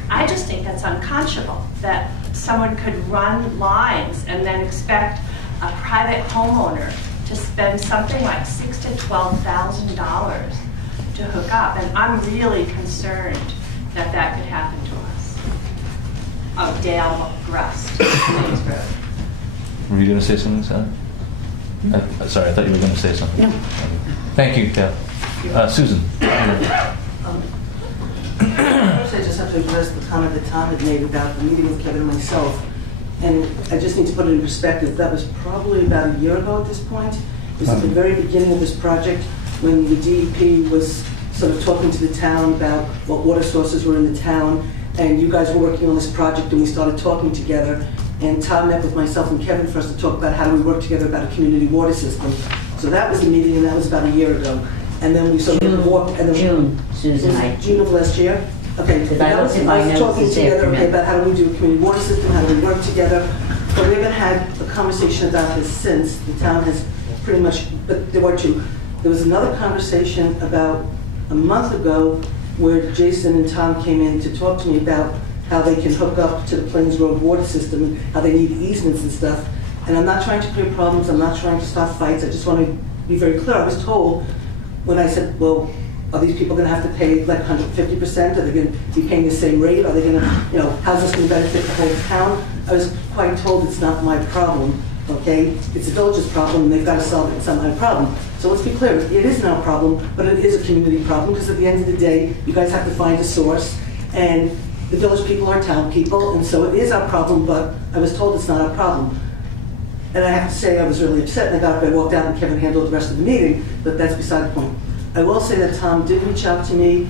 I just think that's unconscionable, that someone could run lines and then expect a private homeowner to spend something like $6,000 to $12,000 to hook up, and I'm really concerned that that could happen to us. Of Dale Grust, Plains Road. Were you going to say something, Sally? Sorry, I thought you were going to say something. No. Thank you, Dale. Susan. First, I just have to address the comment that Tom had made about the meeting with Kevin and myself. And I just need to put it in perspective. That was probably about a year ago at this point. It was at the very beginning of this project when the DEP was sort of talking to the town about what water sources were in the town. And you guys were working on this project, and we started talking together. And Tom met with myself and Kevin for us to talk about how do we work together about a community water system. So that was the meeting, and that was about a year ago. And then we sort of walked. And then June, Susan. June of last year? Okay, because I looked at my notes talking this together afternoon. about how do we do a community water system, how do we work together. But we haven't had a conversation about this since. The town has pretty much, but there were 2. There was another conversation about a month ago where Jason and Tom came in to talk to me about how they can hook up to the Plains Road water system and how they need easements and stuff. And I'm not trying to create problems, I'm not trying to start fights, I just want to be very clear. I was told when I said, well, are these people going to have to pay like 150%? Are they going to be paying the same rate? Are they going to, you know, how's this going to benefit the whole town? I was quite told it's not my problem, okay? It's the village's problem, and they've got to solve it. It's not my problem. So let's be clear, it is not a problem, but it is a community problem, because at the end of the day, you guys have to find a source, and the village people are town people, and so it is our problem, but I was told it's not our problem. And I have to say, I was really upset, and I got up and walked out, and Kevin handled the rest of the meeting, but that's beside the point. I will say that Tom did reach out to me.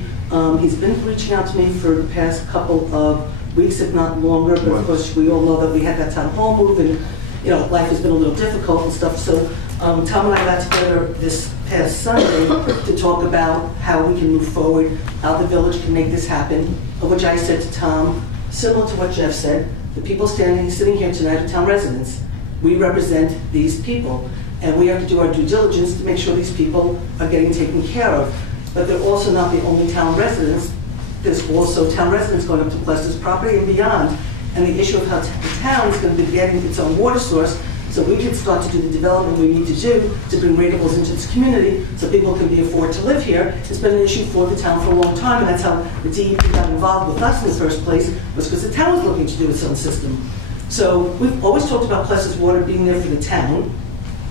He's been reaching out to me for the past couple of weeks, if not longer, but of course we all know that we had that town hall move, and you know, life has been a little difficult and stuff. So Tom and I got together this past Sunday to talk about how we can move forward, how the village can make this happen, of which I said to Tom, similar to what Jeff said, the people sitting here tonight are town residents. We represent these people, and we have to do our due diligence to make sure these people are getting taken care of. But they're also not the only town residents. There's also town residents going up to Plester's property and beyond. And the issue of how the town is going to be getting its own water source So we can start to do the development we need to do to bring ratables into this community so people can be afford to live here. It's been an issue for the town for a long time, and that's how the DEP got involved with us in the first place, was because the town was looking to do its own system. So we've always talked about Plessis water being there for the town.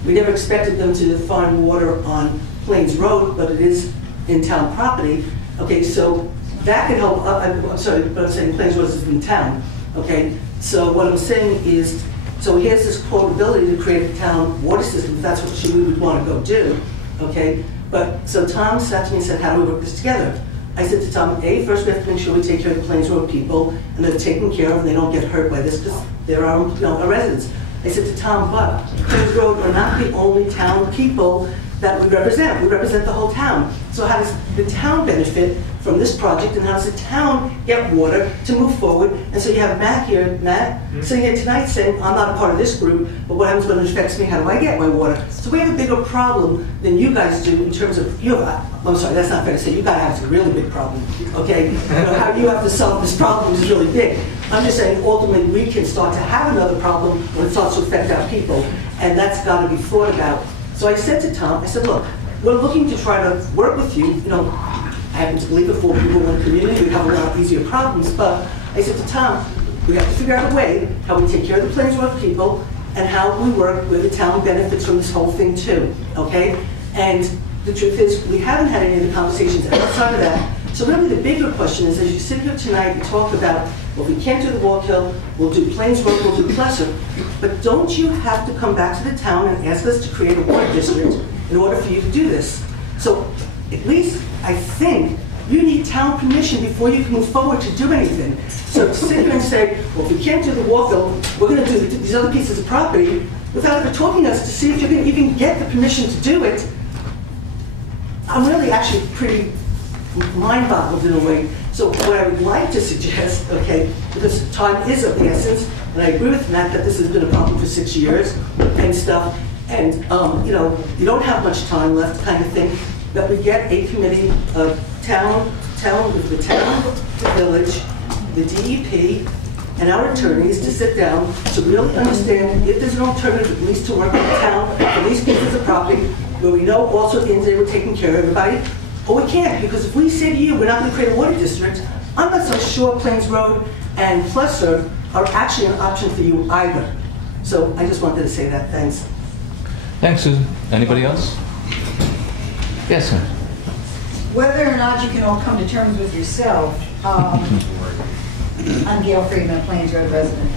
We never expected them to find water on Plains Road, but it is in town property. Okay, so that could help. I'm sorry, but I'm saying Plains Road is in town. Okay, so what I'm saying is, so here's this quotability to create a town water system, if that's what we would want to go do. Okay, but so Tom sat to me and said, how do we work this together? I said to Tom, first we have to make sure we take care of the Plains Road people and they're taken care of and they don't get hurt by this because they're our, our residents. I said to Tom, but Plains Road are not the only town people that we represent. We represent the whole town. So how does the town benefit from this project and how does the town get water to move forward? And so you have Matt here, sitting here tonight saying, I'm not a part of this group, but what happens when it affects me? How do I get my water? So we have a bigger problem than you guys do in terms of, I'm sorry, that's not fair to say. You guys have a really big problem, okay? How you have to solve this problem is really big. I'm just saying, ultimately, we can start to have another problem when it starts to affect our people, and that's got to be thought about. So I said to Tom, I said, look, we're looking to try to work with you. I happen to believe that for people in the community, we have a lot easier problems, but I said to Tom, we have to figure out a way how we take care of the Plains Road people and how we work where the town benefits from this whole thing too, okay? And the truth is, we haven't had any of the conversations outside of that. So really the bigger question is, as you sit here tonight and talk about, well, if we can't do the Wallkill, we'll do Plains Road, we'll do Plesser, but don't you have to come back to the town and ask us to create a water district in order for you to do this? So at least, I think, you need town permission before you can move forward to do anything. So to sit here and say, well, if we can't do the Wallkill, we're going to do these other pieces of property, without ever talking to us to see if you're going to even get the permission to do it, I'm really actually pretty mind-boggled in a way. So what I would like to suggest, okay, because time is of the essence, and I agree with Matt that this has been a problem for 6 years and stuff, and you don't have much time left kind of thing, that we get a committee of the village, the DEP, and our attorneys to sit down to really understand if there's an alternative, at least to work with the town for these pieces of property, where we know also at the end of the day we're taking care of everybody. Or we can't, because if we say to you we're not going to create a water district, I'm not so sure Plains Road and Plesser are actually an option for you either. So I just wanted to say that. Thanks. Thanks, Susan. Anybody else? Yes, ma'am. Whether or not you can all come to terms with yourself, I'm Gail Friedman, a Plains Road resident.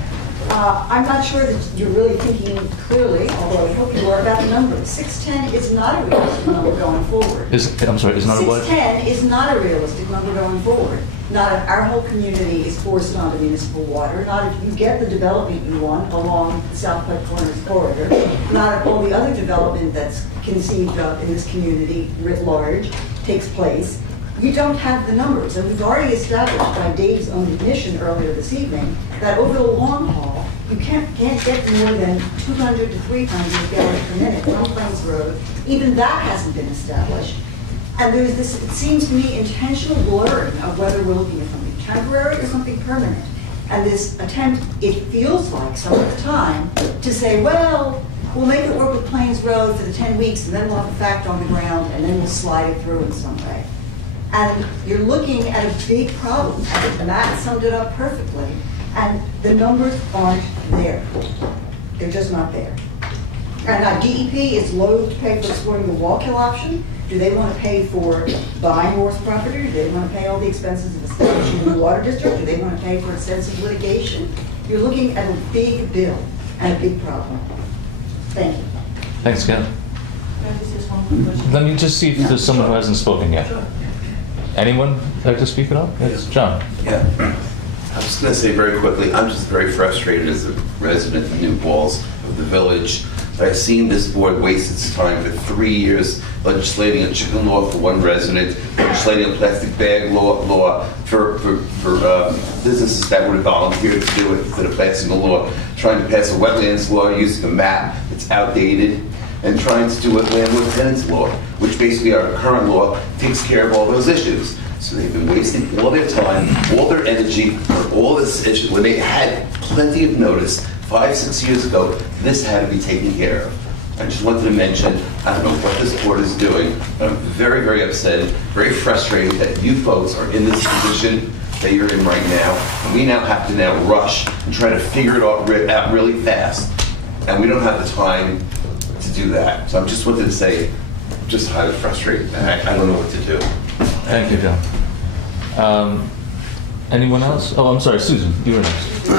I'm not sure that you're really thinking clearly, although I hope you are, about the number. 610 is not a realistic number going forward. I'm sorry, is not a what? 610 is not a realistic number going forward. Not if our whole community is forced onto municipal water, not if you get the development you want along the South Pike Corners corridor, not if all the other development that's conceived of in this community writ large takes place. You don't have the numbers, and we've already established by Dave's own admission earlier this evening that over the long haul, you can't get more than 200 to 300 gallons per minute from Plains Road. Even that hasn't been established. And there's this, it seems to me, intentional blurring of whether we're looking at something temporary or something permanent. And this attempt, it feels like some of the time, to say, well, we'll make it work with Plains Road for the 10 weeks, and then we'll have a fact on the ground, and then we'll slide it through in some way. And you're looking at a big problem. I think Matt summed it up perfectly. And the numbers aren't there. They're just not there. And DEP is loath to pay for exploring the Wallkill option. Do they want to pay for buying more property? Do they want to pay all the expenses of establishing a new water district? Do they want to pay for extensive litigation? You're looking at a big bill and a big problem. Thank you. Thanks, Ken. Let me just see if there's someone who hasn't spoken yet. Sure. Anyone like to speak at all? Yes, John. Yeah. I was going to say very quickly, I'm just very frustrated as a resident of New Paltz of the village. I've seen this board waste its time for 3 years legislating a chicken law for one resident, legislating a plastic bag law for businesses that would have volunteered to do it instead of passing a law, trying to pass a wetlands law using a map that's outdated, and trying to do a landlord tenants law, which basically our current law takes care of all those issues. So they've been wasting all their time, all their energy, for all this issue, when they had plenty of notice 5-6 years ago. This had to be taken care of. I just wanted to mention, I don't know what this board is doing, but I'm very, very upset, very frustrated that you folks are in this position that you're in right now. And we now have to now rush and try to figure it out really fast. And we don't have the time to do that. So I just wanted to say, I'm just highly frustrated. I don't know what to do. Thank you, John. Anyone else? Oh, I'm sorry, Susan, you were next.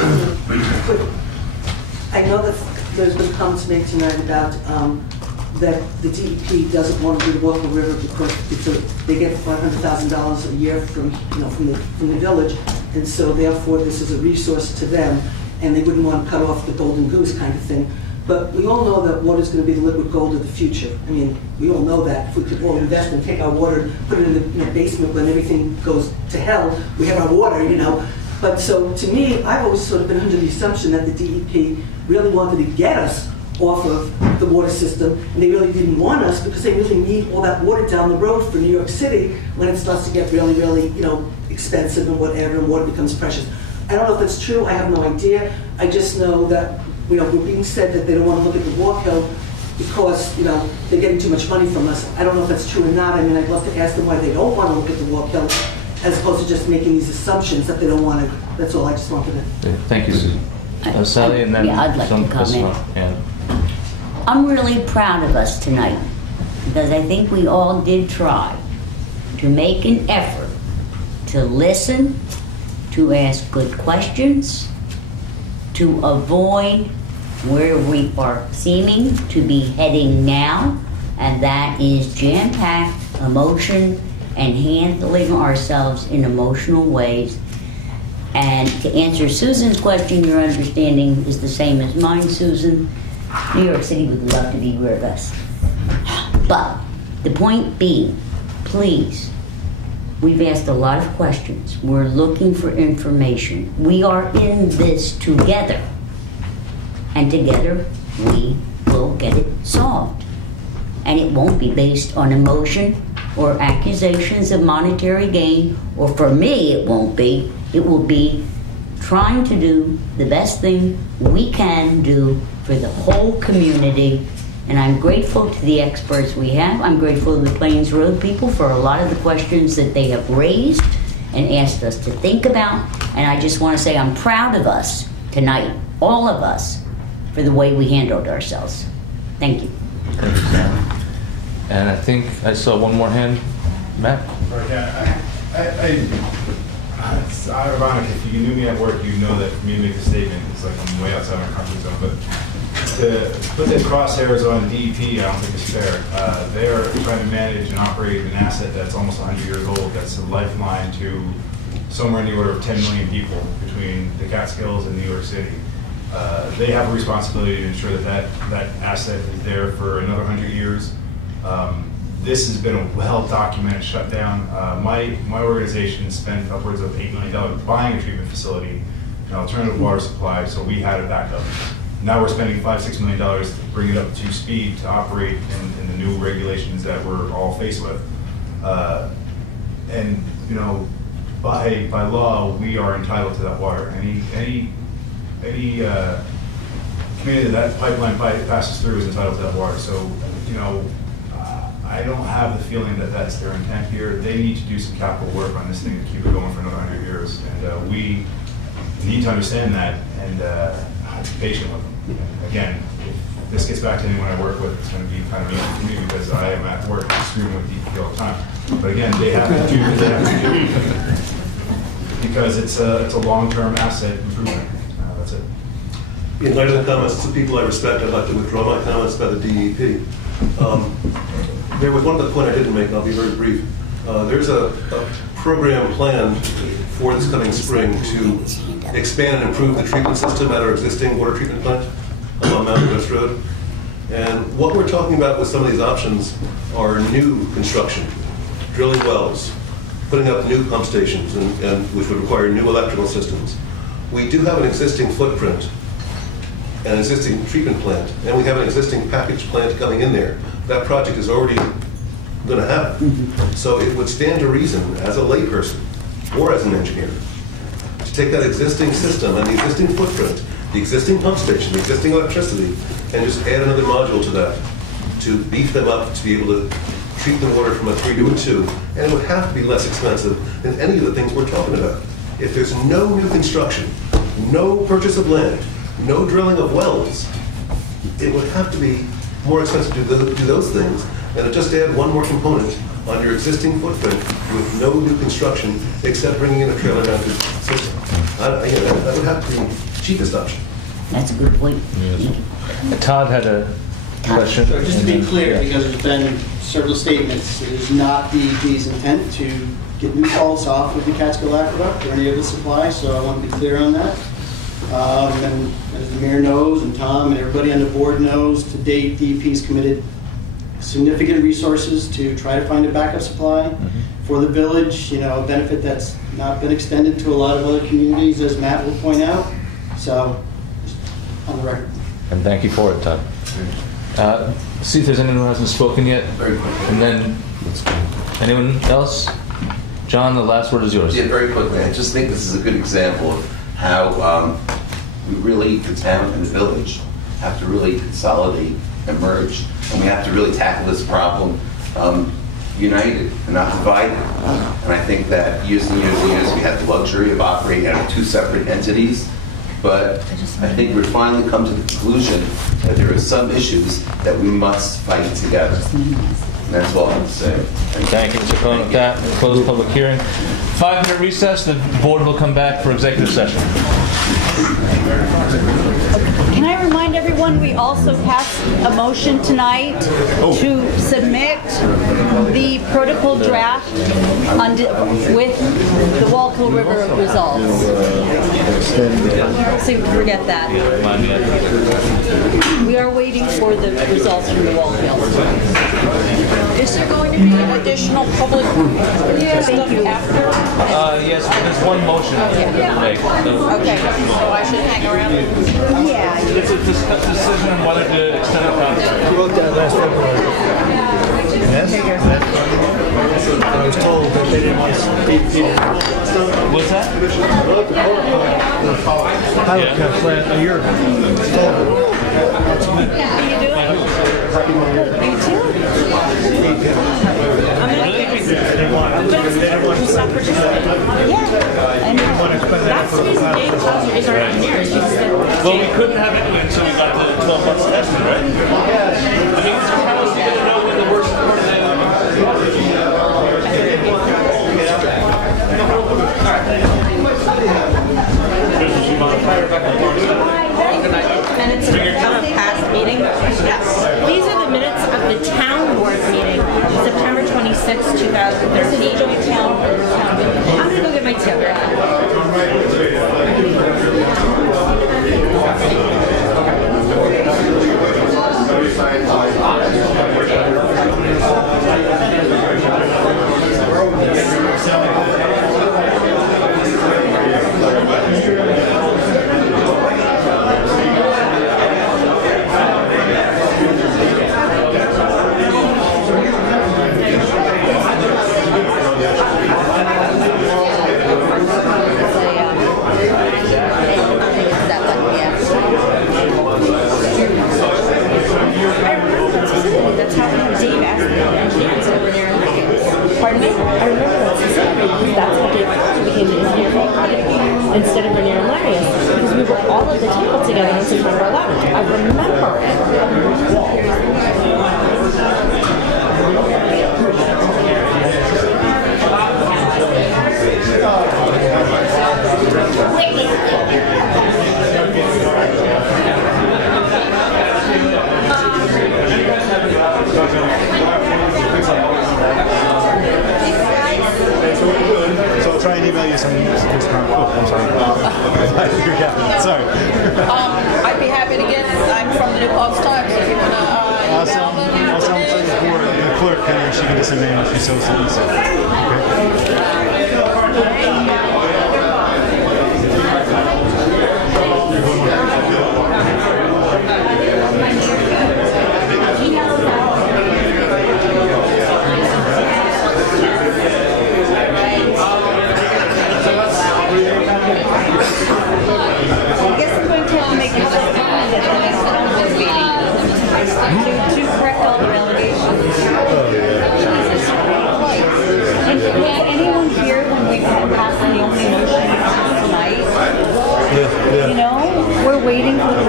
I know that there's been comments made tonight about that the DEP doesn't want to do the Walker River because they get $500,000 a year from the village, and so therefore this is a resource to them, and they wouldn't want to cut off the golden goose kind of thing. But we all know that water is going to be the liquid gold of the future. I mean, we all know that. If we could all invest and take our water, put it in the basement when everything goes to hell, we have our water, you know. But so to me, I've always sort of been under the assumption that the DEP really wanted to get us off of the water system, and they really didn't want us because they really need all that water down the road for New York City when it starts to get really, really, expensive and whatever, and water becomes precious. I don't know if that's true. I have no idea. I just know that, we're being said that they don't want to look at the Walk Hill because, they're getting too much money from us. I don't know if that's true or not. I mean, I'd love to ask them why they don't want to look at the Walk Hill as opposed to just making these assumptions that they don't want to. That's all I just wanted to. Thank you, Susan. Sally, and then I'd like to comment. I'm really proud of us tonight because I think we all did try to make an effort to listen, to ask good questions, to avoid where we are seeming to be heading now, and that is jam-packed emotion and handling ourselves in emotional ways. And to answer Susan's question, your understanding is the same as mine, Susan. New York City would love to be with us. But the point being, please, we've asked a lot of questions. We're looking for information. We are in this together. And together, we will get it solved. And it won't be based on emotion or accusations of monetary gain, or for me, it won't be. It will be trying to do the best thing we can do for the whole community. And I'm grateful to the experts we have. I'm grateful to the Plains Road people for a lot of the questions that they have raised and asked us to think about. And I just want to say I'm proud of us tonight, all of us, for the way we handled ourselves. Thank you. Thank you, Sam. And I think I saw one more hand. Matt? It's ironic. If you knew me at work, you know that for me to make a statement, it's like I'm way outside my comfort zone. But to put the crosshairs on DEP, I don't think it's fair. They are trying to manage and operate an asset that's almost 100 years old, that's a lifeline to somewhere in the order of 10 million people between the Catskills and New York City. They have a responsibility to ensure that that asset is there for another 100 years. This has been a well-documented shutdown. My organization spent upwards of $8 million buying a treatment facility, an alternative water supply, so we had a backup. Now we're spending $5–6 million to bring it up to speed to operate in the new regulations that we're all faced with. And by law, we are entitled to that water. Any community that pipeline passes through is entitled to that water. So, I don't have the feeling that that's their intent here. They need to do some capital work on this thing to keep it going for another 100 years. And we need to understand that and be patient with them. And again, if this gets back to anyone I work with, it's going to be kind of easy for me because I am at work screaming with DEP all the time. But again, they have to do what they have to do because it's a long-term asset improvement. That's it. In light of the comments of people I respect, I'd like to withdraw my comments about the DEP. There was one other point I didn't make, and I'll be very brief. There's a program planned for this coming spring to expand and improve the treatment system at our existing water treatment plant on Mountain West Road. And what we're talking about with some of these options are new construction, drilling wells, putting up new pump stations, and which would require new electrical systems. We do have an existing footprint, an existing treatment plant, and we have an existing package plant coming in there. That project is already going to happen. So it would stand to reason, as a layperson or as an engineer, to take that existing system and the existing footprint, the existing pump station, the existing electricity, and just add another module to that to beef them up to be able to treat the water from a 3 to a 2. And it would have to be less expensive than any of the things we're talking about. If there's no new construction, no purchase of land, no drilling of wells, it would have to be more expensive to do those things than to just add one more component on your existing footprint with no new construction except bringing in a trailer mounted system. That would have to be the cheapest option. That's a good point. Todd had a question. So just to be clear, because there's been several statements, it is not DEP's intent to get New Paltz off of the Catskill Aqueduct or any other supply, so I want to be clear on that. And as the mayor knows, and Tom and everybody on the board knows, to date, DEP's committed significant resources to try to find a backup supply for the village, a benefit that's not been extended to a lot of other communities, as Matt will point out. So, just on the record. And thank you for it, Todd. See if there's anyone who hasn't spoken yet. Very quickly. And then, anyone else? John, the last word is yours. Yeah, very quickly. I just think this is a good example of how we really, the town and the village, have to really consolidate and merge. And we have to really tackle this problem united and not divided. And I think that years and years and years we had the luxury of operating out of two separate entities. But I think we've finally come to the conclusion that there are some issues that we must fight together. And that's all I have to say. Thank you, Mr. Cohen. With that, we'll close the public hearing. 5-minute recess. The board will come back for executive session. Can I remind everyone, we also passed a motion tonight to submit the protocol draft with the Walpole River results. So forget that. We are waiting for the results from the Walpole. Is there going to be additional public stuff after? Yes, there's one motion to make. Okay, so I should hang around? Yeah. It's a decision on whether to extend the contract. You wrote that last February. Yes? I was told that they didn't want to What's that? pilot test plan a year ago. You too? I'm going to stop participating. Yeah. And that's the reason Dave tells you is our engineers. Well, we couldn't have it until we got the 12 months tested, right? I mean, how else are you going to know when the worst part of the And it's a past meeting? Yes. These are the minutes of the town board meeting, September 26, 2013. Joint town board. I'm going to go get my That's how Dave asked me about engineers over near Pardon me? I remember that specifically because that's how Dave became the engineer for the project instead of Rainier and Larius because we were all at the table together on September 11th. I remember So I'll try and email you some discount. Oh, I'm sorry. Yeah, sorry. I'd be happy to get. I'm from the New Paltz Times. If you want to. I'll send the clerk, and she can just send me if she's so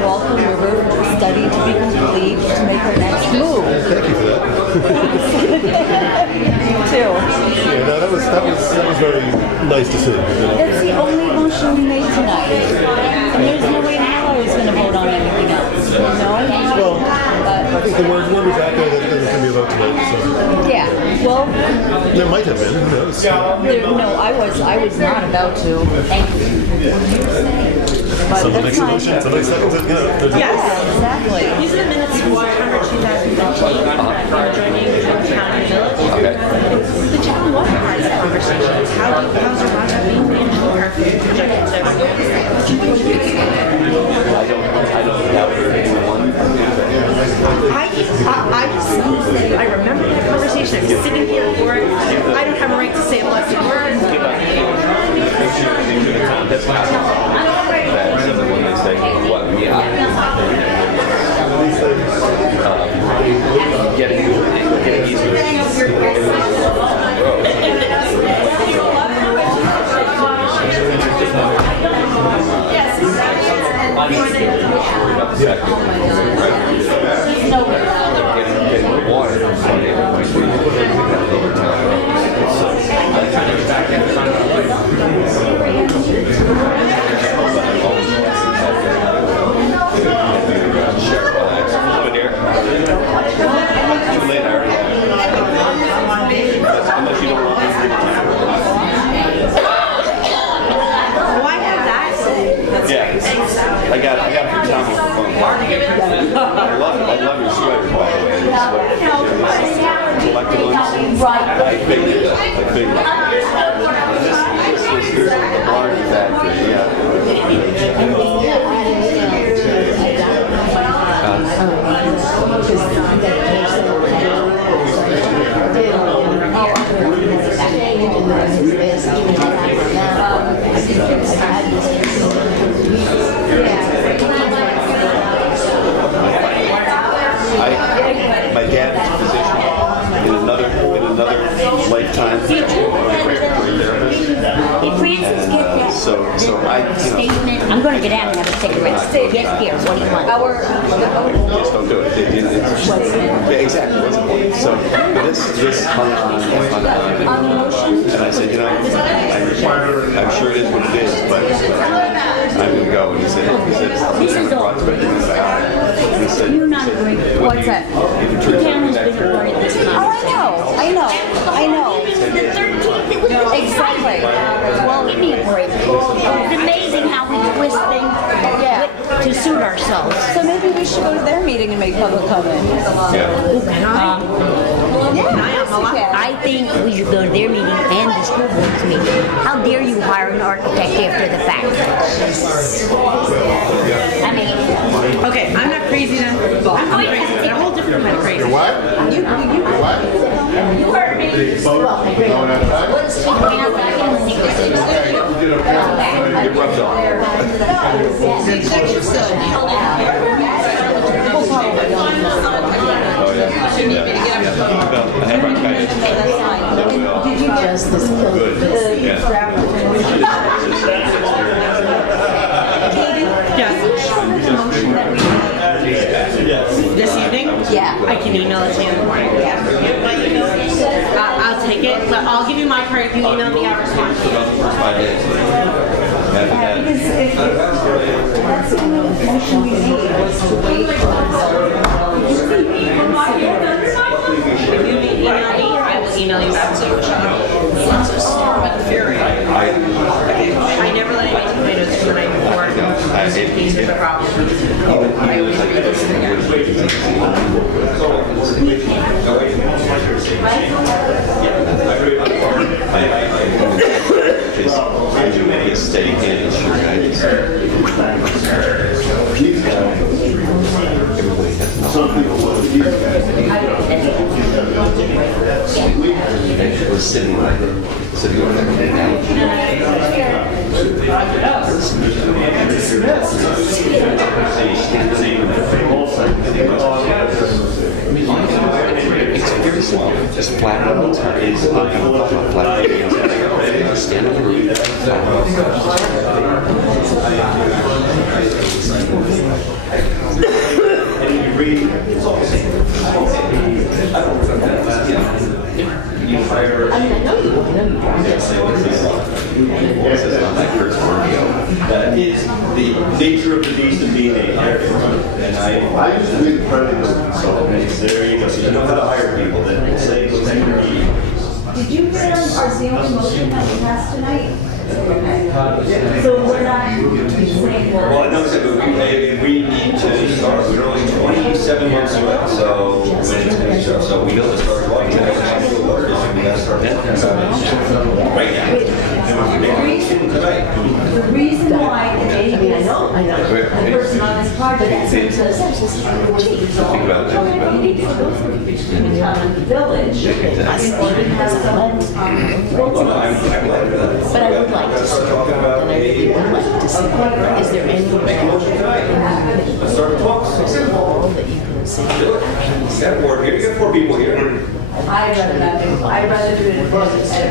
welcome. We're very study to be complete to make our next move. Thank you for that. You too. Yeah, no, that was very nice to see. That's the only motion we made tonight. And there's no way in hell I was going to vote on anything else. No? Well, I think the word was out there that there's going to be a vote tonight. So. Yeah. Well, there might have been. Who knows? No, I was not about to. Thank you. But Somebody that's makes a fine. motion, somebody seconds it, Yes, exactly. These are the minutes from September 2015. Joining the town and village. Okay. The town was part of that conversation. How's your water being managed or projected to? I don't doubt anyone. I remember that conversation. I'm sitting here for it. I don't have a right to say a blessed word. That's not that's the one that's like, what, getting easier. Getting the water I got it from Tom on the phone. I love your sweater, by the way. Collected ones. I baked it. This is a large factory, yeah. My dad is a physician in another lifetime. So I statement. I'm going to get out and have a cigarette. Yes, dear. What do you want? Just don't do it. Yeah, exactly. What's the point? So this hung on, and I said, I'm sure it is what it is, but I'm going to go. And he said, this is all. He said, You're not agreeing. What's that? The town has been a part of this conversation. I know. This is the 13th. Exactly. Well, give me a break. It's amazing how we twist things to suit ourselves. So maybe we should go to their meeting and make public comment. I think we should go to their meeting and the school board's meeting. How dare you hire an architect after the fact? I mean, okay, I'm not crazy then. I'm crazy. It's a whole different kind of crazy. You're what? You what? You heard me. Let's take me out back in the secret. Did you just this good? This evening? Yeah. I can email it to you in the morning. I'll take it, but I'll give you my card. If you email me, I'll respond to you. That's the only motion we made was to wait for If you email me, I will email you back. I never let anybody take my notes the night before. These are the problems. I always read this again. Steady hand, sure, guys. Some people want to use that. Was sitting right there. Sitting over there. It's very just flat out is flat. Stand on the roof. And you read, it's all the same. You hire. I mean, I know you. That is the nature of the beast and being a hired. And I used to be the president, so there you go. So you know how to hire people that say those things. Did you hear our only motion that we passed tonight? So we're not saying Well, I know that we need to start. We're only 27 months away, so we have to start walking. We got to start right now. The reason why the baby is the person on this project is because Think about it. you need to go through the town and the village in order to have someone. But I would like to see, and I really would like to see, is there any wall that you can see? You got 4 people here. I'd rather do it at a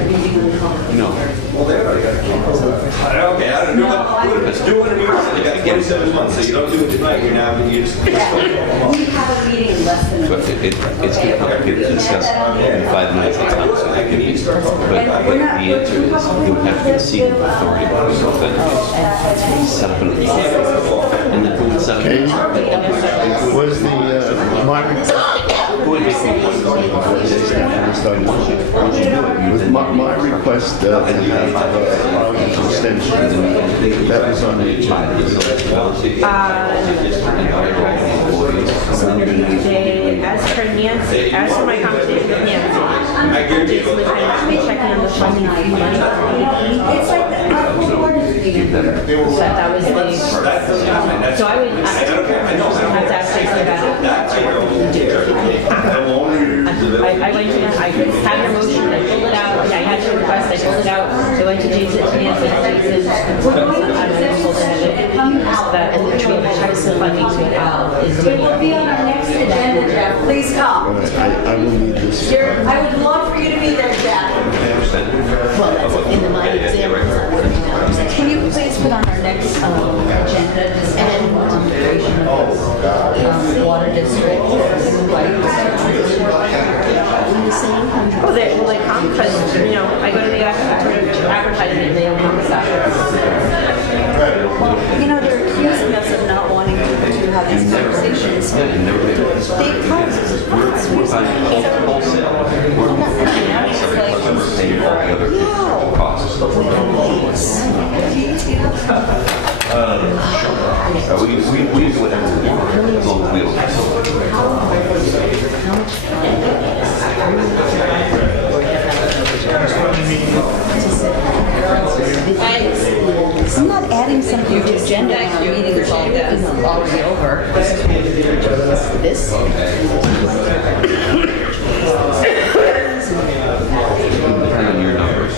meeting with the company. No. Well, they already got it. Okay, I don't know. Let's do it in a meeting. They got 27 months, so you don't do it tonight. You're now, you just. We have a meeting in less than a But it's too complicated to discuss in 5 minutes at a time, so I can use it. But the answer is, you would have to get a seat of authority by yourself, then set up an and then put it set up. Was the my request to have an extension that was on the agenda. As for Nancy, as for my conversation with Nancy, Jason was kind of checking on the funding money. It's like that was the. So I would. I have to ask Jason about it. I went to. I had your motion. I pulled it out. I had your request. I pulled it out. I went to Jason. Nancy. Jason. I told her that and we have a check some funding to it will be on our next agenda, Jeff. Please come. I will need this. I would love for you to be there, Jeff. Well, that's in the my example. Can you please put on our next agenda discussion on the creation of water district? Well, they come because, I go to the advertising and they'll come stuff. They're accusing us of not wanting to have these conversations. They cause We do whatever we want as long as we don't have I'm not adding something to the agenda. Our meeting is already over. This? depend on your numbers.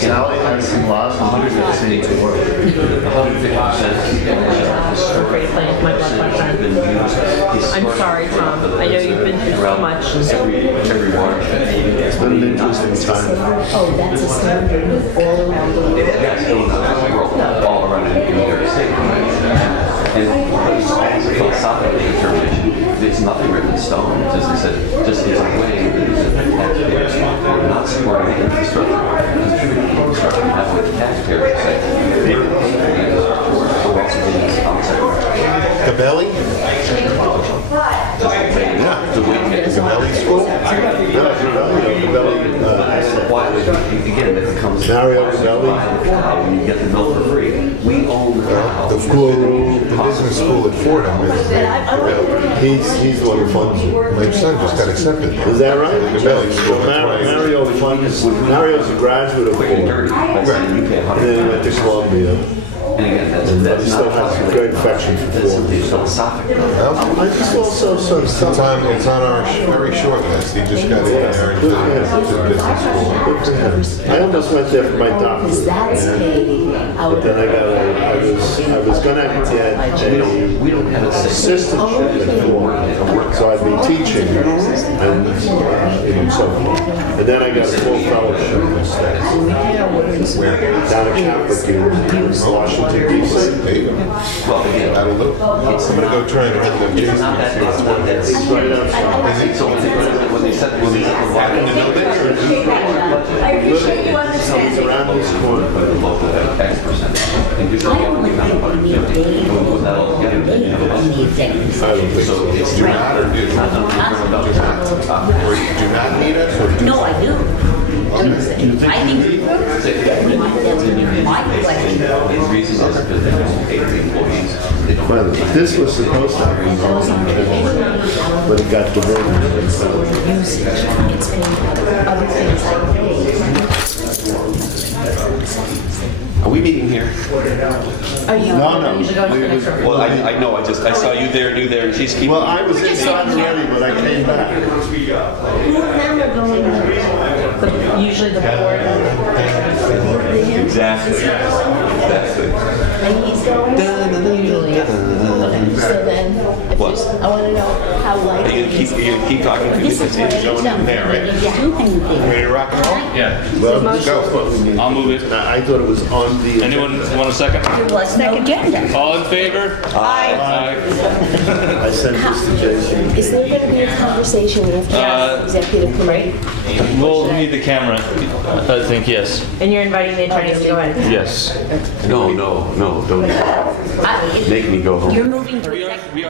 Sally has some lots of 150%. I'm sorry, Tom. I know you've been through so much. Every watershed. It's been an interesting time. Oh, that's a standard all around the world. Yes, all around in New York State. And it's a philosophical determination. There's nothing written in stone. As I said, just it's a way that the taxpayers are not supporting the infrastructure, contributing to the infrastructure. And that's what the taxpayers say. They're paying for the infrastructure. So what's the outside? Cabelli? Yeah. The way to get the Cabelli School? Again, it becomes Mario Cabelli. When you get the milk for free, we own the cow. The business school at Fordham is. He's the one who funds it. My son just got accepted. Is that right? Cabelli School. Mario funds. Mario's a graduate of Fordham. And then he went to Columbia. And again, And he still has a great affection for football. I just also sort of It's on our very short list. He just got in there and to business school. I almost went there for my doctorate. But then I was gonna get an assistantship at Ford, so I'd be teaching and so forth. And then I got a full fellowship down at Catholic University, Washington D.C. Well, again, I don't know. I'm gonna go try and rent them. It's not that it's not that It's right outside. Is it so when they set the line, you know that? I appreciate you understanding. It's around this corner. X percent. And you're going to kind of put that all together. So it's do not or do not? Or you do not need us or do? No, I do. I think my question. The reason is because they don't pay the employees. They don't. By the way, this was supposed to happen, but it got delayed. It's been other things like Are we meeting here? Are you? No. Usually go to the next room. Well, I know. I saw you there, and she's keeping. Well, I was inside already, but I came back. Who them are going? Usually the board. Exactly. And he's going. Usually. Okay. So then, I want to know how likely. Are you gonna keep talking to me? This is what It's going in there, right? Ready to rock and roll? Yeah. Well, this is what we need. I'll move it. I thought it was on the. Anyone want a second? There was no agenda. All in favor? Aye. I sent this to Jason. Is there going to be a conversation after executive committee? We'll need the camera, I think, yes. And you're inviting the attorneys to go in? Yes. No, don't make me go home. You're moving to We are